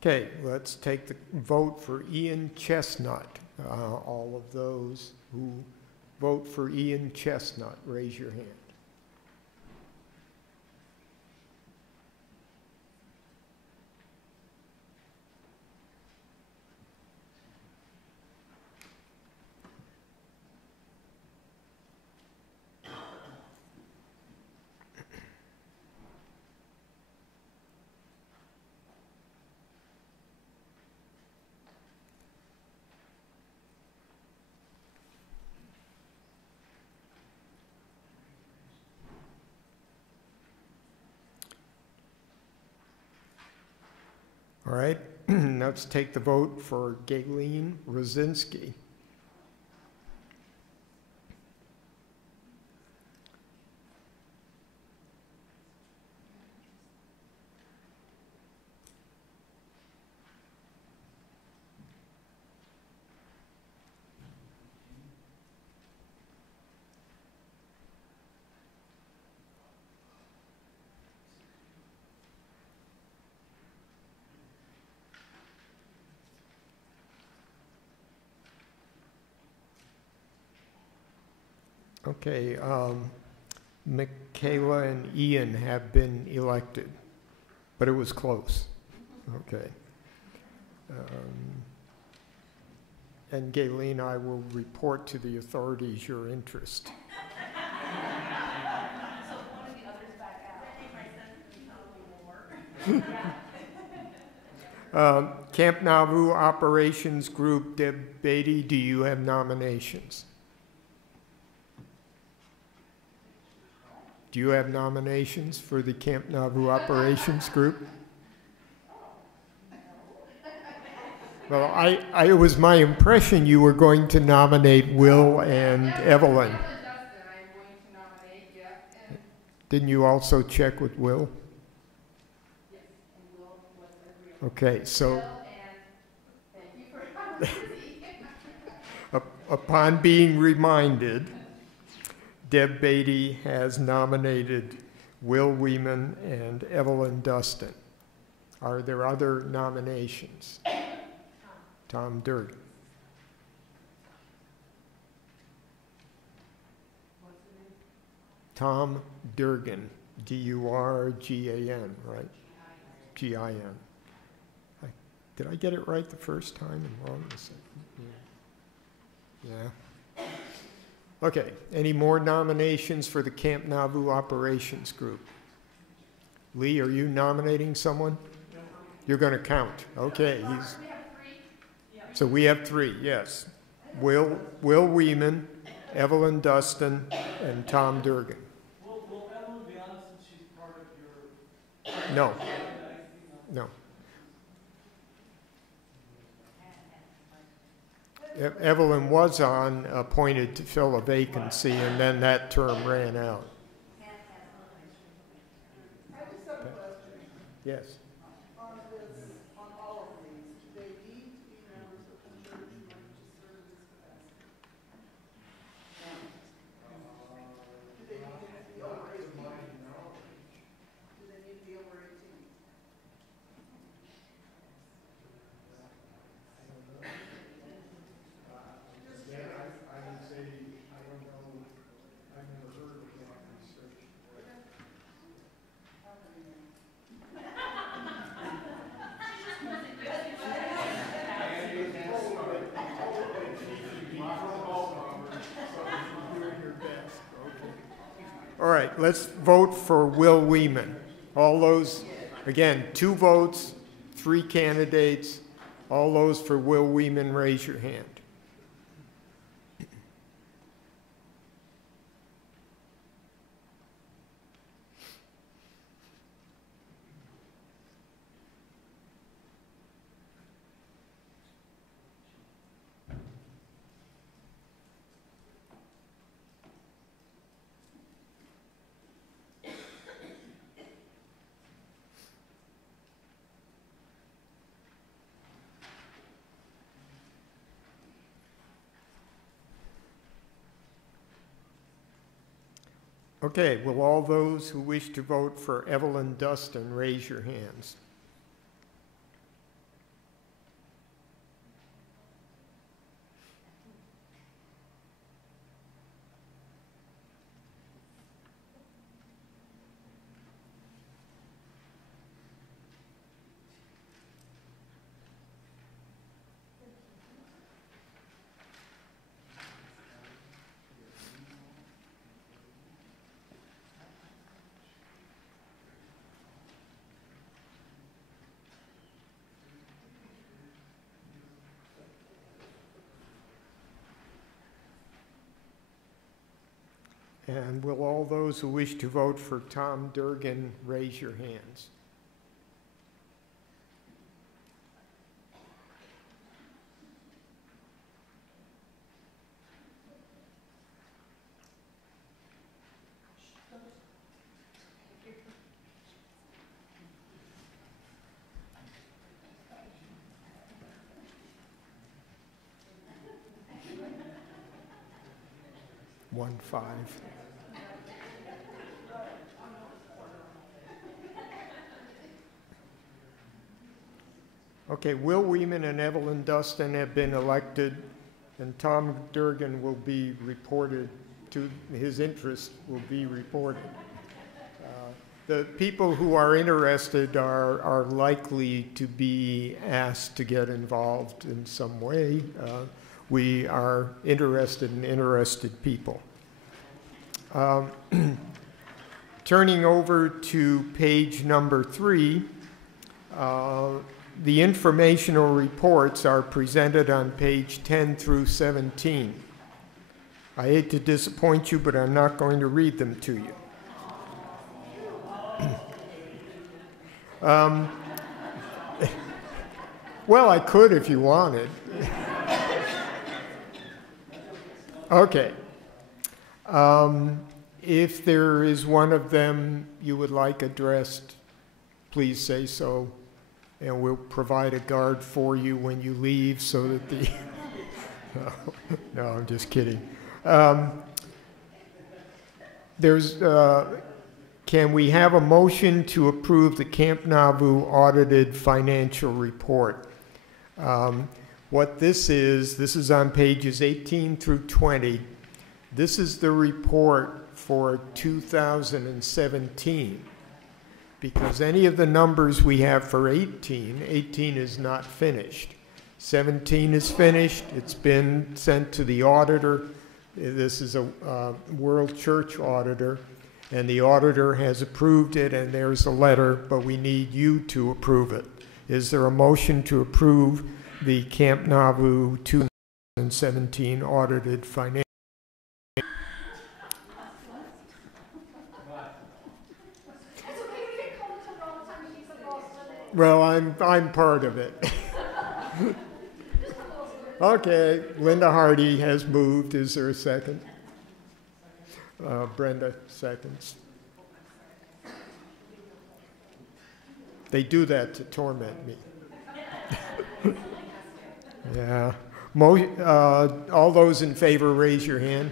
Okay, let's take the vote for Ian Chestnut. All of those who vote for Ian Chestnut, raise your hand. All right, let's take the vote for Gayleen Rosinski. Okay, Michaela and Ian have been elected, but it was close. Okay. And Gayleen, I will report to the authorities your interest. So one of the others back out. Camp Nauvoo Operations Group, Deb Beatty, do you have nominations? Do you have nominations for the Camp Nauvoo Operations Group? Well, it was my impression you were going to nominate Will and Evelyn. Didn't you also check with Will? Okay, so upon being reminded, Deb Beatty has nominated Will Weeman and Evelyn Dustin. Are there other nominations? Tom Durgan. Tom Durgan, D-U-R-G-A-N, right? G-I-N. Did I get it right the first time and wrong the second? Yeah. Okay, any more nominations for the Camp Nauvoo Operations Group? Lee, are you nominating someone? You're going to count. Okay. So we have three, yes. Will Weeman, Evelyn Dustin, and Tom Durgan. Will Evelyn be honest since she's part of your... No. No. Evelyn was appointed to fill a vacancy, and then that term ran out. I just have a question. Yes. On all of these, do they need to be members of the church in order to serve in this capacity? Do they need to be over 18? Do they need to be over 18? I would say, I don't know, I've never heard of that research. All right, let's vote for Will Weeman. All those, again, 2 votes, 3 candidates. All those for Will Weeman, raise your hand. Okay, will all those who wish to vote for Evelyn Dustin raise your hands? And will all those who wish to vote for Tom Durgan raise your hands? 15. Okay, Will Weeman and Evelyn Dustin have been elected, and Tom Durgan will be reported to, his interest will be reported. The people who are interested are likely to be asked to get involved in some way. We are interested in interested people. Turning over to page number 3, the informational reports are presented on page 10 through 17. I hate to disappoint you, but I'm not going to read them to you. Well, I could if you wanted. Okay. If there is one of them you would like addressed, please say so, and we'll provide a guard for you when you leave so that the... No, I'm just kidding. Can we have a motion to approve the Camp Nauvoo audited financial report? What this is on pages 18 through 20. This is the report for 2017. Because any of the numbers we have for 18 is not finished. 17 is finished. It's been sent to the auditor. This is a World Church auditor, and the auditor has approved it, and there's a letter, but we need you to approve it. Is there a motion to approve the Camp Nauvoo 2017 audited financial? Well, I'm part of it. Okay, Linda Hardy has moved. Is there a second? Brenda seconds. They do that to torment me. Yeah. All those in favor, raise your hand.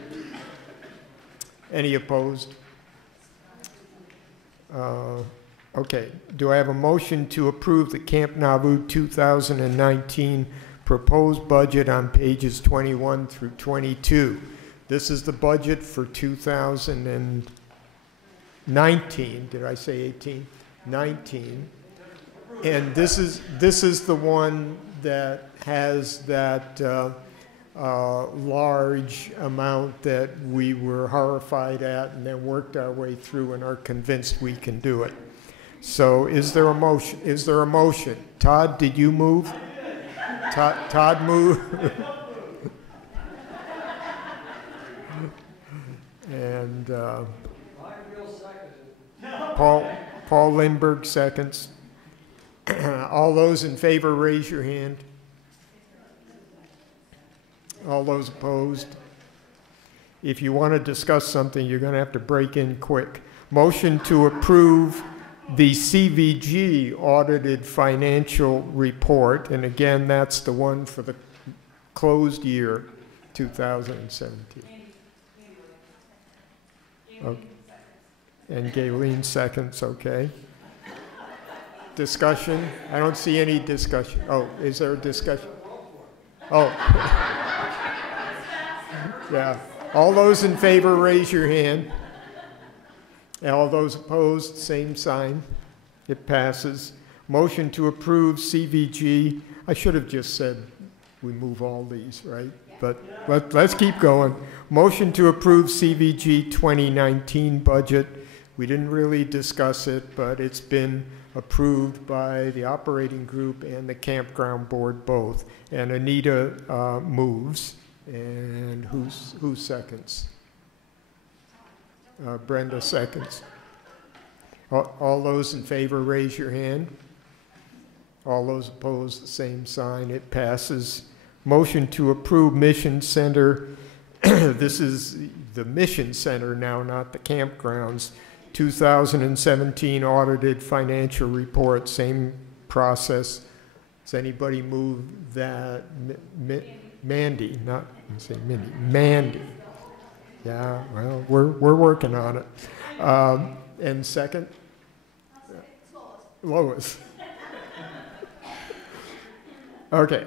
Any opposed? Okay. Do I have a motion to approve the Camp Nauvoo 2019 proposed budget on pages 21 through 22? This is the budget for 2019. Did I say 18? 19. And this is the one that has that large amount that we were horrified at and then worked our way through and are convinced we can do it. So is there a motion? Is there a motion? Todd, did you move? Todd moved. And Paul Lindbergh seconds. All those in favor, raise your hand. All those opposed? If you want to discuss something, you're going to have to break in quick. Motion to approve the CVG audited financial report, and again, that's the one for the closed year, 2017. Okay. And Gayleen seconds, okay. Discussion? I don't see any discussion. Oh, is there a discussion? Oh. Yeah. All those in favor, raise your hand. And all those opposed, same sign. It passes. Motion to approve CVG. I should have just said we move all these, right? But let's keep going. Motion to approve CVG 2019 budget. We didn't really discuss it, but it's been approved by the operating group and the campground board both. And Anita moves. And who seconds? Brenda seconds. All those in favor, raise your hand. All those opposed, the same sign. It passes. Motion to approve Mission Center. This is the Mission Center now, not the campgrounds. 2017 audited financial report, same process. Does anybody move that? Mandy, not say Mindy. Mandy. Yeah, well, we're working on it. And second? Lois. Okay.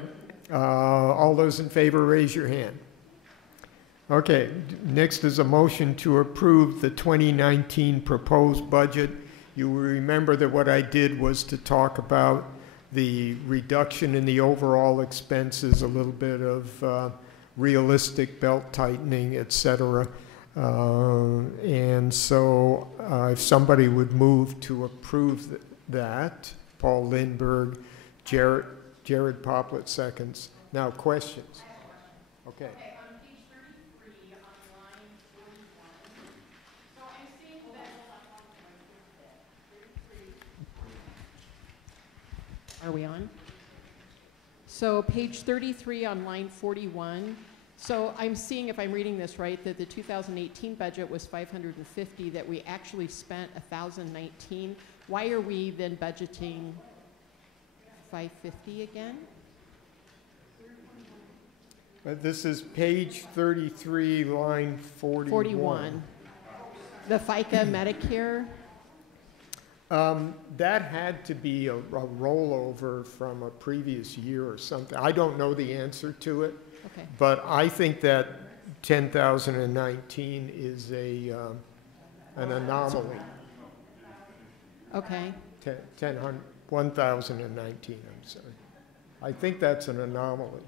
All those in favor, raise your hand. Okay, next is a motion to approve the 2019 proposed budget. You will remember that what I did was to talk about the reduction in the overall expenses, a little bit of realistic belt tightening, etc. And so if somebody would move to approve that, Paul Lindbergh, Jared Poplet seconds. Now questions? Okay. Are we on? So page 33 on line 41. So I'm seeing, if I'm reading this right, that the 2018 budget was 550, that we actually spent 1,019. Why are we then budgeting 550 again? This is page 33, line 41. 41. The FICA Medicare? That had to be a rollover from a previous year or something. I don't know the answer to it, okay. But I think that 10,019 is an anomaly. Okay. 1,019, I'm sorry. I think that's an anomaly.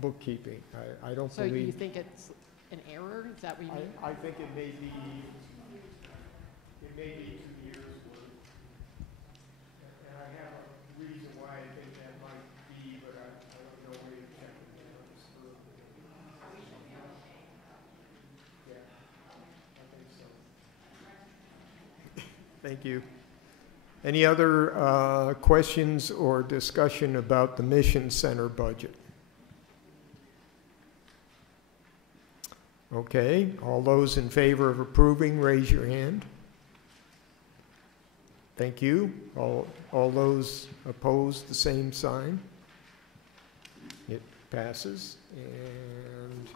Bookkeeping, I don't believe. So you think it's an error? Is that what you mean? I think it may be 2 years worth. And I have a reason why I think that might be, but I don't know where you check it out. Yeah, I think so. Thank you. Any other questions or discussion about the Mission Center budget? Okay, all those in favor of approving, raise your hand. Thank you. All those opposed, the same sign. It passes. And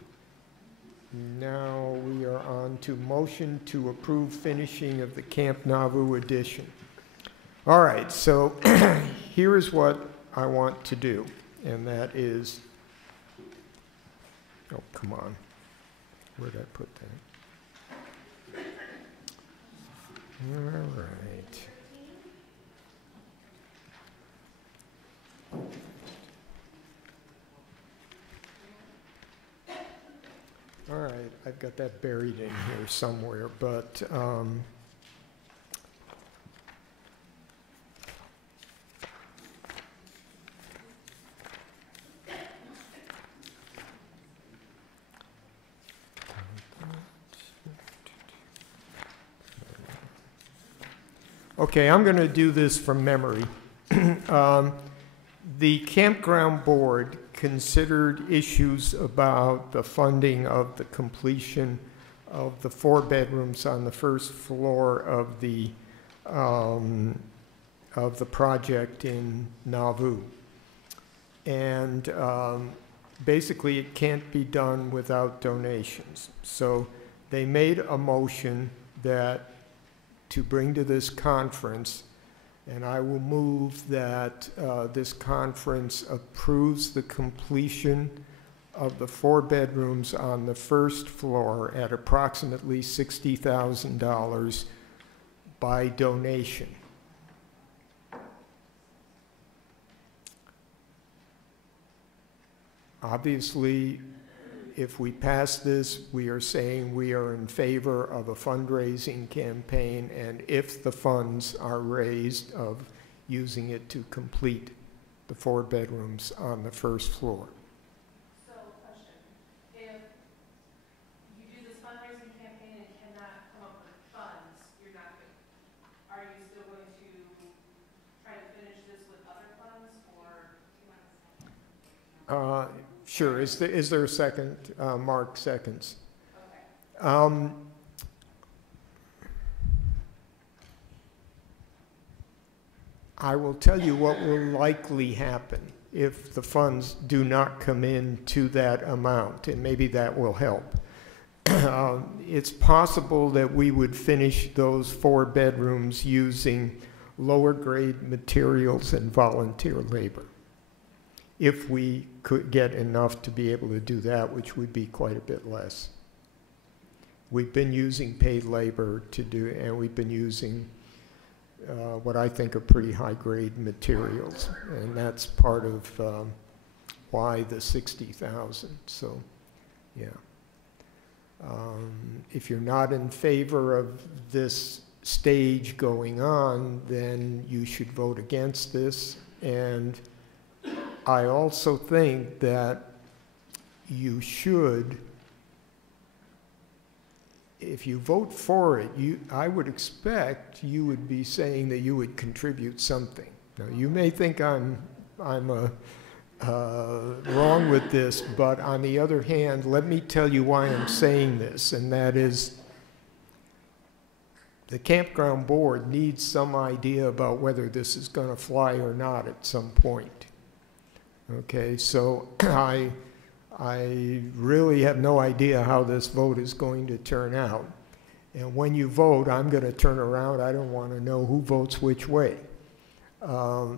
now we are on to motion to approve finishing of the Camp Nauvoo addition. All right, so here is what I want to do, and that is, oh, come on. Where did I put that? All right. All right, I've got that buried in here somewhere, but okay, I'm going to do this from memory. The campground board considered issues about the funding of the completion of the 4 bedrooms on the first floor of the project in Nauvoo. And basically it can't be done without donations. So they made a motion that to bring to this conference, and I will move that this conference approves the completion of the 4 bedrooms on the first floor at approximately $60,000 by donation. Obviously, if we pass this, we are saying we are in favor of a fundraising campaign, and if the funds are raised, of using it to complete the 4 bedrooms on the first floor. So, question. If you do this fundraising campaign and cannot come up with funds, you're not going, are you still going to try to finish this with other funds, or you want to? Sure. Is there a second? Mark seconds. Okay. I will tell you what will likely happen if the funds do not come in to that amount, and maybe that will help. it's possible that we would finish those 4 bedrooms using lower grade materials and volunteer labor, if we could get enough to be able to do that, which would be quite a bit less. We've been using paid labor to do, and we've been using what I think are pretty high grade materials, and that's part of why the 60,000. So, yeah. If you're not in favor of this stage going on, then you should vote against this. And I also think that you should, if you vote for it, I would expect you would be saying that you would contribute something. Now, you may think I'm wrong with this, but on the other hand, let me tell you why I'm saying this, and that is the campground board needs some idea about whether this is going to fly or not at some point. Okay, so I really have no idea how this vote is going to turn out. And when you vote, I'm going to turn around. I don't want to know who votes which way. But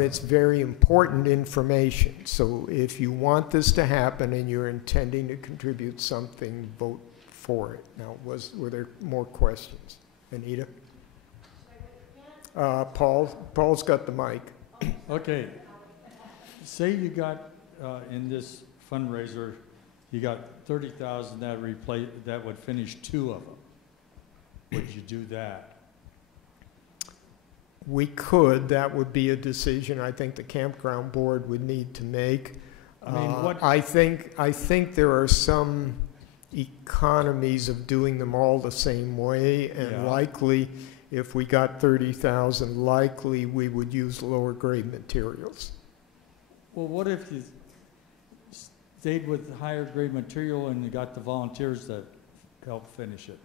it's very important information. So if you want this to happen and you're intending to contribute something, vote for it. Now, were there more questions? Anita? Paul's got the mic. Okay. Say you got in this fundraiser, you got 30,000 that would finish 2 of them. Would you do that? We could. That would be a decision I think the campground board would need to make. I mean, I think there are some economies of doing them all the same way, and likely, if we got 30,000, likely we would use lower grade materials. Well, what if you stayed with higher grade material and you got the volunteers that help finish it?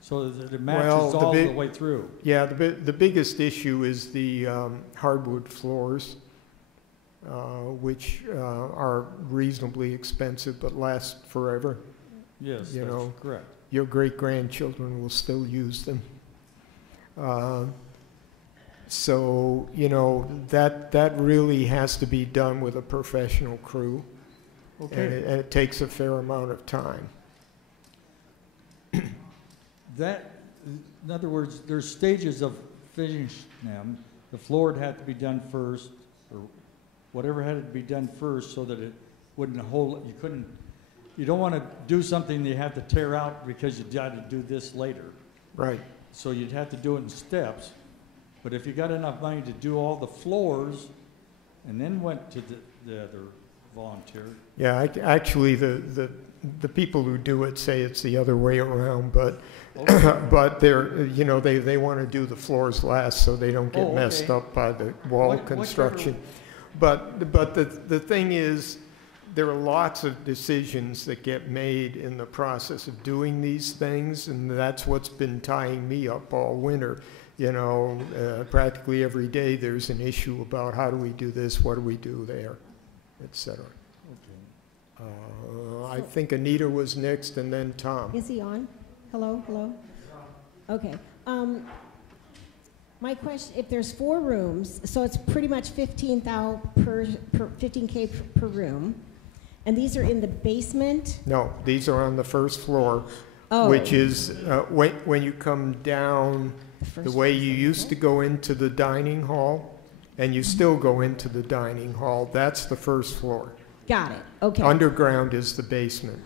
So that it matches all the way through. Yeah, the biggest issue is the hardwood floors, which are reasonably expensive but last forever. Yes, that's correct. Your great-grandchildren will still use them. So, that really has to be done with a professional crew. Okay. And it takes a fair amount of time. In other words, there's stages of finishing them. The floor would have to be done first, or whatever had to be done first, so that it wouldn't hold. You don't want to do something that you have to tear out because you got to do this later. Right. So you'd have to do it in steps. But if you got enough money to do all the floors, and then went to the other volunteer. Yeah, actually, the people who do it say it's the other way around, but but they're they want to do the floors last so they don't get messed up by the wall construction. But the thing is, there are lots of decisions that get made in the process of doing these things, and that's what's been tying me up all winter. Practically every day there's an issue about how do we do this, what do we do there, etc. I think Anita was next, and then Tom. Is he on? Hello? Okay. My question, if there's 4 rooms, so it's pretty much $15K per room, and these are in the basement? No, these are on the first floor, which is when you come down the way you used to go into the dining hall, and you still go into the dining hall. That's the first floor. Got it. Okay. Underground is the basement.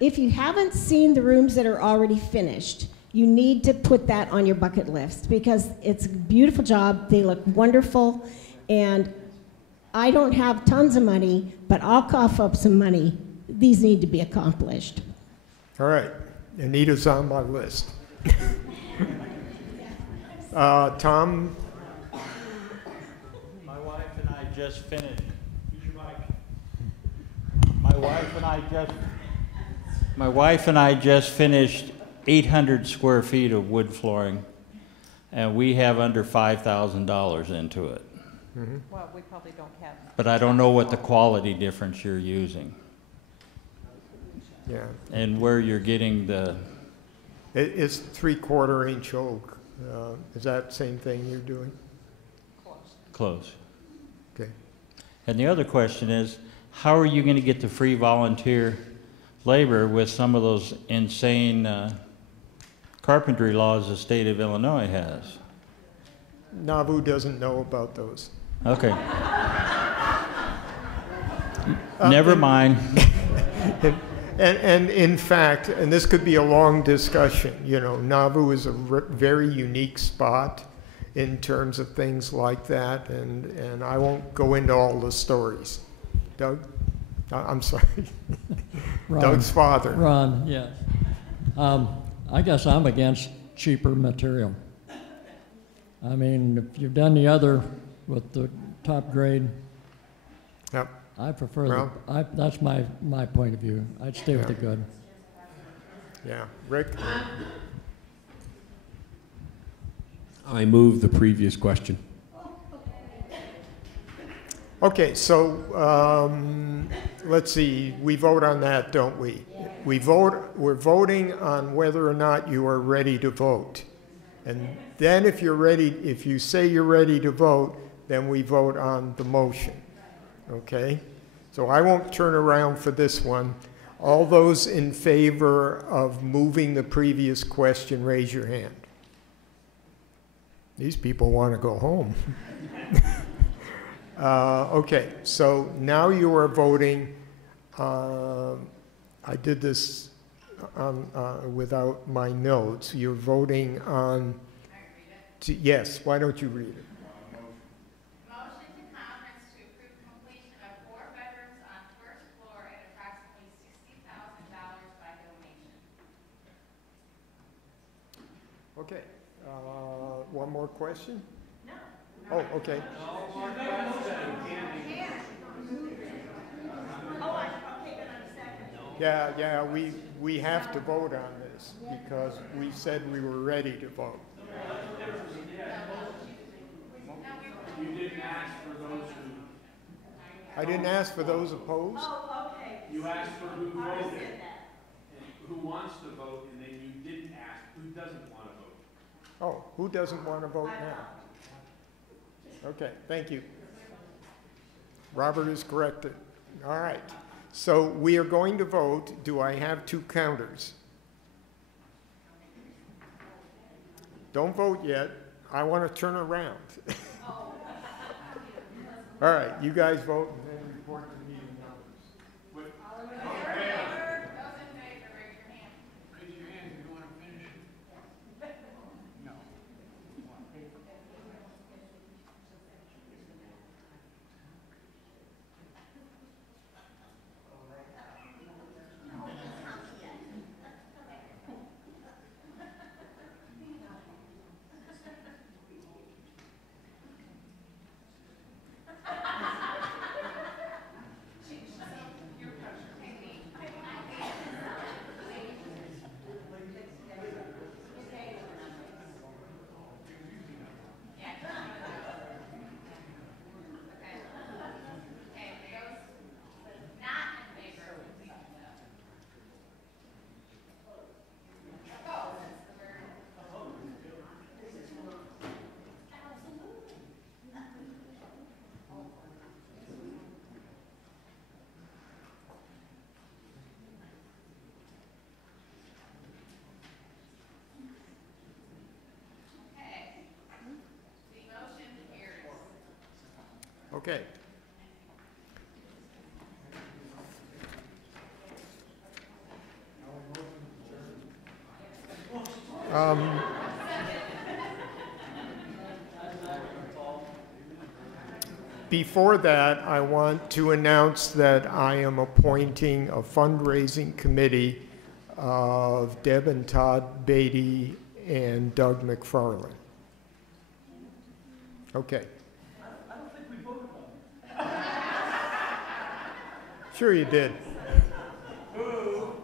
If you haven't seen the rooms that are already finished, you need to put that on your bucket list because it's a beautiful job. They look wonderful, and I don't have tons of money, but I'll cough up some money. These need to be accomplished. All right. Anita's on my list. Tom? My wife and I just finished. My wife and I just finished 800 square feet of wood flooring, and we have under $5,000 into it. Well, we probably don't have that. But I don't know what the quality difference you're using. Yeah. And where you're getting the... It's 3/4 inch oak. Is that the same thing you're doing? Close. Okay. And the other question is, how are you going to get the free volunteer labor with some of those insane carpentry laws the state of Illinois has? Nauvoo doesn't know about those. Okay. Never mind. And in fact, and this could be a long discussion, you know, Nauvoo is a very unique spot in terms of things like that, and I won't go into all the stories. Doug? I'm sorry. Ron, Doug's father. Ron, yes. I guess I'm against cheaper material. I mean, if you've done the other with the top grade, yep. I prefer that's my point of view. I'd stay with the good. Yeah. Rick? I move the previous question. Okay, so let's see. We vote on that, don't we? We're voting on whether or not you are ready to vote. And then if you say you're ready to vote, then we vote on the motion. Okay? So I won't turn around for this one. All those in favor of moving the previous question, raise your hand. These people want to go home. Okay, so now you are voting. I did this without my notes. You're voting on, yes, why don't you read it? Motion to conference to approve completion of 4 bedrooms on first floor at approximately $60,000 by donation. Okay, one more question? No. Oh, okay. Yeah, we have to vote on this because we said we were ready to vote. You didn't ask for those who... I didn't ask for those opposed? Oh, okay. You asked for who voted, who wants to vote, and then you didn't ask who doesn't want to vote. Oh, who doesn't want to vote now? Okay, thank you. Robert is corrected. All right. So we are going to vote. Do I have 2 counters? Don't vote yet. I want to turn around. All right, you guys vote and then report to me the numbers. Those in favor, raise your hand. Raise your hand if you want to finish it. No. Okay. Before that, I want to announce that I am appointing a fundraising committee of Deb and Todd Beatty and Doug McFarland. Okay. I don't think we voted on it. Sure you did. Who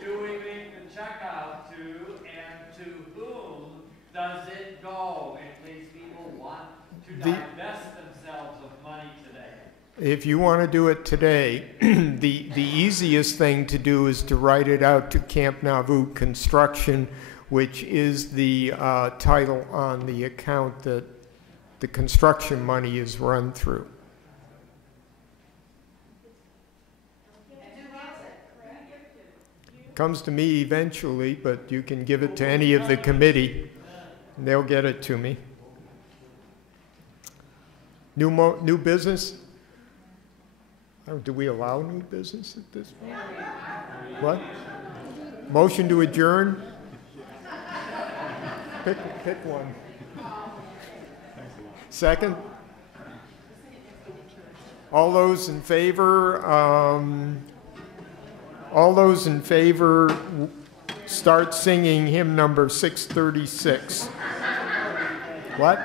do we make the check out to, and to whom does it go in case people want to divest themselves of money today? If you want to do it today, the easiest thing to do is to write it out to Camp Nauvoo Construction, which is the title on the account that the construction money is run through. Comes to me eventually, but you can give it to any of the committee, and they'll get it to me. New business? Do we allow new business at this point? What? Motion to adjourn? Pick one. Second? All those in favor? All those in favor, start singing hymn number 636. What?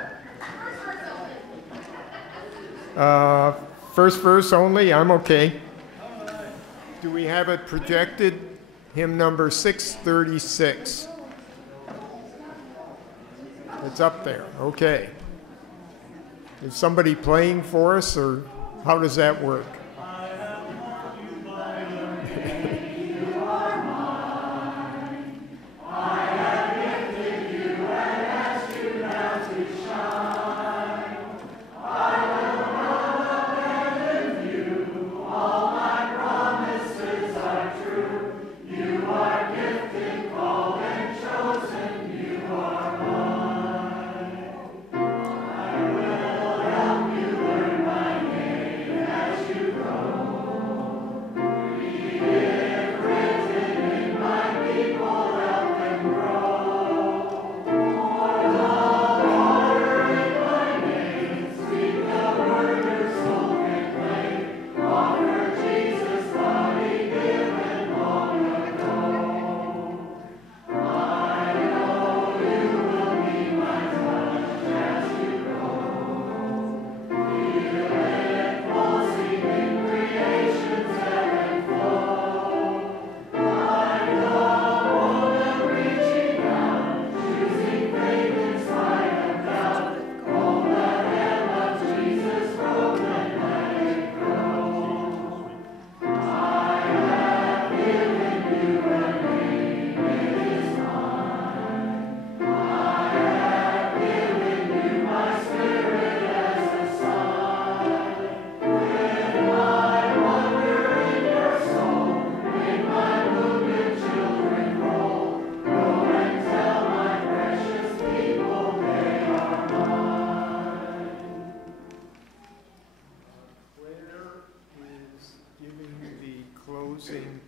First verse only? I'm okay. Do we have it projected? Hymn number 636. It's up there. Okay. Is somebody playing for us, or how does that work?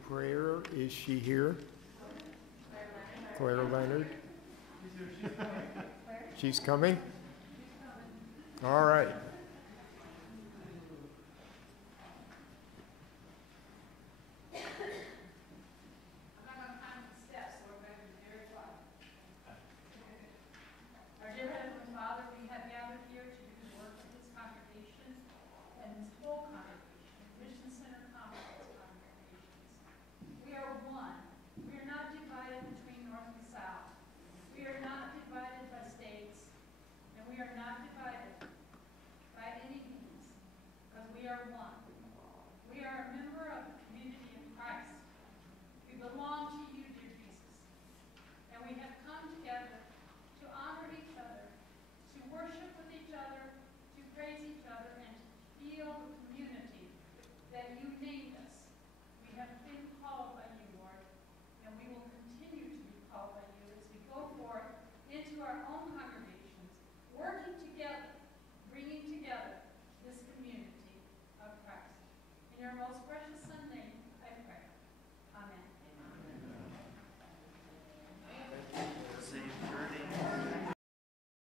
Prayer. Is she here? Claire Leonard. She's coming? All right. Our dear Heavenly Father, we have gathered here to do the work of this congregation and this whole congregation, Mission Center Conference congregations. We are one. We are not divided between North and South. We are not divided by states, and we are not